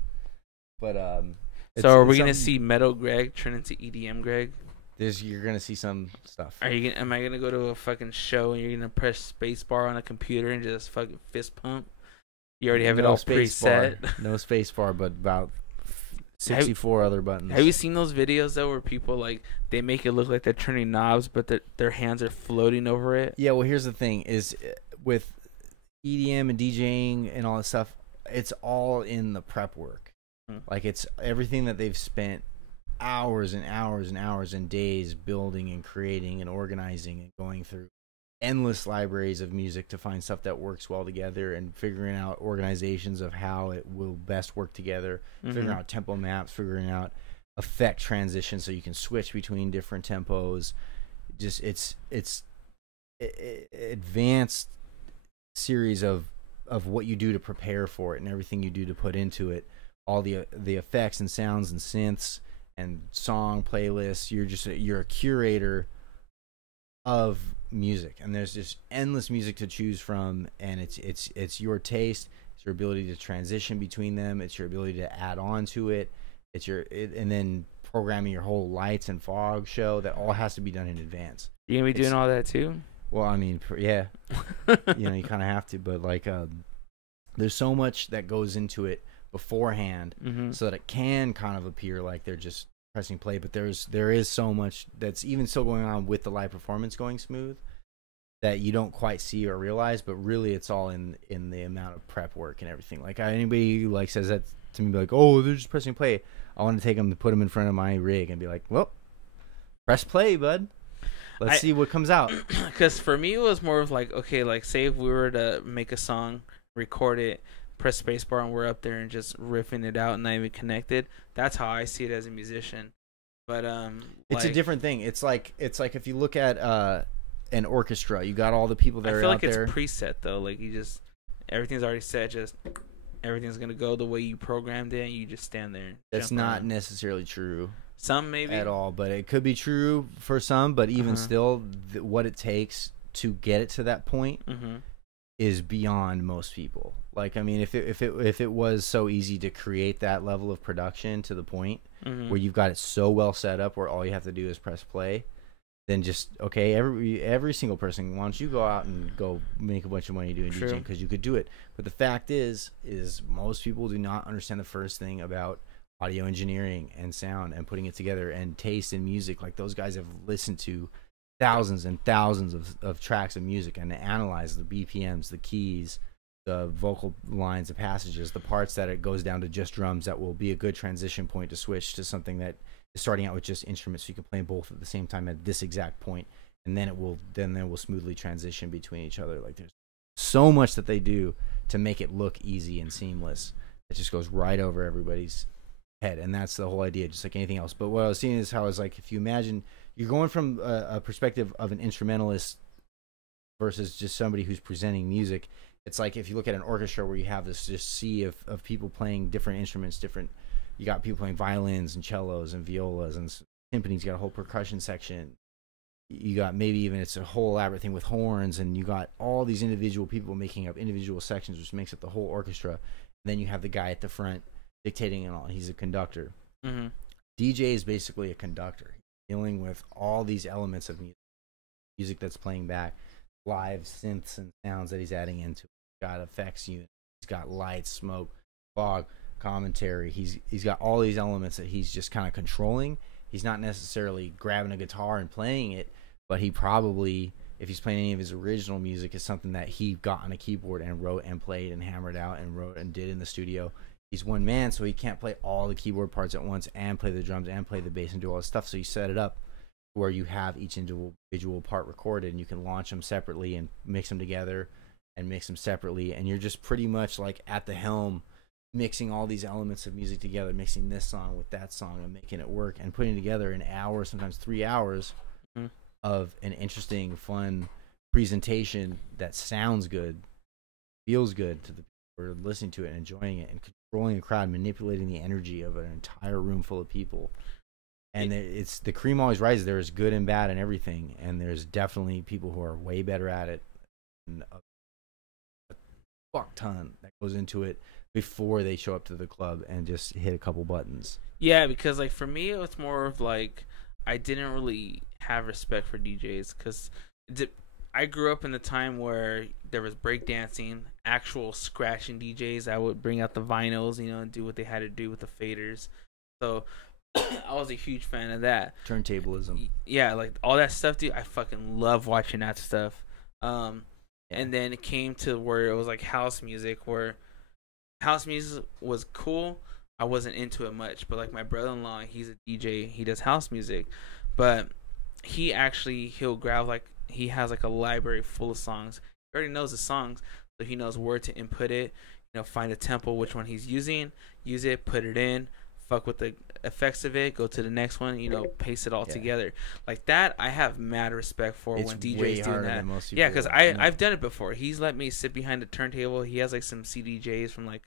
but so are we gonna see Metal Greg turn into EDM Greg? You're gonna see some stuff. Am I gonna go to a fucking show and you're gonna press spacebar on a computer and just fucking fist pump? You already have it all preset. No space bar, but about 64 other buttons. Have you seen those videos though where people like they make it look like they're turning knobs, but their hands are floating over it? Yeah, well, here's the thing: is with EDM and DJing and all this stuff, it's all in the prep work. Like it's everything that they've spent hours and hours and hours and days building and creating and organizing and going through endless libraries of music to find stuff that works well together and figuring out organizations of how it will best work together, figuring out tempo maps, figuring out effect transitions so you can switch between different tempos. Just it's advanced series of what you do to prepare for it and everything you do to put into it, all the effects and sounds and synths and song playlists. You're a curator of music, and there's just endless music to choose from, and it's your taste, it's your ability to transition between them, it's your ability to add on to it, and then programming your whole lights and fog show. That all has to be done in advance. You gonna be doing all that too? Well, I mean, yeah, you kind of have to, but like there's so much that goes into it beforehand so that it can kind of appear like they're just pressing play, but there is so much that's even still going on with the live performance going smooth that you don't quite see or realize, but really it's all in the amount of prep work and everything. Like anybody who like says that to me, be like, oh, they're just pressing play, I want to take them and put them in front of my rig and be like, well, press play, bud, let's see what comes out. Because for me it was more of like, okay, like say if we were to make a song, record it, press spacebar, and we're up there and just riffing it out and not even connected. That's how I see it as a musician. But it's a different thing. It's like if you look at an orchestra, you got all the people that are out there. I feel like it's preset though. Like everything's already set. Just everything's gonna go the way you programmed it, and you just stand there. That's not necessarily true. Some maybe at all, but it could be true for some. But even still, what it takes to get it to that point is beyond most people. Like, I mean, if it was so easy to create that level of production to the point where you've got it so well set up where all you have to do is press play, then just okay, every single person, why don't you go out and go make a bunch of money doing DJing, because you could do it. But the fact is most people do not understand the first thing about audio engineering and sound and putting it together and taste in music. Like, those guys have listened to thousands and thousands of tracks of music and analyze the BPMs, the keys, the vocal lines, the passages, the parts that it goes down to just drums that will be a good transition point to switch to something that is starting out with just instruments, so you can play both at the same time at this exact point, and then it will smoothly transition between each other. Like, there's so much that they do to make it look easy and seamless. It just goes right over everybody's head, and that's the whole idea, just like anything else. But what I was seeing is how it's like, if you imagine you're going from a perspective of an instrumentalist versus just somebody who's presenting music, it's like if you look at an orchestra where you have this just sea of people playing different instruments, you got people playing violins and cellos and violas and timpanis. You got a whole percussion section. You got maybe even it's a whole elaborate thing with horns, and you got all these individual people making up individual sections, which makes up the whole orchestra. And then you have the guy at the front dictating and all. He's a conductor. Mm-hmm. DJ is basically a conductor, dealing with all these elements of music that's playing back, live synths and sounds that he's adding into it. He's got effects unit. He's got lights, smoke, fog, commentary. He's got all these elements that he's just kind of controlling. He's not necessarily grabbing a guitar and playing it, but he probably, if he's playing any of his original music, is something that he got on a keyboard and wrote and played and hammered out and wrote and did in the studio. He's one man, so he can't play all the keyboard parts at once and play the drums and play the bass and do all this stuff. So you set it up where you have each individual part recorded, and you can launch them separately and mix them together and mix them separately. And you're just pretty much like at the helm, mixing all these elements of music together, mixing this song with that song and making it work and putting together an hour, sometimes 3 hours of an interesting, fun presentation that sounds good, feels good to the people who are listening to it and enjoying it, and controlling a crowd, manipulating the energy of an entire room full of people. And it's the cream always rises. There's good and bad and everything, and there's definitely people who are way better at it, and a fuck ton that goes into it before they show up to the club and just hit a couple buttons. Yeah, because like for me, it was more of like I didn't really have respect for DJs because I grew up in the time where there was breakdancing, actual scratching DJs. I would bring out the vinyls, and do what they had to do with the faders. So I was a huge fan of that. Turntablism. Yeah, like all that stuff, dude. I fucking love watching that stuff. And then it came to where it was like house music, where house music was cool. I wasn't into it much, but like my brother-in-law, he's a DJ. He does house music, but he'll grab like he has like a library full of songs. He already knows the songs, so he knows where to input it. Find a tempo, which one he's using, use it, put it in, fuck with the effects of it, go to the next one, paste it all together. Like that, I have mad respect for when DJs do that. Yeah, because I've done it before. He's let me sit behind the turntable. He has like some CDJs from like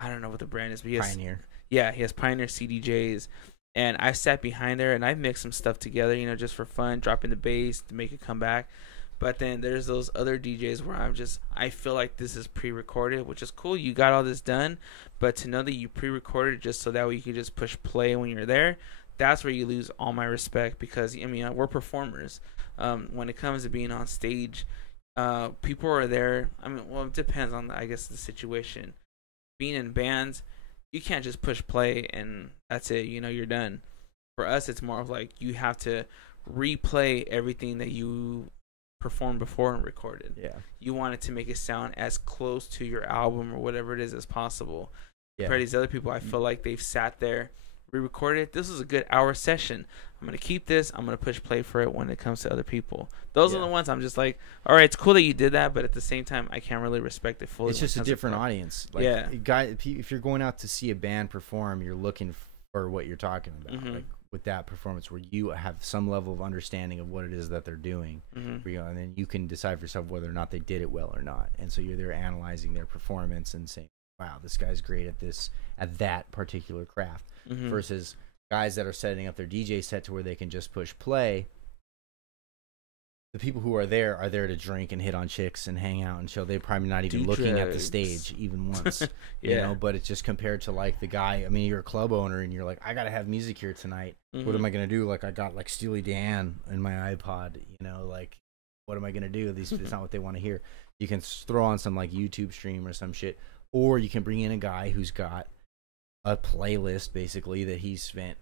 I don't know what the brand is, but he has Pioneer. Yeah, he has Pioneer CDJs, and I sat behind there and I mixed some stuff together, just for fun, dropping the bass to make it come back. But then there's those other DJs where I feel like this is pre-recorded, which is cool. You got all this done, but to know that you pre-recorded just so that way you could just push play when you're there, that's where you lose all my respect, because we're performers. When it comes to being on stage, people are there. It depends on I guess the situation. Being in bands, you can't just push play and that's it. You're done. For us, it's more of like you have to replay everything that you performed before and recorded. Yeah. You want it to make it sound as close to your album or whatever it is as possible. Yeah. Compared to these other people, I feel like they've sat there, re-recorded it. This is a good hour session. I'm going to keep this. I'm going to push play for it when it comes to other people. Those are the ones I'm just like, all right, it's cool that you did that, but at the same time, I can't really respect it fully. It's just a different audience. Like, if you're going out to see a band perform, you're looking for what you're talking about. Mm-hmm. Like with that performance where you have some level of understanding of what it is that they're doing, and then you can decide for yourself whether or not they did it well or not. And so you're there analyzing their performance and saying, wow, this guy's great at that particular craft, versus guys that are setting up their DJ set to where they can just push play. The people who are there to drink and hit on chicks and hang out and chill. They're probably not even looking at the stage even once, but it's just compared to like the guy. You're a club owner and you're like, I gotta have music here tonight. What am I gonna do? Like I got like Steely Dan in my iPod. Like what am I gonna do? It's not what they want to hear. You can throw on some like YouTube stream or some shit, or you can bring in a guy who's got a playlist basically that he's spent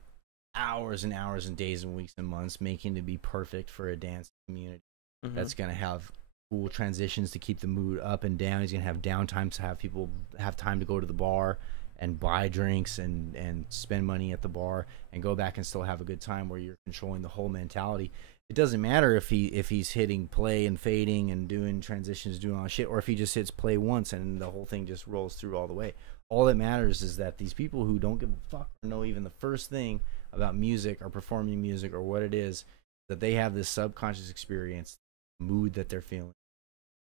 hours and hours and days and weeks and months making to be perfect for a dance community. That's going to have cool transitions to keep the mood up and down. He's going to have downtime to have people have time to go to the bar and buy drinks and spend money at the bar and go back and still have a good time, where you're controlling the whole mentality. It doesn't matter if he's hitting play and fading and doing transitions, doing all that shit, or if he just hits play once and the whole thing just rolls through all the way. All that matters is that these people who don't give a fuck or know even the first thing about music or performing music or what it is, that they have this subconscious experience, mood that they're feeling,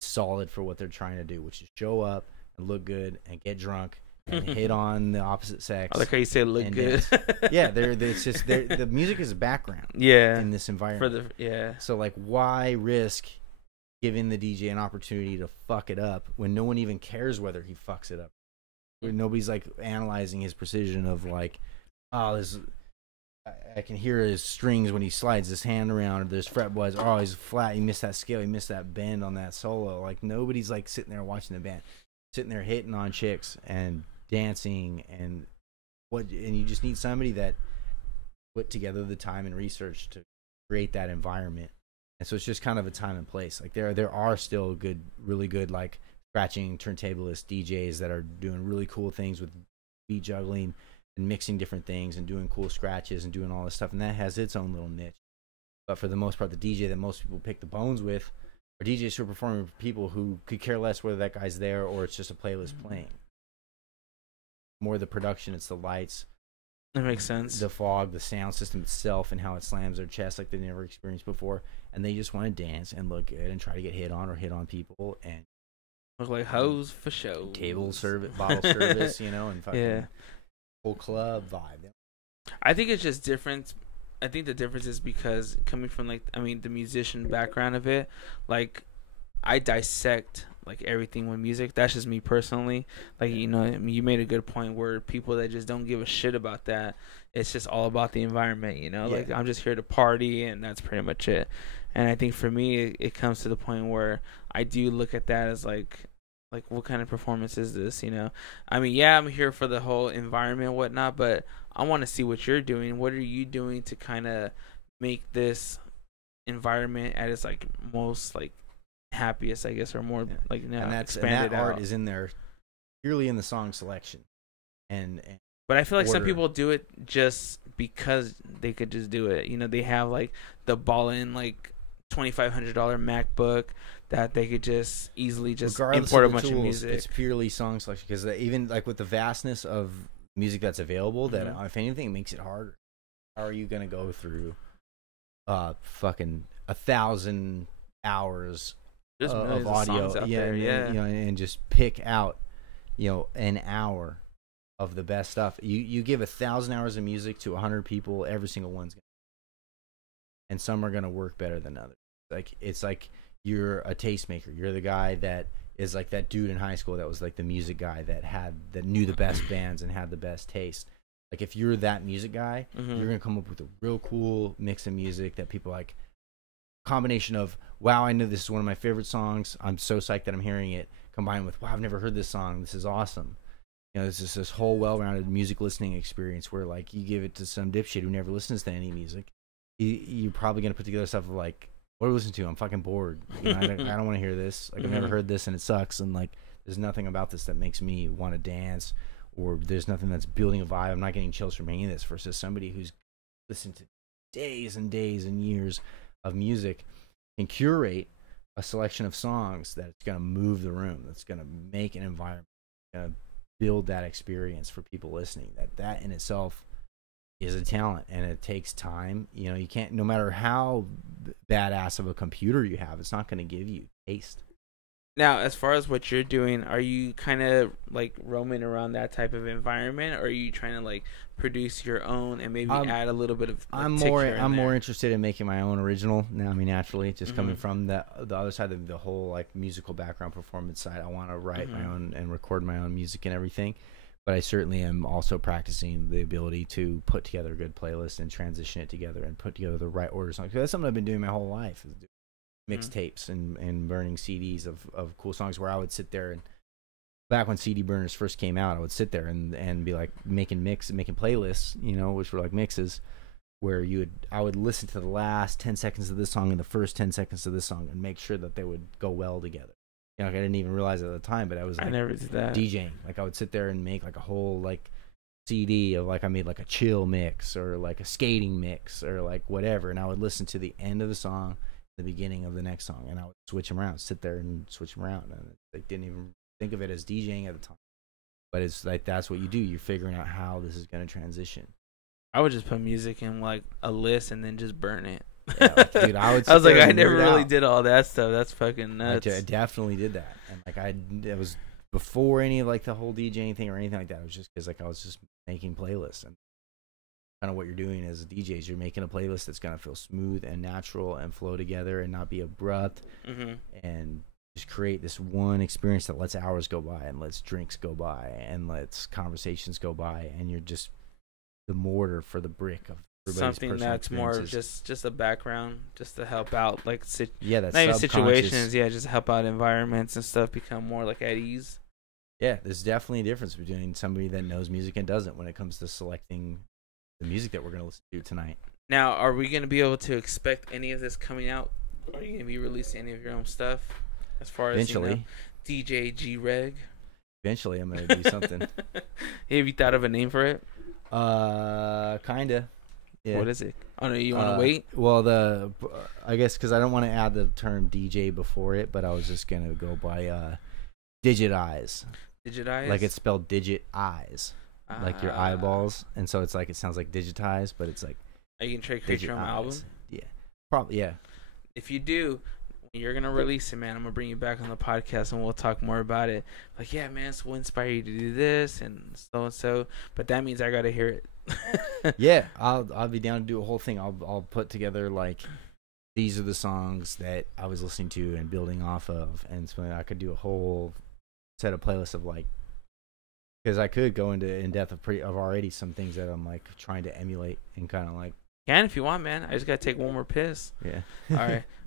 solid for what they're trying to do, which is show up and look good and get drunk and hit on the opposite sex. I like how you say look good. Yeah, it's just the music is a background. Yeah, in this environment. So like, why risk giving the DJ an opportunity to fuck it up when no one even cares whether he fucks it up? When nobody's like analyzing his precision of like, oh, this. I can hear his strings when he slides his hand around, or there's fretboards. Oh, he's flat. He missed that scale. He missed that bend on that solo. Like, nobody's like sitting there watching the band, sitting there hitting on chicks and dancing and you just need somebody that put together the time and research to create that environment. And so it's just kind of a time and place. Like there are still really good like scratching turntablist DJs that are doing really cool things with beat juggling and mixing different things and doing cool scratches and doing all this stuff, and that has its own little niche. But for the most part, the DJ that most people pick the bones with are DJs who are performing for people who could care less whether that guy's there or it's just a playlist playing. More the production, it's the lights. That makes sense. The fog, the sound system itself, and how it slams their chest like they've never experienced before, and they just want to dance and look good and try to get hit on or hit on people and look like hoes for show. Table service, bottle service, and fucking whole club vibe. I think it's just different. I think the difference is because coming from the musician background of it, like I dissect like everything with music. That's just me personally. Like, you made a good point where people that just don't give a shit about that, it's just all about the environment, like I'm just here to party and that's pretty much it. And I think for me, it comes to the point where I do look at that as like what kind of performance is this? I mean, yeah, I'm here for the whole environment and whatnot, but I want to see what you're doing. What are you doing to kind of make this environment at its like most like happiest, I guess, or more and that art is in there purely in the song selection. And but I feel like some people do it just because they could just do it. They have like the ballin' like $2,500 MacBook that they could just easily just import a bunch of music. It's purely song selection, because even like with the vastness of music that's available, that if anything, it makes it harder. How are you gonna go through fucking 1,000 hours of audio, and just pick out an hour of the best stuff? You give 1,000 hours of music to 100 people, every single one's gonna, and some are gonna work better than others. It's like you're a tastemaker. You're the guy that is like that dude in high school that was like the music guy that knew the best bands and had the best taste. Like, if you're that music guy, you're gonna come up with a real cool mix of music that people like. Combination of, wow, I know this is one of my favorite songs, I'm so psyched that I'm hearing it, combined with, wow, I've never heard this song, this is awesome. It's just this whole well-rounded music listening experience where like you give it to some dipshit who never listens to any music, you're probably gonna put together stuff of like, what do I listen to? I'm fucking bored. I don't want to hear this. Like, I've never heard this and it sucks, and like there's nothing about this that makes me want to dance, or there's nothing that's building a vibe. I'm not getting chills from any of this. Versus somebody who's listened to days and days and years of music and curate a selection of songs that's going to move the room, that's going to make an environment, going to build that experience for people listening. That in itself is a talent, and it takes time. You can't, no matter how badass of a computer you have, it's not going to give you taste. Now, as far as what you're doing, are you kind of like roaming around that type of environment, or are you trying to like produce your own and maybe add a little bit of? I'm more interested in making my own original now. I mean, naturally, just coming from the other side of the whole like musical background, performance side, I want to write my own and record my own music and everything. But I certainly am also practicing the ability to put together a good playlist and transition it together and put together the right order songs. That's something I've been doing my whole life. Mixtapes and burning CDs of cool songs, where I would sit there, and back when CD burners first came out, I would sit there and be like making playlists, which were like mixes, where I would listen to the last 10 seconds of this song and the first 10 seconds of this song and make sure that they would go well together. Like, I didn't even realize it at the time, but I was like, I never did that. DJing. Like, I would sit there and make like a whole like CD of like, I made like a chill mix or like a skating mix or like whatever, and I would listen to the end of the song, the beginning of the next song, and I would switch them around, sit there and switch them around, and I didn't even think of it as DJing at the time, but it's like that's what you do. You're figuring out how this is going to transition. I would just put music in like a list and then just burn it. Yeah, like, dude, I would. I was like, I and never nerd really out. did all that stuff. That's fucking I nuts. definitely did that, and like it was before any of like the whole DJing thing or anything like that. It was just because like I was just making playlists, and kind of what you're doing as a DJ is you're making a playlist that's gonna feel smooth and natural and flow together and not be abrupt, and just create this one experience that lets hours go by and lets drinks go by and lets conversations go by, and you're just the mortar for the brick of something that's more of just a background, just to help out, like that's not even situations, just help out environments and stuff become more like at ease. Yeah, there's definitely a difference between somebody that knows music and doesn't when it comes to selecting the music that we're gonna listen to tonight. Now, are we gonna be able to expect any of this coming out? Are you gonna be releasing any of your own stuff? As far as eventually, DJ G Reg. Eventually, I'm gonna do something. Have you thought of a name for it? Kinda. Yeah. What is it? Oh no, you want to wait? Well, I guess because I don't want to add the term DJ before it, but I was just gonna go by Digit Eyes. Digit Eyes, like it's spelled Digit Eyes, like your eyeballs, and so it's like it sounds like digitized, but it's like. Are you gonna create your own album? Yeah, probably. Yeah. If you do, you're gonna release it, man. I'm gonna bring you back on the podcast and we'll talk more about it. Like, yeah, man, so what inspired you to do this and so. But that means I gotta hear it. Yeah, I'll be down to do a whole thing. I'll put together like these are the songs that I was listening to and building off of, and so I could do a whole set of playlists of like, because I could go into in depth of already some things that I'm like trying to emulate and kind of like. Can if you want, man. I just gotta take one more piss. Yeah.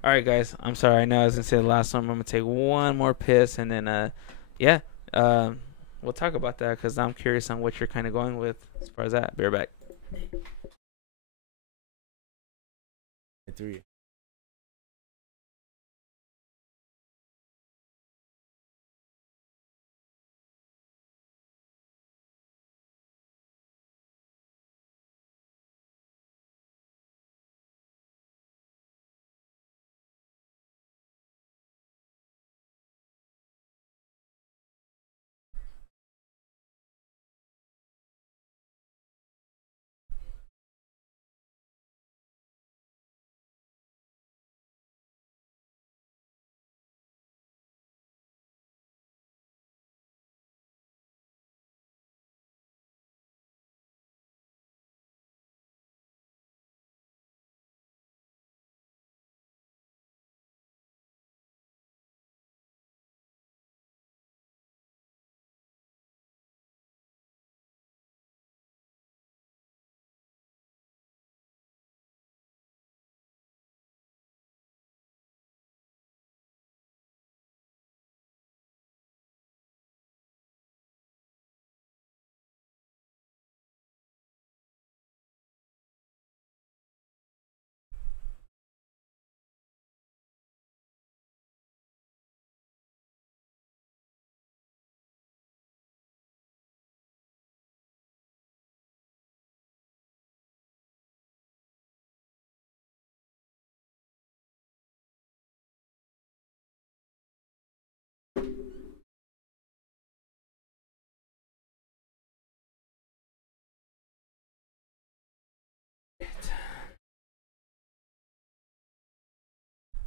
All right, guys. I'm sorry. I know I was gonna say the last one. I'm gonna take one more piss, and then we'll talk about that because I'm curious on what you're kind of going with as far as that. Be right back. Three.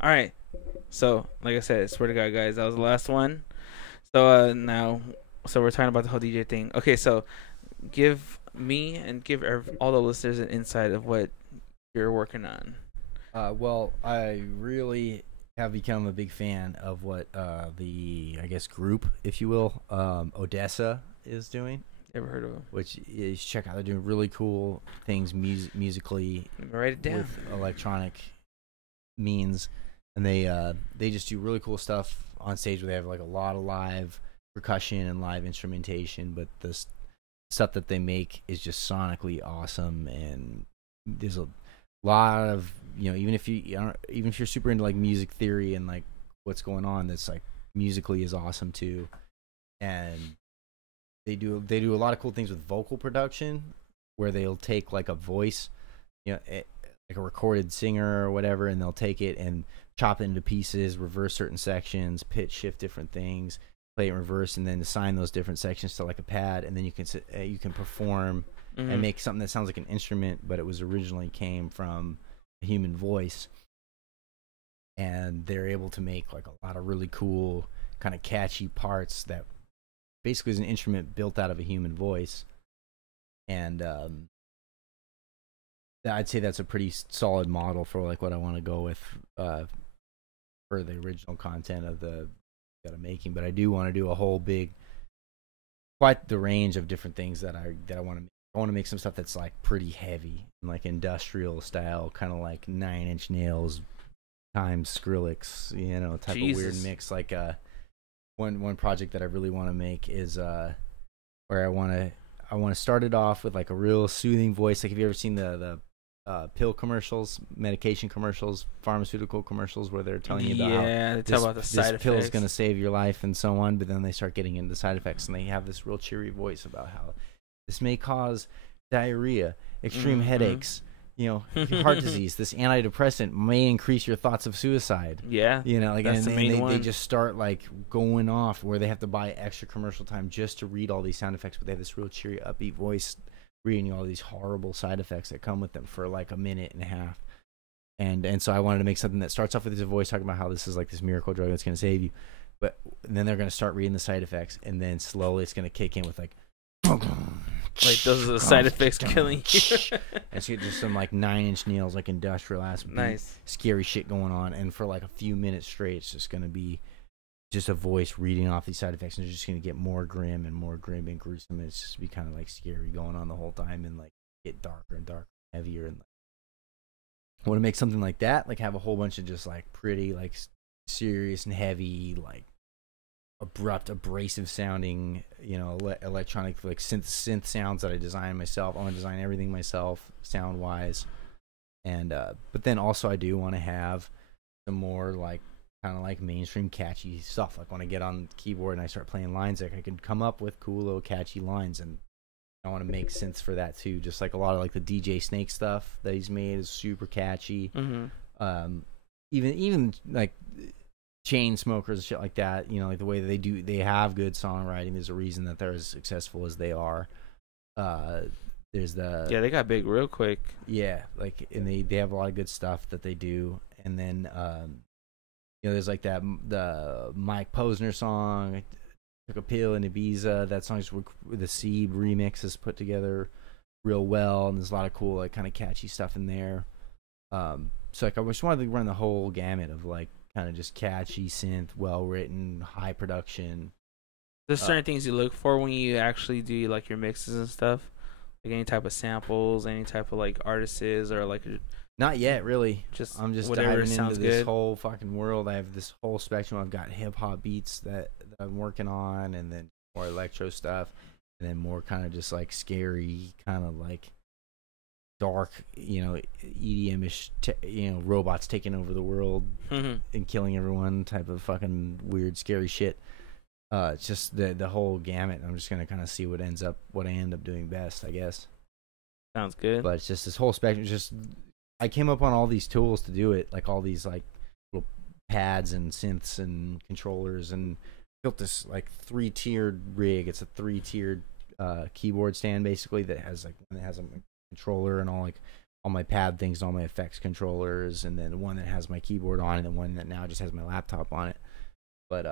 All right. So, like I said, swear to God, guys, that was the last one. So so we're talking about the whole DJ thing. Okay, so give me and give all the listeners an insight of what you're working on. Well, I really have become a big fan of what the group, if you will, Odessa is doing. Ever heard of them? Which is check out. They're doing really cool things musically. Let me write it down. With electronic means, and they just do really cool stuff on stage where they have like a lot of live percussion and live instrumentation, but the stuff that they make is just sonically awesome, and there's a lot of, even if you're super into like music theory and like what's going on, that's like musically is awesome too. And they do a lot of cool things with vocal production where they'll take like a voice, like a recorded singer or whatever, and they'll take it and chop it into pieces, reverse certain sections, pitch shift different things, play it in reverse, and then assign those different sections to like a pad, and then you can perform and make something that sounds like an instrument, but it was originally came from a human voice, and they're able to make like a lot of really cool kind of catchy parts that basically is an instrument built out of a human voice. And I'd say that's a pretty solid model for like what I want to go with for the original content of the that I'm making. But I do want to do a whole big, quite the range of different things that I want to make. I want to make some stuff that's like pretty heavy, like industrial style, kind of like 9 Inch Nails times Skrillex, you know, type of weird mix. Like one project that I really want to make is where I want to start it off with like a real soothing voice. Like, have you ever seen the pill commercials, medication commercials, pharmaceutical commercials, where they're telling you about they tell about the side effects. This pill is going to save your life and so on, but then they start getting into the side effects, and they have this real cheery voice about how this may cause diarrhea, extreme headaches, you know, heart disease. This antidepressant may increase your thoughts of suicide. Yeah, you know, like, that's and the main one. They just start like going off where they have to buy extra commercial time just to read all these sound effects, but they have this real cheery, upbeat voice reading you all these horrible side effects that come with them for like a minute and a half. And so I wanted to make something that starts off with this voice talking about how this is like this miracle drug that's going to save you, but then they're going to start reading the side effects, and then slowly it's going to kick in with like those are the side effects killing you. And so just some like 9 Inch Nails, like industrial ass, nice, scary shit going on, and for like a few minutes straight, it's just going to be just a voice reading off these side effects, and it's just going to get more grim and gruesome. And it's just be kind of like scary going on the whole time, and like get darker and darker, heavier. And like, I want to make something like that, like have a whole bunch of just like pretty, like serious and heavy, like abrupt, abrasive sounding, you know, electronic, like synth sounds that I design myself. I want to design everything myself, sound wise. And but then also I do want to have some more like kind of like mainstream catchy stuff. Like when I get on the keyboard and I start playing lines, like I can come up with cool little catchy lines, and I want to make synths for that too. Just like a lot of like the DJ Snake stuff that he's made is super catchy. Even like chain smokers and shit like that, you know, like the way that they have good songwriting. There's a reason that they're as successful as they are. There's they got big real quick. Yeah, like, and they have a lot of good stuff that they do. And then you know, there's like the Mike Posner song, Took a Pill in Ibiza. That song's with the Seed remix is put together real well, and there's a lot of cool like kind of catchy stuff in there. So like I just wanted to run the whole gamut of like kind of just catchy synth, well written, high production. There's certain things you look for when you actually do like your mixes and stuff, like any type of samples, any type of like artists, or like. Not yet, really. I'm just whatever diving sounds into this good. whole fucking world. I have this whole spectrum. I've got hip hop beats that I'm working on, and then more electro stuff, and then more kind of just like scary, kind of like dark, you know, EDM-ish, you know, robots taking over the world and killing everyone type of fucking weird, scary shit. It's just the whole gamut. I'm just gonna kind of see what I end up doing best, I guess. Sounds good. But it's just this whole spectrum. Just I came up on all these tools to do it, like all these like little pads and synths and controllers, and built this like 3-tiered rig. It's a 3-tiered keyboard stand basically that has like one that has a controller and all my pad things and all my effects controllers, and then one that has my keyboard on, and then one that now just has my laptop on it. But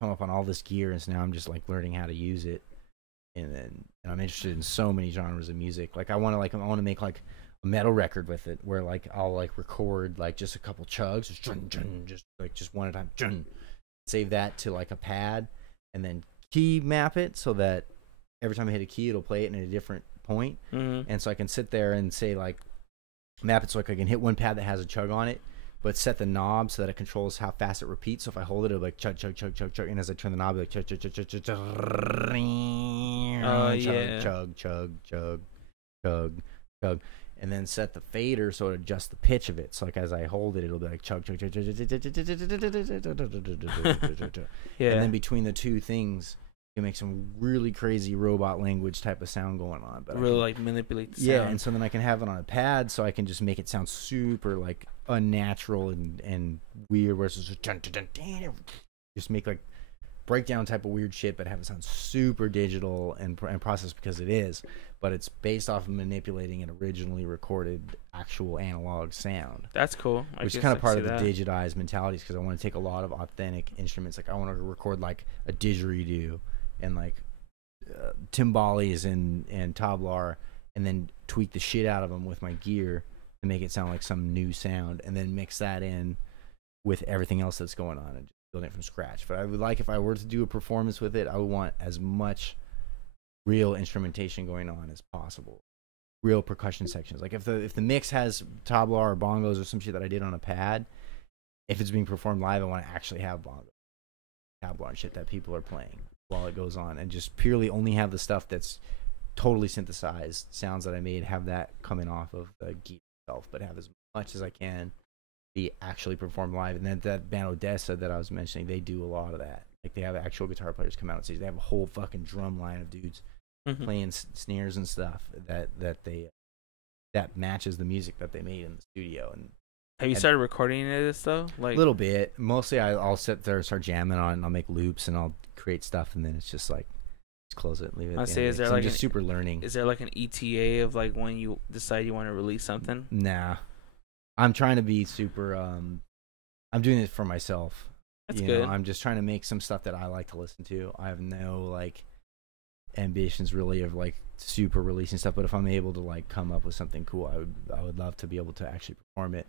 come up on all this gear, and so now I'm just like learning how to use it, and I'm interested in so many genres of music. Like I want to make like a metal record with it, where like I'll like record like just a couple chugs, just one at a time, save that to like a pad, and then key map it so that every time I hit a key, it'll play it in a different point. And so I can sit there and say like map it so like I can hit one pad that has a chug on it, but set the knob so that it controls how fast it repeats. So if I hold it, it'll be like chug chug chug chug chug, and as I turn the knob, it'll be like chug chug chug chug chug chug chug chug chug chug chug, and then set the fader so it adjusts the pitch of it. So like as I hold it, it'll be like chug chug chug chug chug. Yeah. And then between the two things, you can make some really crazy robot language type of sound going on. But really like manipulate the sound. Yeah, and so then I can have it on a pad, so I can just make it sound super like unnatural and weird, where it's just make like breakdown type of weird shit, but have it sound super digital and processed because it is. But it's based off of manipulating an originally recorded actual analog sound. That's cool. Which is kind of part of the digitized mentalities, because I want to take a lot of authentic instruments. Like I want to record like a didgeridoo and like timbales and tablar, and then tweak the shit out of them with my gear to make it sound like some new sound, and then mix that in with everything else that's going on and just build it from scratch. But I would like, if I were to do a performance with it, I would want as much real instrumentation going on as possible, real percussion sections. Like if the mix has tabla or bongos or some shit that I did on a pad, if it's being performed live, I want to actually have bongos, tabla and shit that people are playing while it goes on, and just purely only have the stuff that's totally synthesized sounds that I made, have that coming off of the gear itself, but have as much as I can be actually performed live. And then that band Odessa that I was mentioning, they do a lot of that. Like they have actual guitar players come out and stage. They have a whole fucking drum line of dudes playing snares and stuff that matches the music that they made in the studio. And have you started recording this though? Like a little bit. Mostly I'll sit there and start jamming on it, and I'll make loops and I'll create stuff, and then it's just like just close it and leave it. I say, is there like I'm just super learning. Is there like an ETA of like when you decide you want to release something? Nah, I'm trying to be super. I'm doing it for myself. That's good. I'm just trying to make some stuff that I like to listen to. I have no like ambitions really of like super releasing stuff, but if I'm able to like come up with something cool, I would love to be able to actually perform it.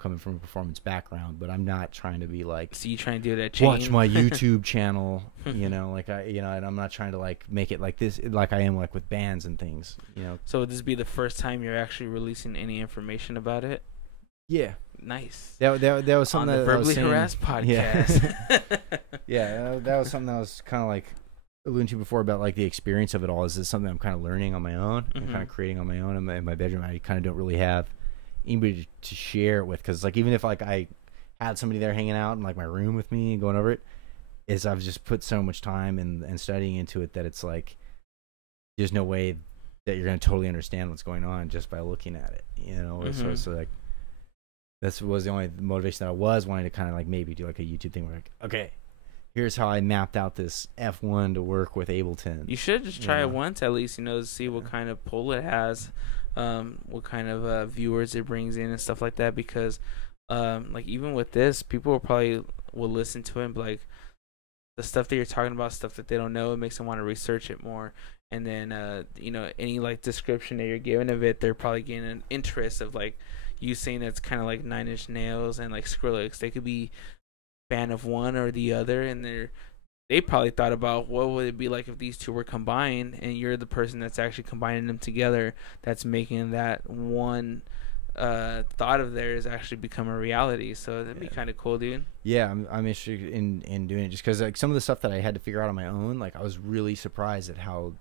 Coming from a performance background, but I'm not trying to be like. So you trying to do that? Watch my YouTube channel, like and I'm not trying to like make it like this, like I am like with bands and things, So would this be the first time you're actually releasing any information about it? Yeah. Nice. That was something on the Verbally Harassed podcast. Yeah, that was something that I was kind of like alluding to before about like the experience of it all. Is this something I'm kind of learning on my own and kind of creating on my own in my bedroom? I kind of don't really have anybody to share it with, because like even if like I had somebody there hanging out in like my room with me and going over it, is I've just put so much time and studying into it that it's like there's no way that you're going to totally understand what's going on just by looking at it, so like that was the only motivation that I was wanting to kind of like maybe do like a YouTube thing where like, okay, here's how I mapped out this F1 to work with Ableton. You should just try it once at least, to see what kind of pull it has, what kind of viewers it brings in and stuff like that. Because like even with this, people will listen to it and be like, the stuff that you're talking about, stuff that they don't know, it makes them want to research it more. And then any like description that you're giving of it, they're probably getting an interest of like you saying that's kind of like Nine Inch Nails and like Skrillex. They could be fan of one or the other, and they probably thought about what would it be like if these two were combined, and you're the person that's actually combining them together, that's making that one thought of theirs actually become a reality. So that'd be kind of cool, dude. Yeah, I'm interested in doing it just because like some of the stuff that I had to figure out on my own, like I was really surprised at how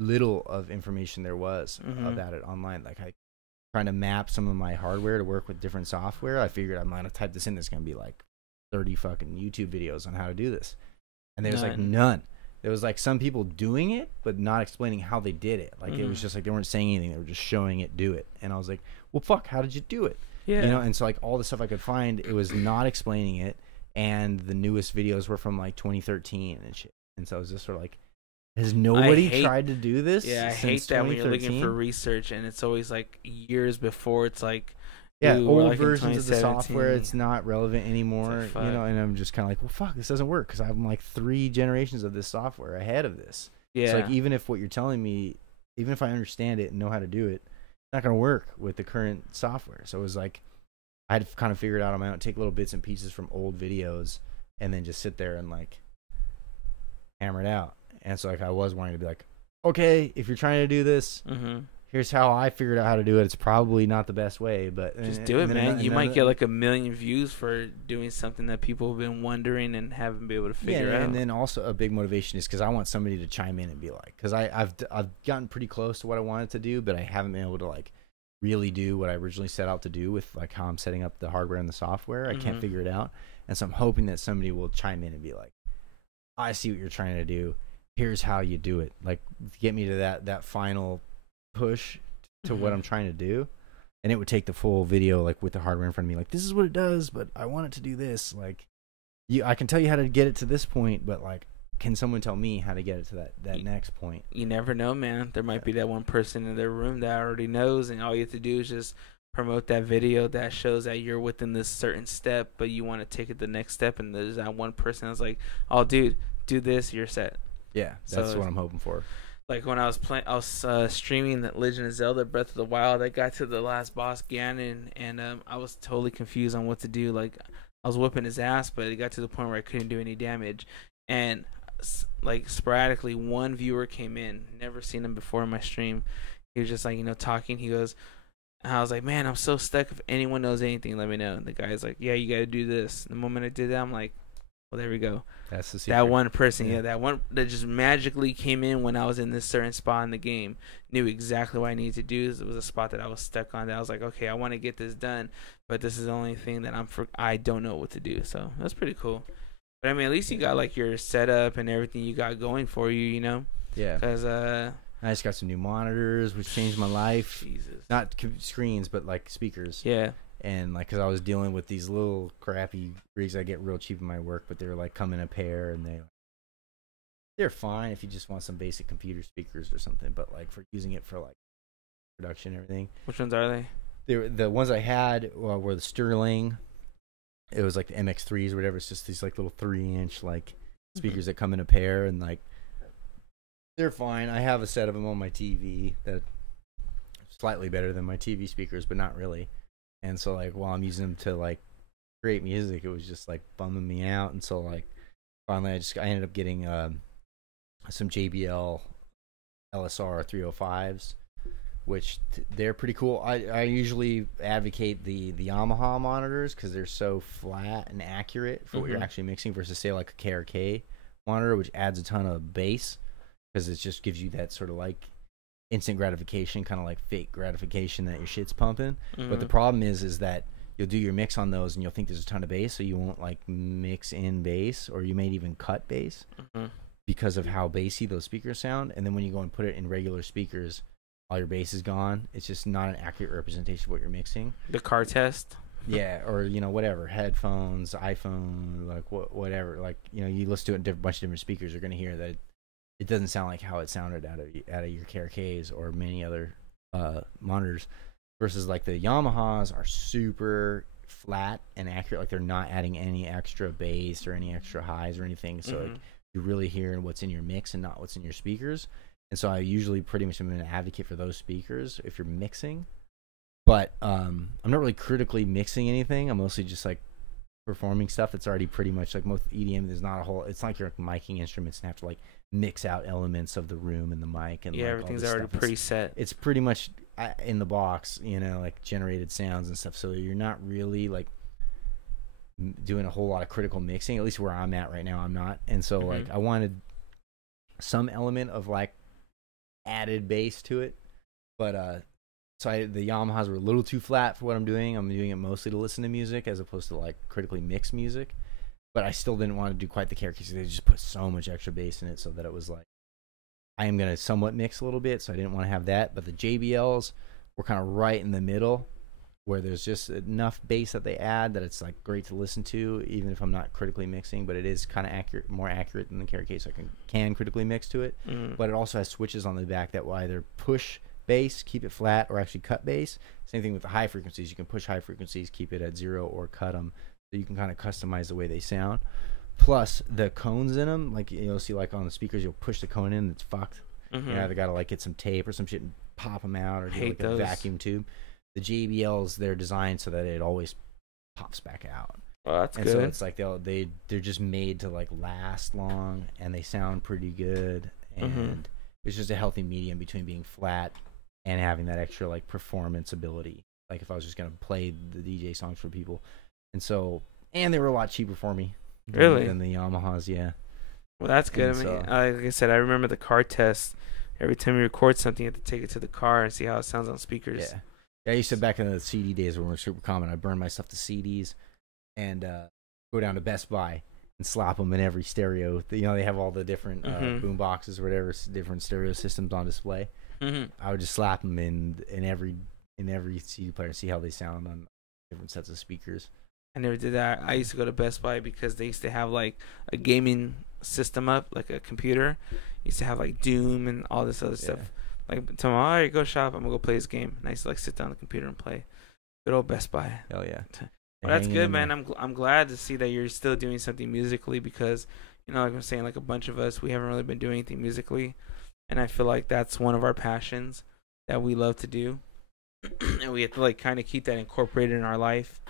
little of information there was about it online. Like I trying to map some of my hardware to work with different software, I figured I'm gonna type this in, there's gonna be like 30 fucking YouTube videos on how to do this, and there's like none. There was like some people doing it but not explaining how they did it. Like it was just like they weren't saying anything, they were just showing it do it, and I was like, well fuck, how did you do it? And so like all the stuff I could find, it was not explaining it, and the newest videos were from like 2013 and shit, and so I was just sort of like, has nobody tried to do this? I hate that when you're looking for research and it's always like years before. It's like, old like versions of the software, it's not relevant anymore, and I'm just kind of like, well fuck, this doesn't work because I'm like 3 generations of this software ahead of this. So like even if what you're telling me, even if I understand it and know how to do it, it's not going to work with the current software. So it was like I had to kind of figure it out on my own, take little bits and pieces from old videos and then just sit there and like hammer it out. And so like I was wanting to be like, okay, if you're trying to do this, here's how I figured out how to do it. It's probably not the best way, but just do it, man. You might get like 1 million views for doing something that people have been wondering and haven't been able to figure out. And then also a big motivation is because I want somebody to chime in and be like, because I've gotten pretty close to what I wanted to do, but I haven't been able to like really do what I originally set out to do with like how I'm setting up the hardware and the software. I can't figure it out, and so I'm hoping that somebody will chime in and be like, I see what you're trying to do. Here's how you do it. Like get me to that final push to what I'm trying to do. And it would take the full video like with the hardware in front of me, like this is what it does, but I want it to do this. Like I can tell you how to get it to this point, but like, can someone tell me how to get it to that next point? You never know, man. There might be that one person in their room that already knows, and all you have to do is just promote that video that shows that you're within this certain step, but you want to take it the next step, and there's that one person that's like, "Oh, dude, do this, you're set." Yeah, that's what I'm hoping for. Like when I was streaming that Legend of Zelda Breath of the Wild. I got to the last boss, Ganon, and I was totally confused on what to do. Like I was whooping his ass, but it got to the point where I couldn't do any damage, and like sporadically one viewer came in, never seen him before in my stream. He was just like, talking. He goes, and I was like, man, I'm so stuck. If anyone knows anything, let me know. And the guy's like, yeah, you got to do this. The moment I did that, I'm like, well, there we go. That's the secret. That one person, that one that just magically came in when I was in this certain spot in the game, knew exactly what I needed to do. It was a spot that I was stuck on. That I was like, okay, I want to get this done, but this is the only thing that I don't know what to do. So that's pretty cool. But I mean, at least you got like your setup and everything you got going for you, Yeah. Because I just got some new monitors, which changed my life. Jesus. Not screens, but like speakers. Yeah. And like, cause I was dealing with these little crappy rigs I get real cheap in my work, but they're like come in a pair, and they're fine if you just want some basic computer speakers or something. But like for using it for like production and everything. Which ones are they? The ones I had were the Sterling. It was like the MX3s or whatever. It's just these like little 3-inch like speakers that come in a pair, and like they're fine. I have a set of them on my TV that slightly better than my TV speakers, but not really. And so like while I'm using them to like create music, it was just like bumming me out. And so like finally I ended up getting some JBL LSR 305s, which they're pretty cool. I usually advocate the Yamaha monitors because they're so flat and accurate for what you're actually mixing versus say like a KRK monitor, which adds a ton of bass because it just gives you that sort of like instant gratification, kind of like fake gratification that your shit's pumping. But the problem is that you'll do your mix on those and you'll think there's a ton of bass, so you won't like mix in bass, or you may even cut bass because of how bassy those speakers sound. And then when you go and put it in regular speakers, all your bass is gone. It's just not an accurate representation of what you're mixing. The car test. Yeah, or whatever, headphones, iPhone, like whatever. Like you listen to it in a bunch of different speakers, you're gonna hear that it doesn't sound like how it sounded out of your KRKs or many other monitors. Versus like the Yamahas are super flat and accurate. Like they're not adding any extra bass or any extra highs or anything. So like you're really hearing what's in your mix and not what's in your speakers. And so I usually pretty much am an advocate for those speakers if you're mixing. But I'm not really critically mixing anything. I'm mostly just like performing stuff that's already pretty much like most EDM. There's not a whole. It's not like you're miking instruments and have to like mix out elements of the room and the mic and like everything's already preset. It's pretty much in the box, like generated sounds and stuff. So you're not really like doing a whole lot of critical mixing. At least where I'm at right now, I'm not. And so like I wanted some element of like added bass to it, but so the Yamahas were a little too flat for what I'm doing. I'm doing it mostly to listen to music as opposed to like critically mix music. But I still didn't want to do quite the characters. They just put so much extra bass in it so that it was like I am gonna somewhat mix a little bit, so I didn't want to have that. But the JBLs were kind of right in the middle, where there's just enough bass that they add that it's like great to listen to, even if I'm not critically mixing. But it is kind of accurate, more accurate than the KRK, so I can critically mix to it. But it also has switches on the back that will either push bass, keep it flat, or actually cut bass. Same thing with the high frequencies. You can push high frequencies, keep it at 0, or cut them. So you can kind of customize the way they sound. Plus the cones in them, like you'll see, like on the speakers, you'll push the cone in, it's fucked. You either got to like get some tape or some shit and pop them out, or do like a vacuum tube. The JBLs, they're designed so that it always pops back out. Well, that's and good. So it's like they're just made to like last long, and they sound pretty good. And it's just a healthy medium between being flat and having that extra like performance ability. Like if I was just gonna play the DJ songs for people, and they were a lot cheaper for me. Really? Than the Yamahas, yeah. Well, that's good. And like I said, I remember the car test. Every time you record something, you have to take it to the car and see how it sounds on speakers. Yeah, I used to back in the CD days when we were super common. I burned my stuff to CDs and go down to Best Buy and slap them in every stereo. They have all the different boom boxes or whatever, different stereo systems on display. I would just slap them in every CD player and see how they sound on different sets of speakers. I never did that. I used to go to Best Buy because they used to have like a gaming system up, like a computer. Used to have like Doom and all this other stuff. Like tomorrow, all right, go shop. I'm gonna go play this game. And I used to like sit down on the computer and play. Good old Best Buy. Hell yeah. Well, that's good, man. I'm glad to see that you're still doing something musically because, you know, like I'm saying, like a bunch of us, we haven't really been doing anything musically, and I feel like that's one of our passions that we love to do, and we have to like kind of keep that incorporated in our life.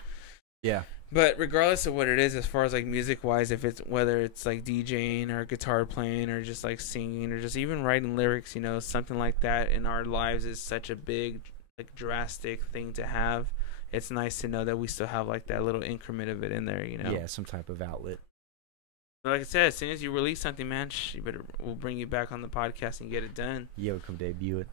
Yeah. But regardless of what it is, as far as like music wise, if it's whether it's like DJing or guitar playing or just like singing or just even writing lyrics, you know, something like that in our lives is such a big, like drastic thing to have. It's nice to know that we still have like that little increment of it in there, you know. Yeah, some type of outlet. But like I said, as soon as you release something, man, we'll bring you back on the podcast and get it done. Yeah, we'll come debut it.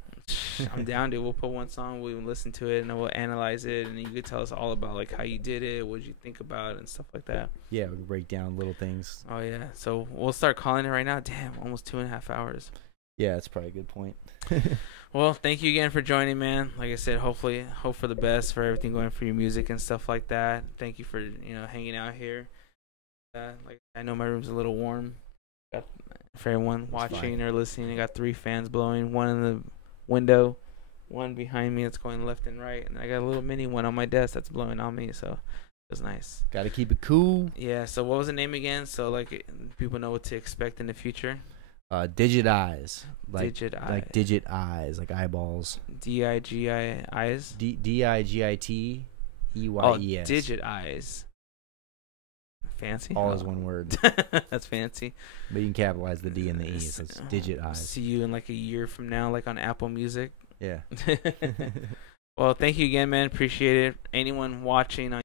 I'm down, dude. We'll put one song, we'll listen to it, and then we'll analyze it, and then you could tell us all about like how you did it, what you think about it, and stuff like that. Yeah, we can break down little things. Oh yeah, so we'll start calling it right now. Damn, almost 2.5 hours. Yeah, that's probably a good point. Well, thank you again for joining, man. Like I said, hope for the best for everything going for your music and stuff like that. Thank you for hanging out here. Like I know my room's a little warm. Got for everyone watching or listening, I got 3 fans blowing. One in the window, one behind me that's going left and right, and I got a little mini one on my desk that's blowing on me. So it was nice. Got to keep it cool. Yeah. So what was the name again? So like people know what to expect in the future. Digit eyes. Digit eyes, like eyeballs. DIGI eyes. DIGITEYES. Oh, digit eyes. Fancy. All is one word. That's fancy. But you can capitalize the D and the E. So it's digit eyes. See you in like a year from now, like on Apple Music. Yeah. Well, thank you again, man. Appreciate it. Anyone watching on